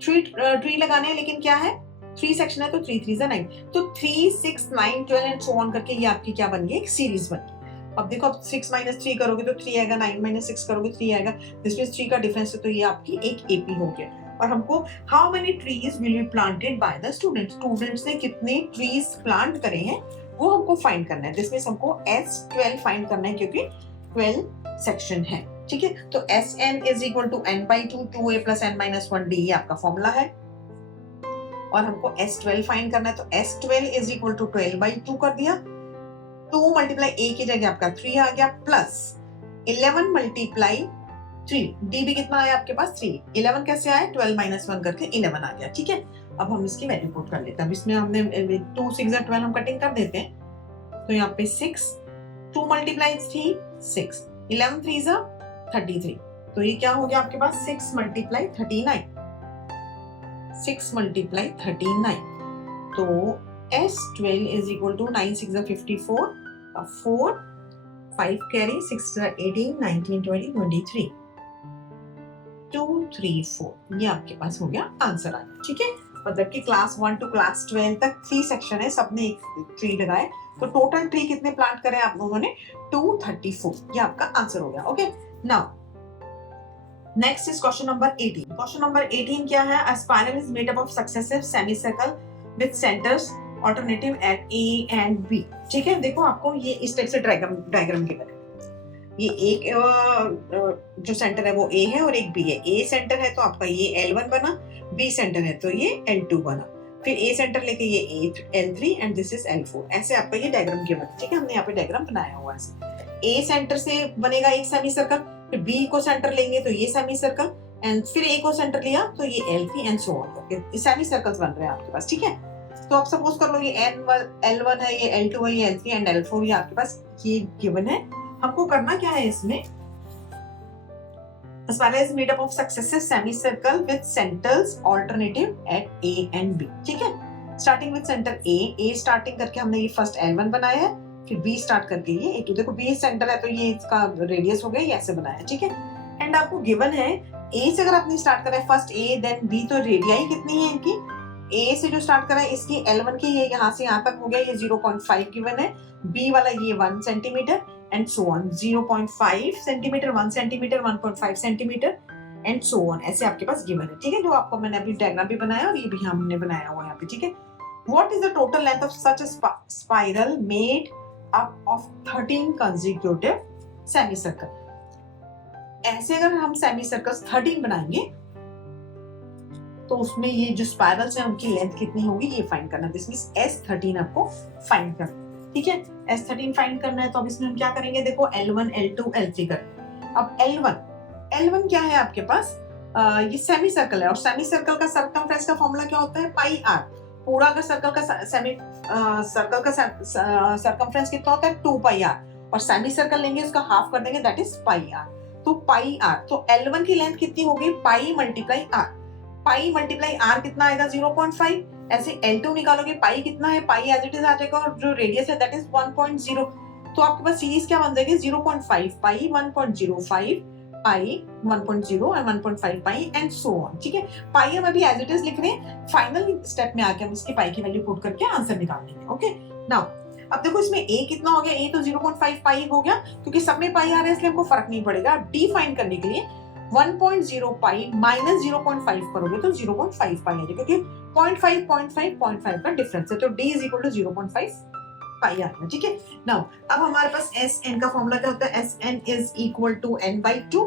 3 ट्री लगाने लेकिन क्या है 3 सेक्शन है तो 3 3 9, तो 3 6 9 12 एंड सो ऑन करके ये आपकी क्या बन गई, एक सीरीज बन गई। अब देखो, अब 6 - 3 करोगे तो 3 आएगा, 9 - 6 करोगे 3 आएगा, दिस मींस 3 का डिफरेंस है, तो ये आपकी एक एपी हो गया। और हमको how many trees will be planted by the students, students ने कितने ट्रीज प्लांट करे हैं वो हमको फाइंड करना है। दिस मींस हमको S12 फाइंड करना है क्योंकि 12 सेक्शन है, ठीक है। तो Sn is equal to n/2 2a + n - 1d ये आपका फॉर्मूला है और हमको S12 फाइंड करना है, तो S12 इज इक्वल टू 12/2 कर दिया, 2 मल्टीप्लाई a की जगह आपका 3 आ गया, प्लस 11 मल्टीप्लाई 3, d भी कितना आया आपके पास 3, 11 कैसे आया 12 - 1 करके 11 आ गया, ठीक है। अब हम इसकी वैल्यू पुट कर लेते हैं। अब इसमें हमने 2 6 12 हम कटिंग कर देते हैं, तो यहाँ पे 6, 2 मल्टीप्लाई 3 6, 11 3 जा 33, तो ये क्या हो गया आपके पास 6 मल्टीप्लाई 39, 6 मल्टीप्लाई 39, तो S12 इज इक्वल टू 9 6 जा 54, 4 5 कैरी 6 जा 18 19 20 23, 2 3 4, ये आपके पास हो गया आंसर आ गया। ठीक है, मतलब कि क्लास 1 टू क्लास 12 तक 3 सेक्शन है, सबने एक ट्री लगाए, तो टोटल ट्री कितने प्लांट करे आप लोगों ने 234, ये आपका आंसर हो गया। Okay, now next is question number 18। Question number 18 क्या है? A spiral is made up of successive semi circle with centres alternative at A and B. ठीक है, देखो आपको ये इस टाइप से डायग्राम गिवन है। ये एक जो सेंटर है वो ए है और एक बी है। ए सेंटर है तो आपका ये L1 बना, बी सेंटर है तो ये L2 बना, फिर ए सेंटर लेके ये L3 and this is L4। ऐसे आपका ये डायग्राम गिवन है। ठीक है, हमने यहाँ पे डायग्राम बनाया हुआ है। ए सेंटर से बनेगा एक सेमी सर्कल, फिर बी को सेंटर लेंगे तो ये सेमी सर्कल, एंड फिर ए को सेंटर लिया तो ये L3 एंड सो ऑन करके सेमी सर्कल्स बन रहे हैं आपके पास। ठीक है, तो आप सपोज कर लो ये L1 है, ये L2 है, ये L3 एंड L4 ये आपके पास ये गिवन है। हमको करना क्या है इसमें? A spiral is made up of successive semicircle with centers alternative at A and B. ठीक है, starting with center A starting करके हमने ये फर्स्ट L1 बनाया है, फिर B स्टार्ट करके ये A2, देखो B सेंटर है तो ये इसका रेडियस हो गया, ये ऐसे बनाया है। ठीक है, एंड आपको गिवन है A से अगर आपने स्टार्ट करा है फर्स्ट A देन B, तो रेडियाई कितनी है इनकी? A से जो स्टार्ट करा है इसकी L1 की ये यहाँ से यहाँ तक हो गया, ये 0.5 गिवन है, B वाला ये 1 centimetre and so on, 0.5 centimetre, 1 centimetre, 1.5 centimetre and so on, ऐसे आपके पास गिवन है। ठीक है, जो आपको मैंने अभी डायग्राम भी बनाया और ये भी हमने बनाया हुआ है यहाँ पे। ठीक है, what is the total length of such a spiral made up of 13 consecutive semi circle? ऐसे अगर हम सेमी सर्कल्स 13 बनाएंगे तो उसमें ये जो स्पाइरल्स हैं उनकी लेंथ कितनी होगी ये फाइंड करना है। दिस मींस S13 आपको फाइंड करना है। ठीक है, S13 फाइंड करना है तो अब इसमें हम क्या करेंगे? देखो L1 L2 L3 करेंगे। अब L1 क्या है आपके पास? ये सेमी सर्कल है और सेमी सर्कल का सर्कमफ्रेंस का फॉर्मूला क्या होता है? पाई आर। पूरा अगर सर्कल का सेमी सर्कल का सर्कमफ्रेंस कितना होता है? 2 पाई आर, और सेमी सर्कल लेंगे उसका हाफ कर देंगे, दैट इज पाई आर। तो पाई आर, तो L1 की लेंथ कितनी होगी? Pi multiply R. Pi multiply R कितना आएगा? 0.5। ऐसे L2 निकालोगे, पाई कितना है? पाई एज इट इज आ जाएगा और जो रेडियस है दैट इज 1.0, तो आपके पास सीरीज क्या बन जाएगी? 0.5 पाई, 1.05 पाई, 1.0 और 1.5 पाई एंड सो ऑन। ठीक है, पाई हम अभी एज इट इज लिख रहे हैं, फाइनल स्टेप में आके हम इसकी पाई की वैल्यू पुट करके आंसर निकाल लेंगे। ओके, नाउ अब देखो इसमें a कितना हो गया? a तो 0.5 पाई हो गया, क्योंकि सब में पाई आ रहा है इसलिए हमको फर्क नहीं पड़ेगा। d फाइंड करने के लिए 1.0 पाई माइनस 0.5 करोगे तो 0.5 पाई आएगा, क्योंकि 0.5 का डिफरेंस है, तो d इज इक्वल टू 0.5 पाई आ गया। ठीक है, नाउ अब हमारे पास Sn का फॉर्मूला क्या होता है? Sn is equal to n by 2,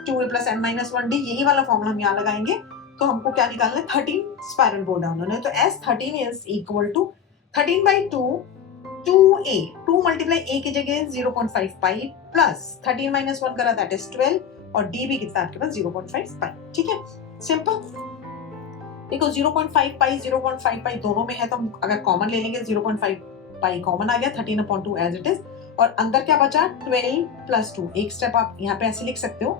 2a plus n minus 1d, यही वाला फॉर्मूला हम यहाँ लगाएंगे। तो हमको क्या निकालना है? 13 स्पाइरल बोला उन्होंने, तो S13 is equal to 13 by 2, 2a, 2 multiply a की जगह 0.5 पाई प्लस 13 माइनस 1 करा दैट इज 12, और d भी कितना आपके पास? 0.5 पाई। ठीक है, सिंपल। देखो 0.5 पाई 0.5 पाई दोनों में है, तो हम अगर कॉमन ले लेंगे 0.5 पाई कॉमन आ गया, 13/2 एज इट इज, और अंदर क्या बचा? 12 प्लस 2। एक स्टेप आप यहाँ पे ऐसे लिख सकते हो,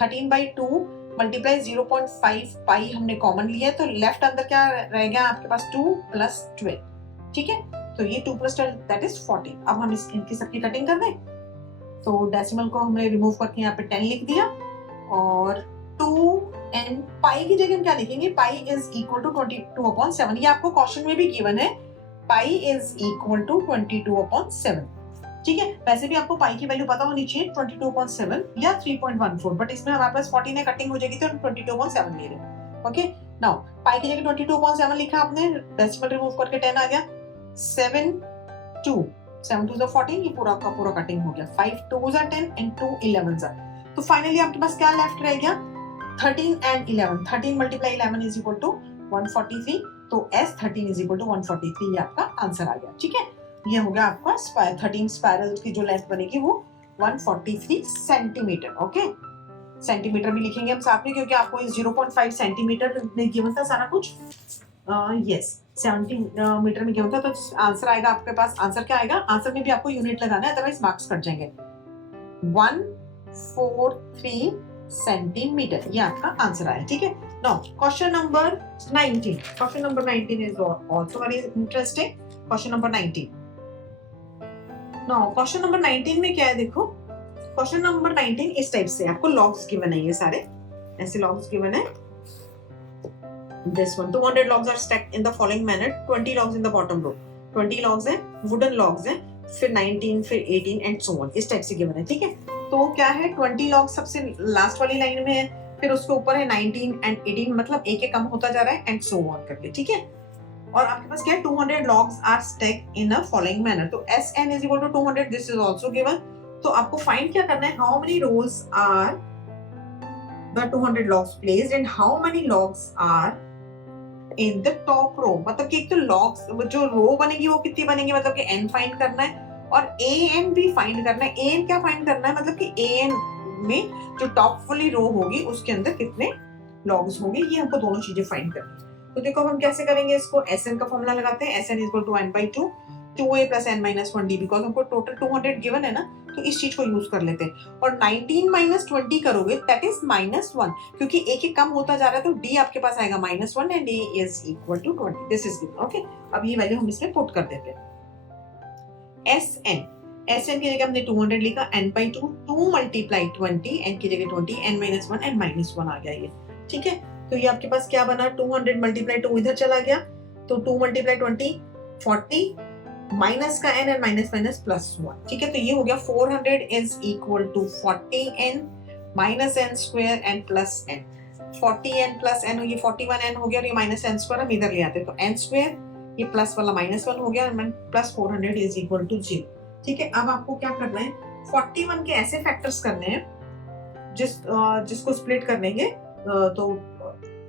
13/2 मल्टीप्लाई 0.5 पाई हमने कॉमन लिया है, तो लेफ्ट अंदर क्या रह गया आपके पास? 2 प्लस 12। ठीक है, तो ये 2 प्लस 12 दैट इज 14। अब हम इनकी सबकी कटिंग कर दें, तो डेसिमल को हमने रिमूव करके यहाँ पे 10 लिख दिया, और 2n पाई की जगह हम क्या लिखेंगे? Pi is equal to 22/7। ये आपको क्वेश्चन में भी गिवन है, पाई इज इक्वल टू 22/7। ठीक है, वैसे भी आपको पाई की वैल्यू पता होनी चाहिए 22/7 या 3.14, बट इसमें हमारे पास 14 है, कटिंग हो जाएगी तो हम 22/7 ले रहे हैं। ओके, नाउ पाई की जगह 22/7 लिखा आपने, डेसिमल रिमूव करके 10 आ गया, 7 2 14, ये पूरा का पूरा कटिंग हो गया, 5 2 10 एंड 2 11, तो फाइनली आपके पास क्या लेफ्ट रह गया? 13 and 11, 13 multiply 11 is equal to 143, तो S13 इज इक्वल टू 143, ये आपका आंसर आ गया। ठीक है, ये हो गया आपका 13 स्पाइरल की जो लेंथ बनेगी वो 143 सेंटीमीटर। ओके, सेंटीमीटर भी लिखेंगे हम साथ में, क्योंकि आपको इस 0.5 सेंटीमीटर में गिवन था सारा कुछ। यस 70 मीटर में क्या होता है, तो आंसर आएगा आपके पास, आंसर क्या आएगा, आंसर में भी आपको यूनिट लगाना है, अदरवाइज मार्क्स कट जाएंगे। 143 सेंटीमीटर, ये आपका आंसर आया, ठीक है। Now question number 19, question number 19 is also very interesting. Question number 19, now question number 19 में क्या है, देखो क्वेश्चन नंबर 19 इस टाइप से, आपको लॉग्स गिवन है, ये सारे ऐसे लॉग्स गिवन है। This one 200 logs are stacked in the following manner, 20 logs in the bottom row, 20 logs है, wooden logs है, फिर 19, फिर 18 एंड so on, इस टाइप से गिवन है, ठीक है। तो क्या है, 20 लॉग सबसे लास्ट वाली लाइन में है, फिर उसके ऊपर है 19 एंड 18, मतलब एक एक कम होता जा रहा है एंड सो ऑन करके, ठीक है। और आपके पास क्या है, 200 logs are stacked in a following manner, तो SN is equal to 200, this is also given. तो आपको फाइंड क्या करना है, how many rows are the 200 logs placed and how many logs are in the top row, मतलब कि एक तो लॉग्स जो रो बनेगी वो कितनी बनेगी, मतलब कि n फाइंड करना है, और an भी फाइंड करना है। an क्या फाइंड करना है, मतलब कि an में जो टॉप वाली रो होगी उसके अंदर कितने लॉग्स होंगे, ये हमको दोनों चीजें फाइंड करनी है। तो देखो हम कैसे करेंगे इसको, SN का फॉर्मूला लगाते हैं, SN is equal to n/2 2a plus n minus 1d, because हमको टोटल 200 गिवन है ना, तो इस चीज को यूज कर लेते हैं। और 19 minus 20 करोगे दैट इज -1, क्योंकि एक एक कम होता जा रहा है, तो d आपके पास आएगा -1 and a is equal to 20, this is given, okay. अब ये वैल्यू हम इसमें पुट कर देते हैं। SN की जगह हमने 200 लिखा, n/2 2 multiply 20, n की जगह 20, n minus 1 and -1 आ गया ये, ठीक है। तो ये आपके पास क्या बना, 200 multiply 2 इधर चला गया, तो 2 multiply 20 40, माइनस का n and minus minus plus 1, ठीक है। तो ये हो गया 400 is equal to 40n minus n square and plus n, 40n plus n, ये 41n हो गया, और ये माइनस n स्क्वायर हम इधर ले आते हैं, तो n स्क्वायर ये प्लस वाला -1 हो गया, and plus 400 is equal to 0, ठीक है। अब आपको क्या करना है, 41 के ऐसे फैक्टर्स करने हैं जिसको स्प्लिट करने के, तो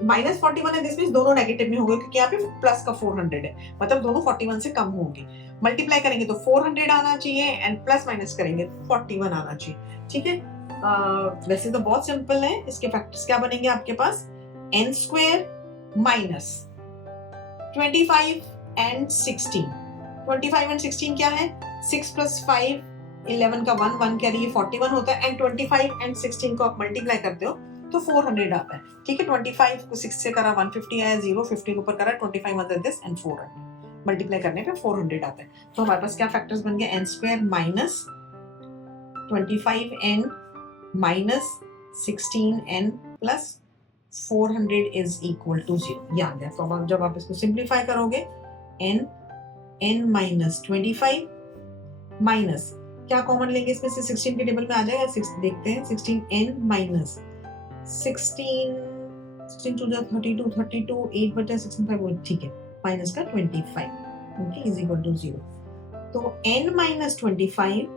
-41 है, दिस मींस दोनों नेगेटिव में होंगे, क्योंकि यहाँ पे प्लस का 400 है, मतलब दोनों 41 से कम होंगे। मल्टीप्लाई करेंगे तो 400 आना चाहिए, एंड प्लस माइनस करेंगे तो 41 आना चाहिए, ठीक है। वैसे तो बहुत सिंपल है, इसके फैक्टर्स क्या बनेंगे आपके पास, n square minus 25 and 16, 25 and 16 क्या है, 6 प्लस 5 11 का 1 1 कैरी, ये 41 होता है, एंड 25 एंड 16 को आप मल्टीप्लाई करते हो तो 400 आता है, ठीक है। 25 को 6 से करा 150 आया, 0 50 के ऊपर करा 25 अंदर दिस एंड 400, मल्टीप्लाई करने पे 400 आता है। तो हमारे पास क्या फैक्टर्स बन गए, n square minus 25n minus 16n plus 400 is equal to 0, ये आ गया। तो अब जब आप इसको सिंप्लीफाई करोगे, n माइनस 25 माइनस क्या कॉमन लेंगे इसमें से, 16 के टेबल में आ जाएगा, 6 देखते हैं, 16n माइनस 16 to the 32 32 8 बचा 65, ठीक है, माइनस का 25, ओके, इज इक्वल टू 0। तो n minus 25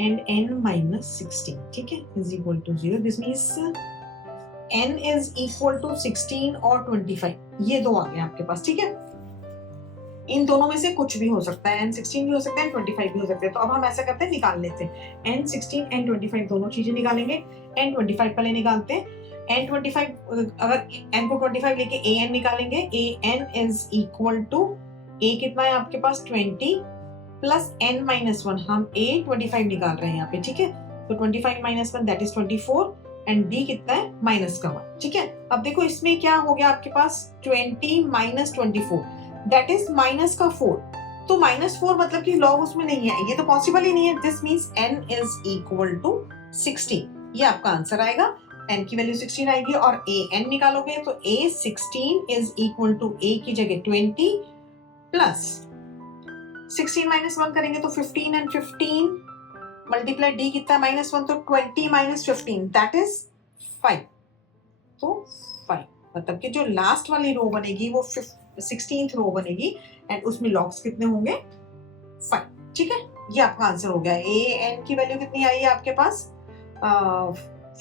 and n minus 16, ठीक है, is equal to 0, this means n is equal to 16 और 25, ये दो आ गए आपके पास, ठीक है। इन दोनों में से कुछ भी हो सकता है, n16 भी हो सकता है, n25 भी हो सकता है। तो अब हम ऐसा करते हैं, निकाल लेते हैं, n16 n25 दोनों चीजें निकालेंगे, n25 पहले निकालते हैं, n25 अगर n को 25 लेके an निकालेंगे, an is equal to a कितना है आपके पास 20 प्लस n माइनस 1, हम a 25 निकाल रहे हैं यहाँ पे, ठीक है। तो 25 minus 1 that is 24, and b कितना है माइनस का 1, ठीक है। अब देखो इसमें क्या हो गया आपके पास, 20 माइनस 24 दैट इज माइनस का 4, तो -4 मतलब कि लॉग उसमें नहीं है, ये तो पॉसिबल ही नहीं है, this means n is equal to 16, ये आपका आंसर आएगा, n की वैल्यू 16 आएगी, और an निकालोगे तो a 16 is equal to a की जगह 20 प्लस 16 माइनस 1 करेंगे तो 15 एंड 15 मल्टीप्लाई d कितना है -1, तो 20 माइनस 15 दैट इज 5, तो 5 मतलब कि जो लास्ट वाली रो बनेगी वो 16th रो बनेगी, एंड उसमें लॉग्स कितने होंगे 5, ठीक है। ये आपका आंसर हो गया। an की वैल्यू कितनी आई है आपके पास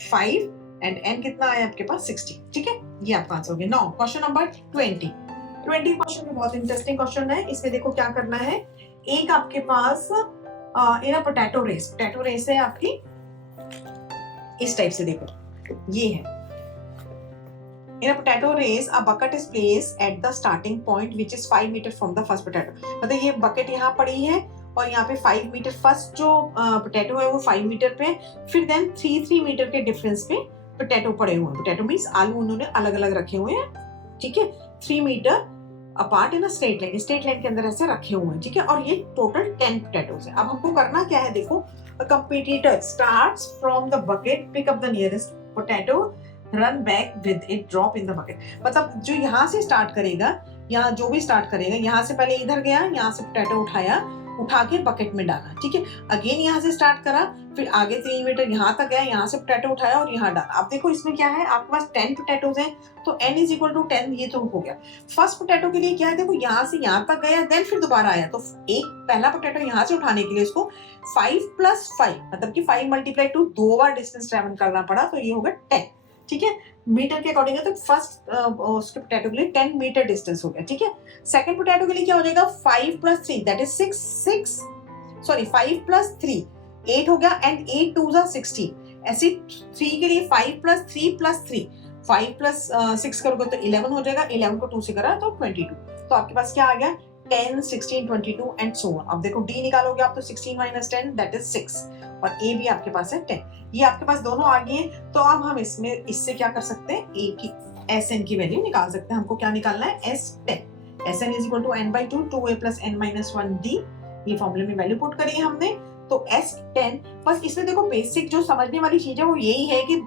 5, एंड n कितना आया आपके पास 16, ठीक है, ये आपका आंसर हो गया। नाउ क्वेश्चन नंबर 20 क्वेश्चन में बहुत इंटरेस्टिंग क्वेश्चन है, इसमें देखो क्या करना है, एक आपके पास इन पोटैटो रेस है आपकी, इस टाइप से देखो, ये है In a potato race, a bucket is placed at the starting point, which is 5 meter from the first potato. मतलब ये bucket यहाँ पड़ी है और यहाँ पे 5 मीटर फर्स्ट जो पोटैटो है वो 5 मीटर पे, फिर देन 3 मीटर के डिफरेंस पे पोटैटो पड़े हुए हैं. पोटैटो मीन्स आलू उन्होंने अलग अलग रखे हुए हैं, ठीक है, 3 metre apart in straight line के अंदर ऐसे रखे हुए हैं, ठीक है. और ये टोटल 10 पोटैटोज है. अब हमको करना क्या है, देखो, competitor starts from the bucket, pick up the nearest potato, run back with it, drop in the bucket. मतलब जो यहाँ से स्टार्ट करेगा, यहाँ जो भी स्टार्ट करेगा, यहाँ से पहले इधर गया, यहाँ से पोटैटो उठा के बकेट में डाला, ठीक है. अगेन यहाँ से स्टार्ट करा, फिर आगे 3 मीटर यहाँ तक गया, यहाँ से पोटैटो उठाया और यहाँ डाला. अब देखो इसमें क्या है, आपके पास 10 पोटैटोज हैं, तो n इज इक्वल टू 10, ये तो हो गया. फर्स्ट पोटैटो के लिए क्या है, देखो यहाँ से यहाँ तक गया, देन फिर दोबारा आया, तो एक पहला पोटैटो यहाँ से उठाने के लिए उसको 5 + 5 मतलब कि 5 × 2 2 बार डिस्टेंस ट्रेवल करना पड़ा, तो ये हो गया 10, ठीक है. मीटर के अकॉर्डिंग है तो फर्स्ट उसके पोटैटो के लिए 10 मीटर डिस्टेंस हो गया, ठीक है. सेकंड पोटैटो के लिए क्या हो जाएगा, 5 + 3 दैट इज 5 + 3 8 हो गया, एंड 8 2 = 16. ऐसे 3 के लिए 5 + 3 + 3 5 + 6 करोगे तो 11 हो जाएगा, 11 को 2 से करा तो 22. तो आपके पास क्या आ गया, 10 16 22 एंड सो ऑन. अब देखो डी निकालोगे आप तो 16 - 10 दैट इज 6, और ए भी आपके पास है 10. ये आपके पास दोनों आ गए हैं. तो अब हम इससे क्या कर सकते हैं, ए की Sn की वैल्यू निकाल सकते हैं. हमको क्या निकालना है, S10. Sn = n/2 2a + n - 1d. ये फॉर्मूले में वैल्यू पुट करी है हमने, तो S10. बस इसमें देखो बेसिक जो समझने वाली चीज है वो यही है कि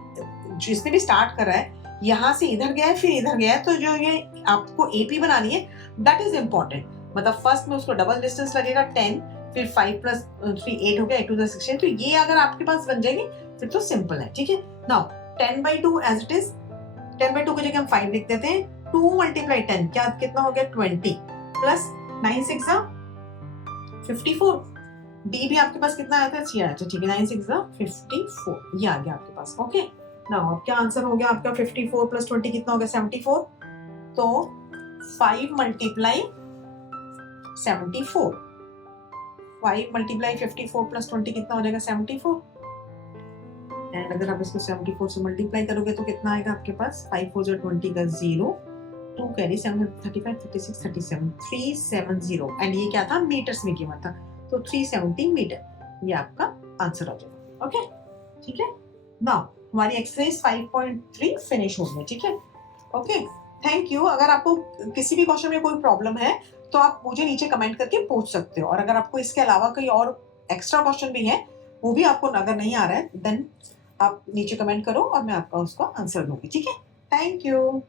जिसने भी स्टार्ट करा है, यहाँ से इधर गया है फिर इधर गया है, तो जो ये आपको AP बनानी है दैट इज इम्पोर्टेंट. मतलब फर्स्ट में उसको डबल डिस्टेंस लगेगा 10, फिर 5 + 3 8 हो गया, 8 2 = 16. तो ये अगर आपके पास बन जाएगी फिर तो सिंपल है, ठीक है. नाउ 10/2 एज इट इज, 10/2 की जगह हम 5 लिख देते हैं. 2 × 10 क्या कितना हो गया, 20 प्लस 9 6 54. डी भी आपके पास कितना आया था, सी आया था, ठीक है. 9 6 54, ये आ गया आपके पास. ओके, नाउ अब क्या आंसर हो गया आपका, 54 + 20 कितना हो गया, 74. तो 5 × 74, 5 × 54 + 20 कितना हो जाएगा, 74. एंड अगर आप इसको 74 से मल्टीप्लाई करोगे तो कितना आएगा आपके पास, 5 4 = 20 का 0, 2 कैरी 7 35 36 37 370. एंड ये क्या था, मीटर्स में कीमत था, तो 370 मीटर. ये आपका आंसर हो जाएगा. ओके, ठीक है. नाउ हमारी एक्सरसाइज 5.3 फिनिश हो गई, ठीक है. Okay, thank you. अगर आपको किसी भी क्वेश्चन में कोई प्रॉब्लम है तो आप मुझे नीचे कमेंट करके पूछ सकते हो, और अगर आपको इसके अलावा कोई और एक्स्ट्रा क्वेश्चन भी है, वो भी आपको अगर नहीं आ रहा है, देन आप नीचे कमेंट करो और मैं आपका उसको आंसर दूंगी, ठीक है. Thank you.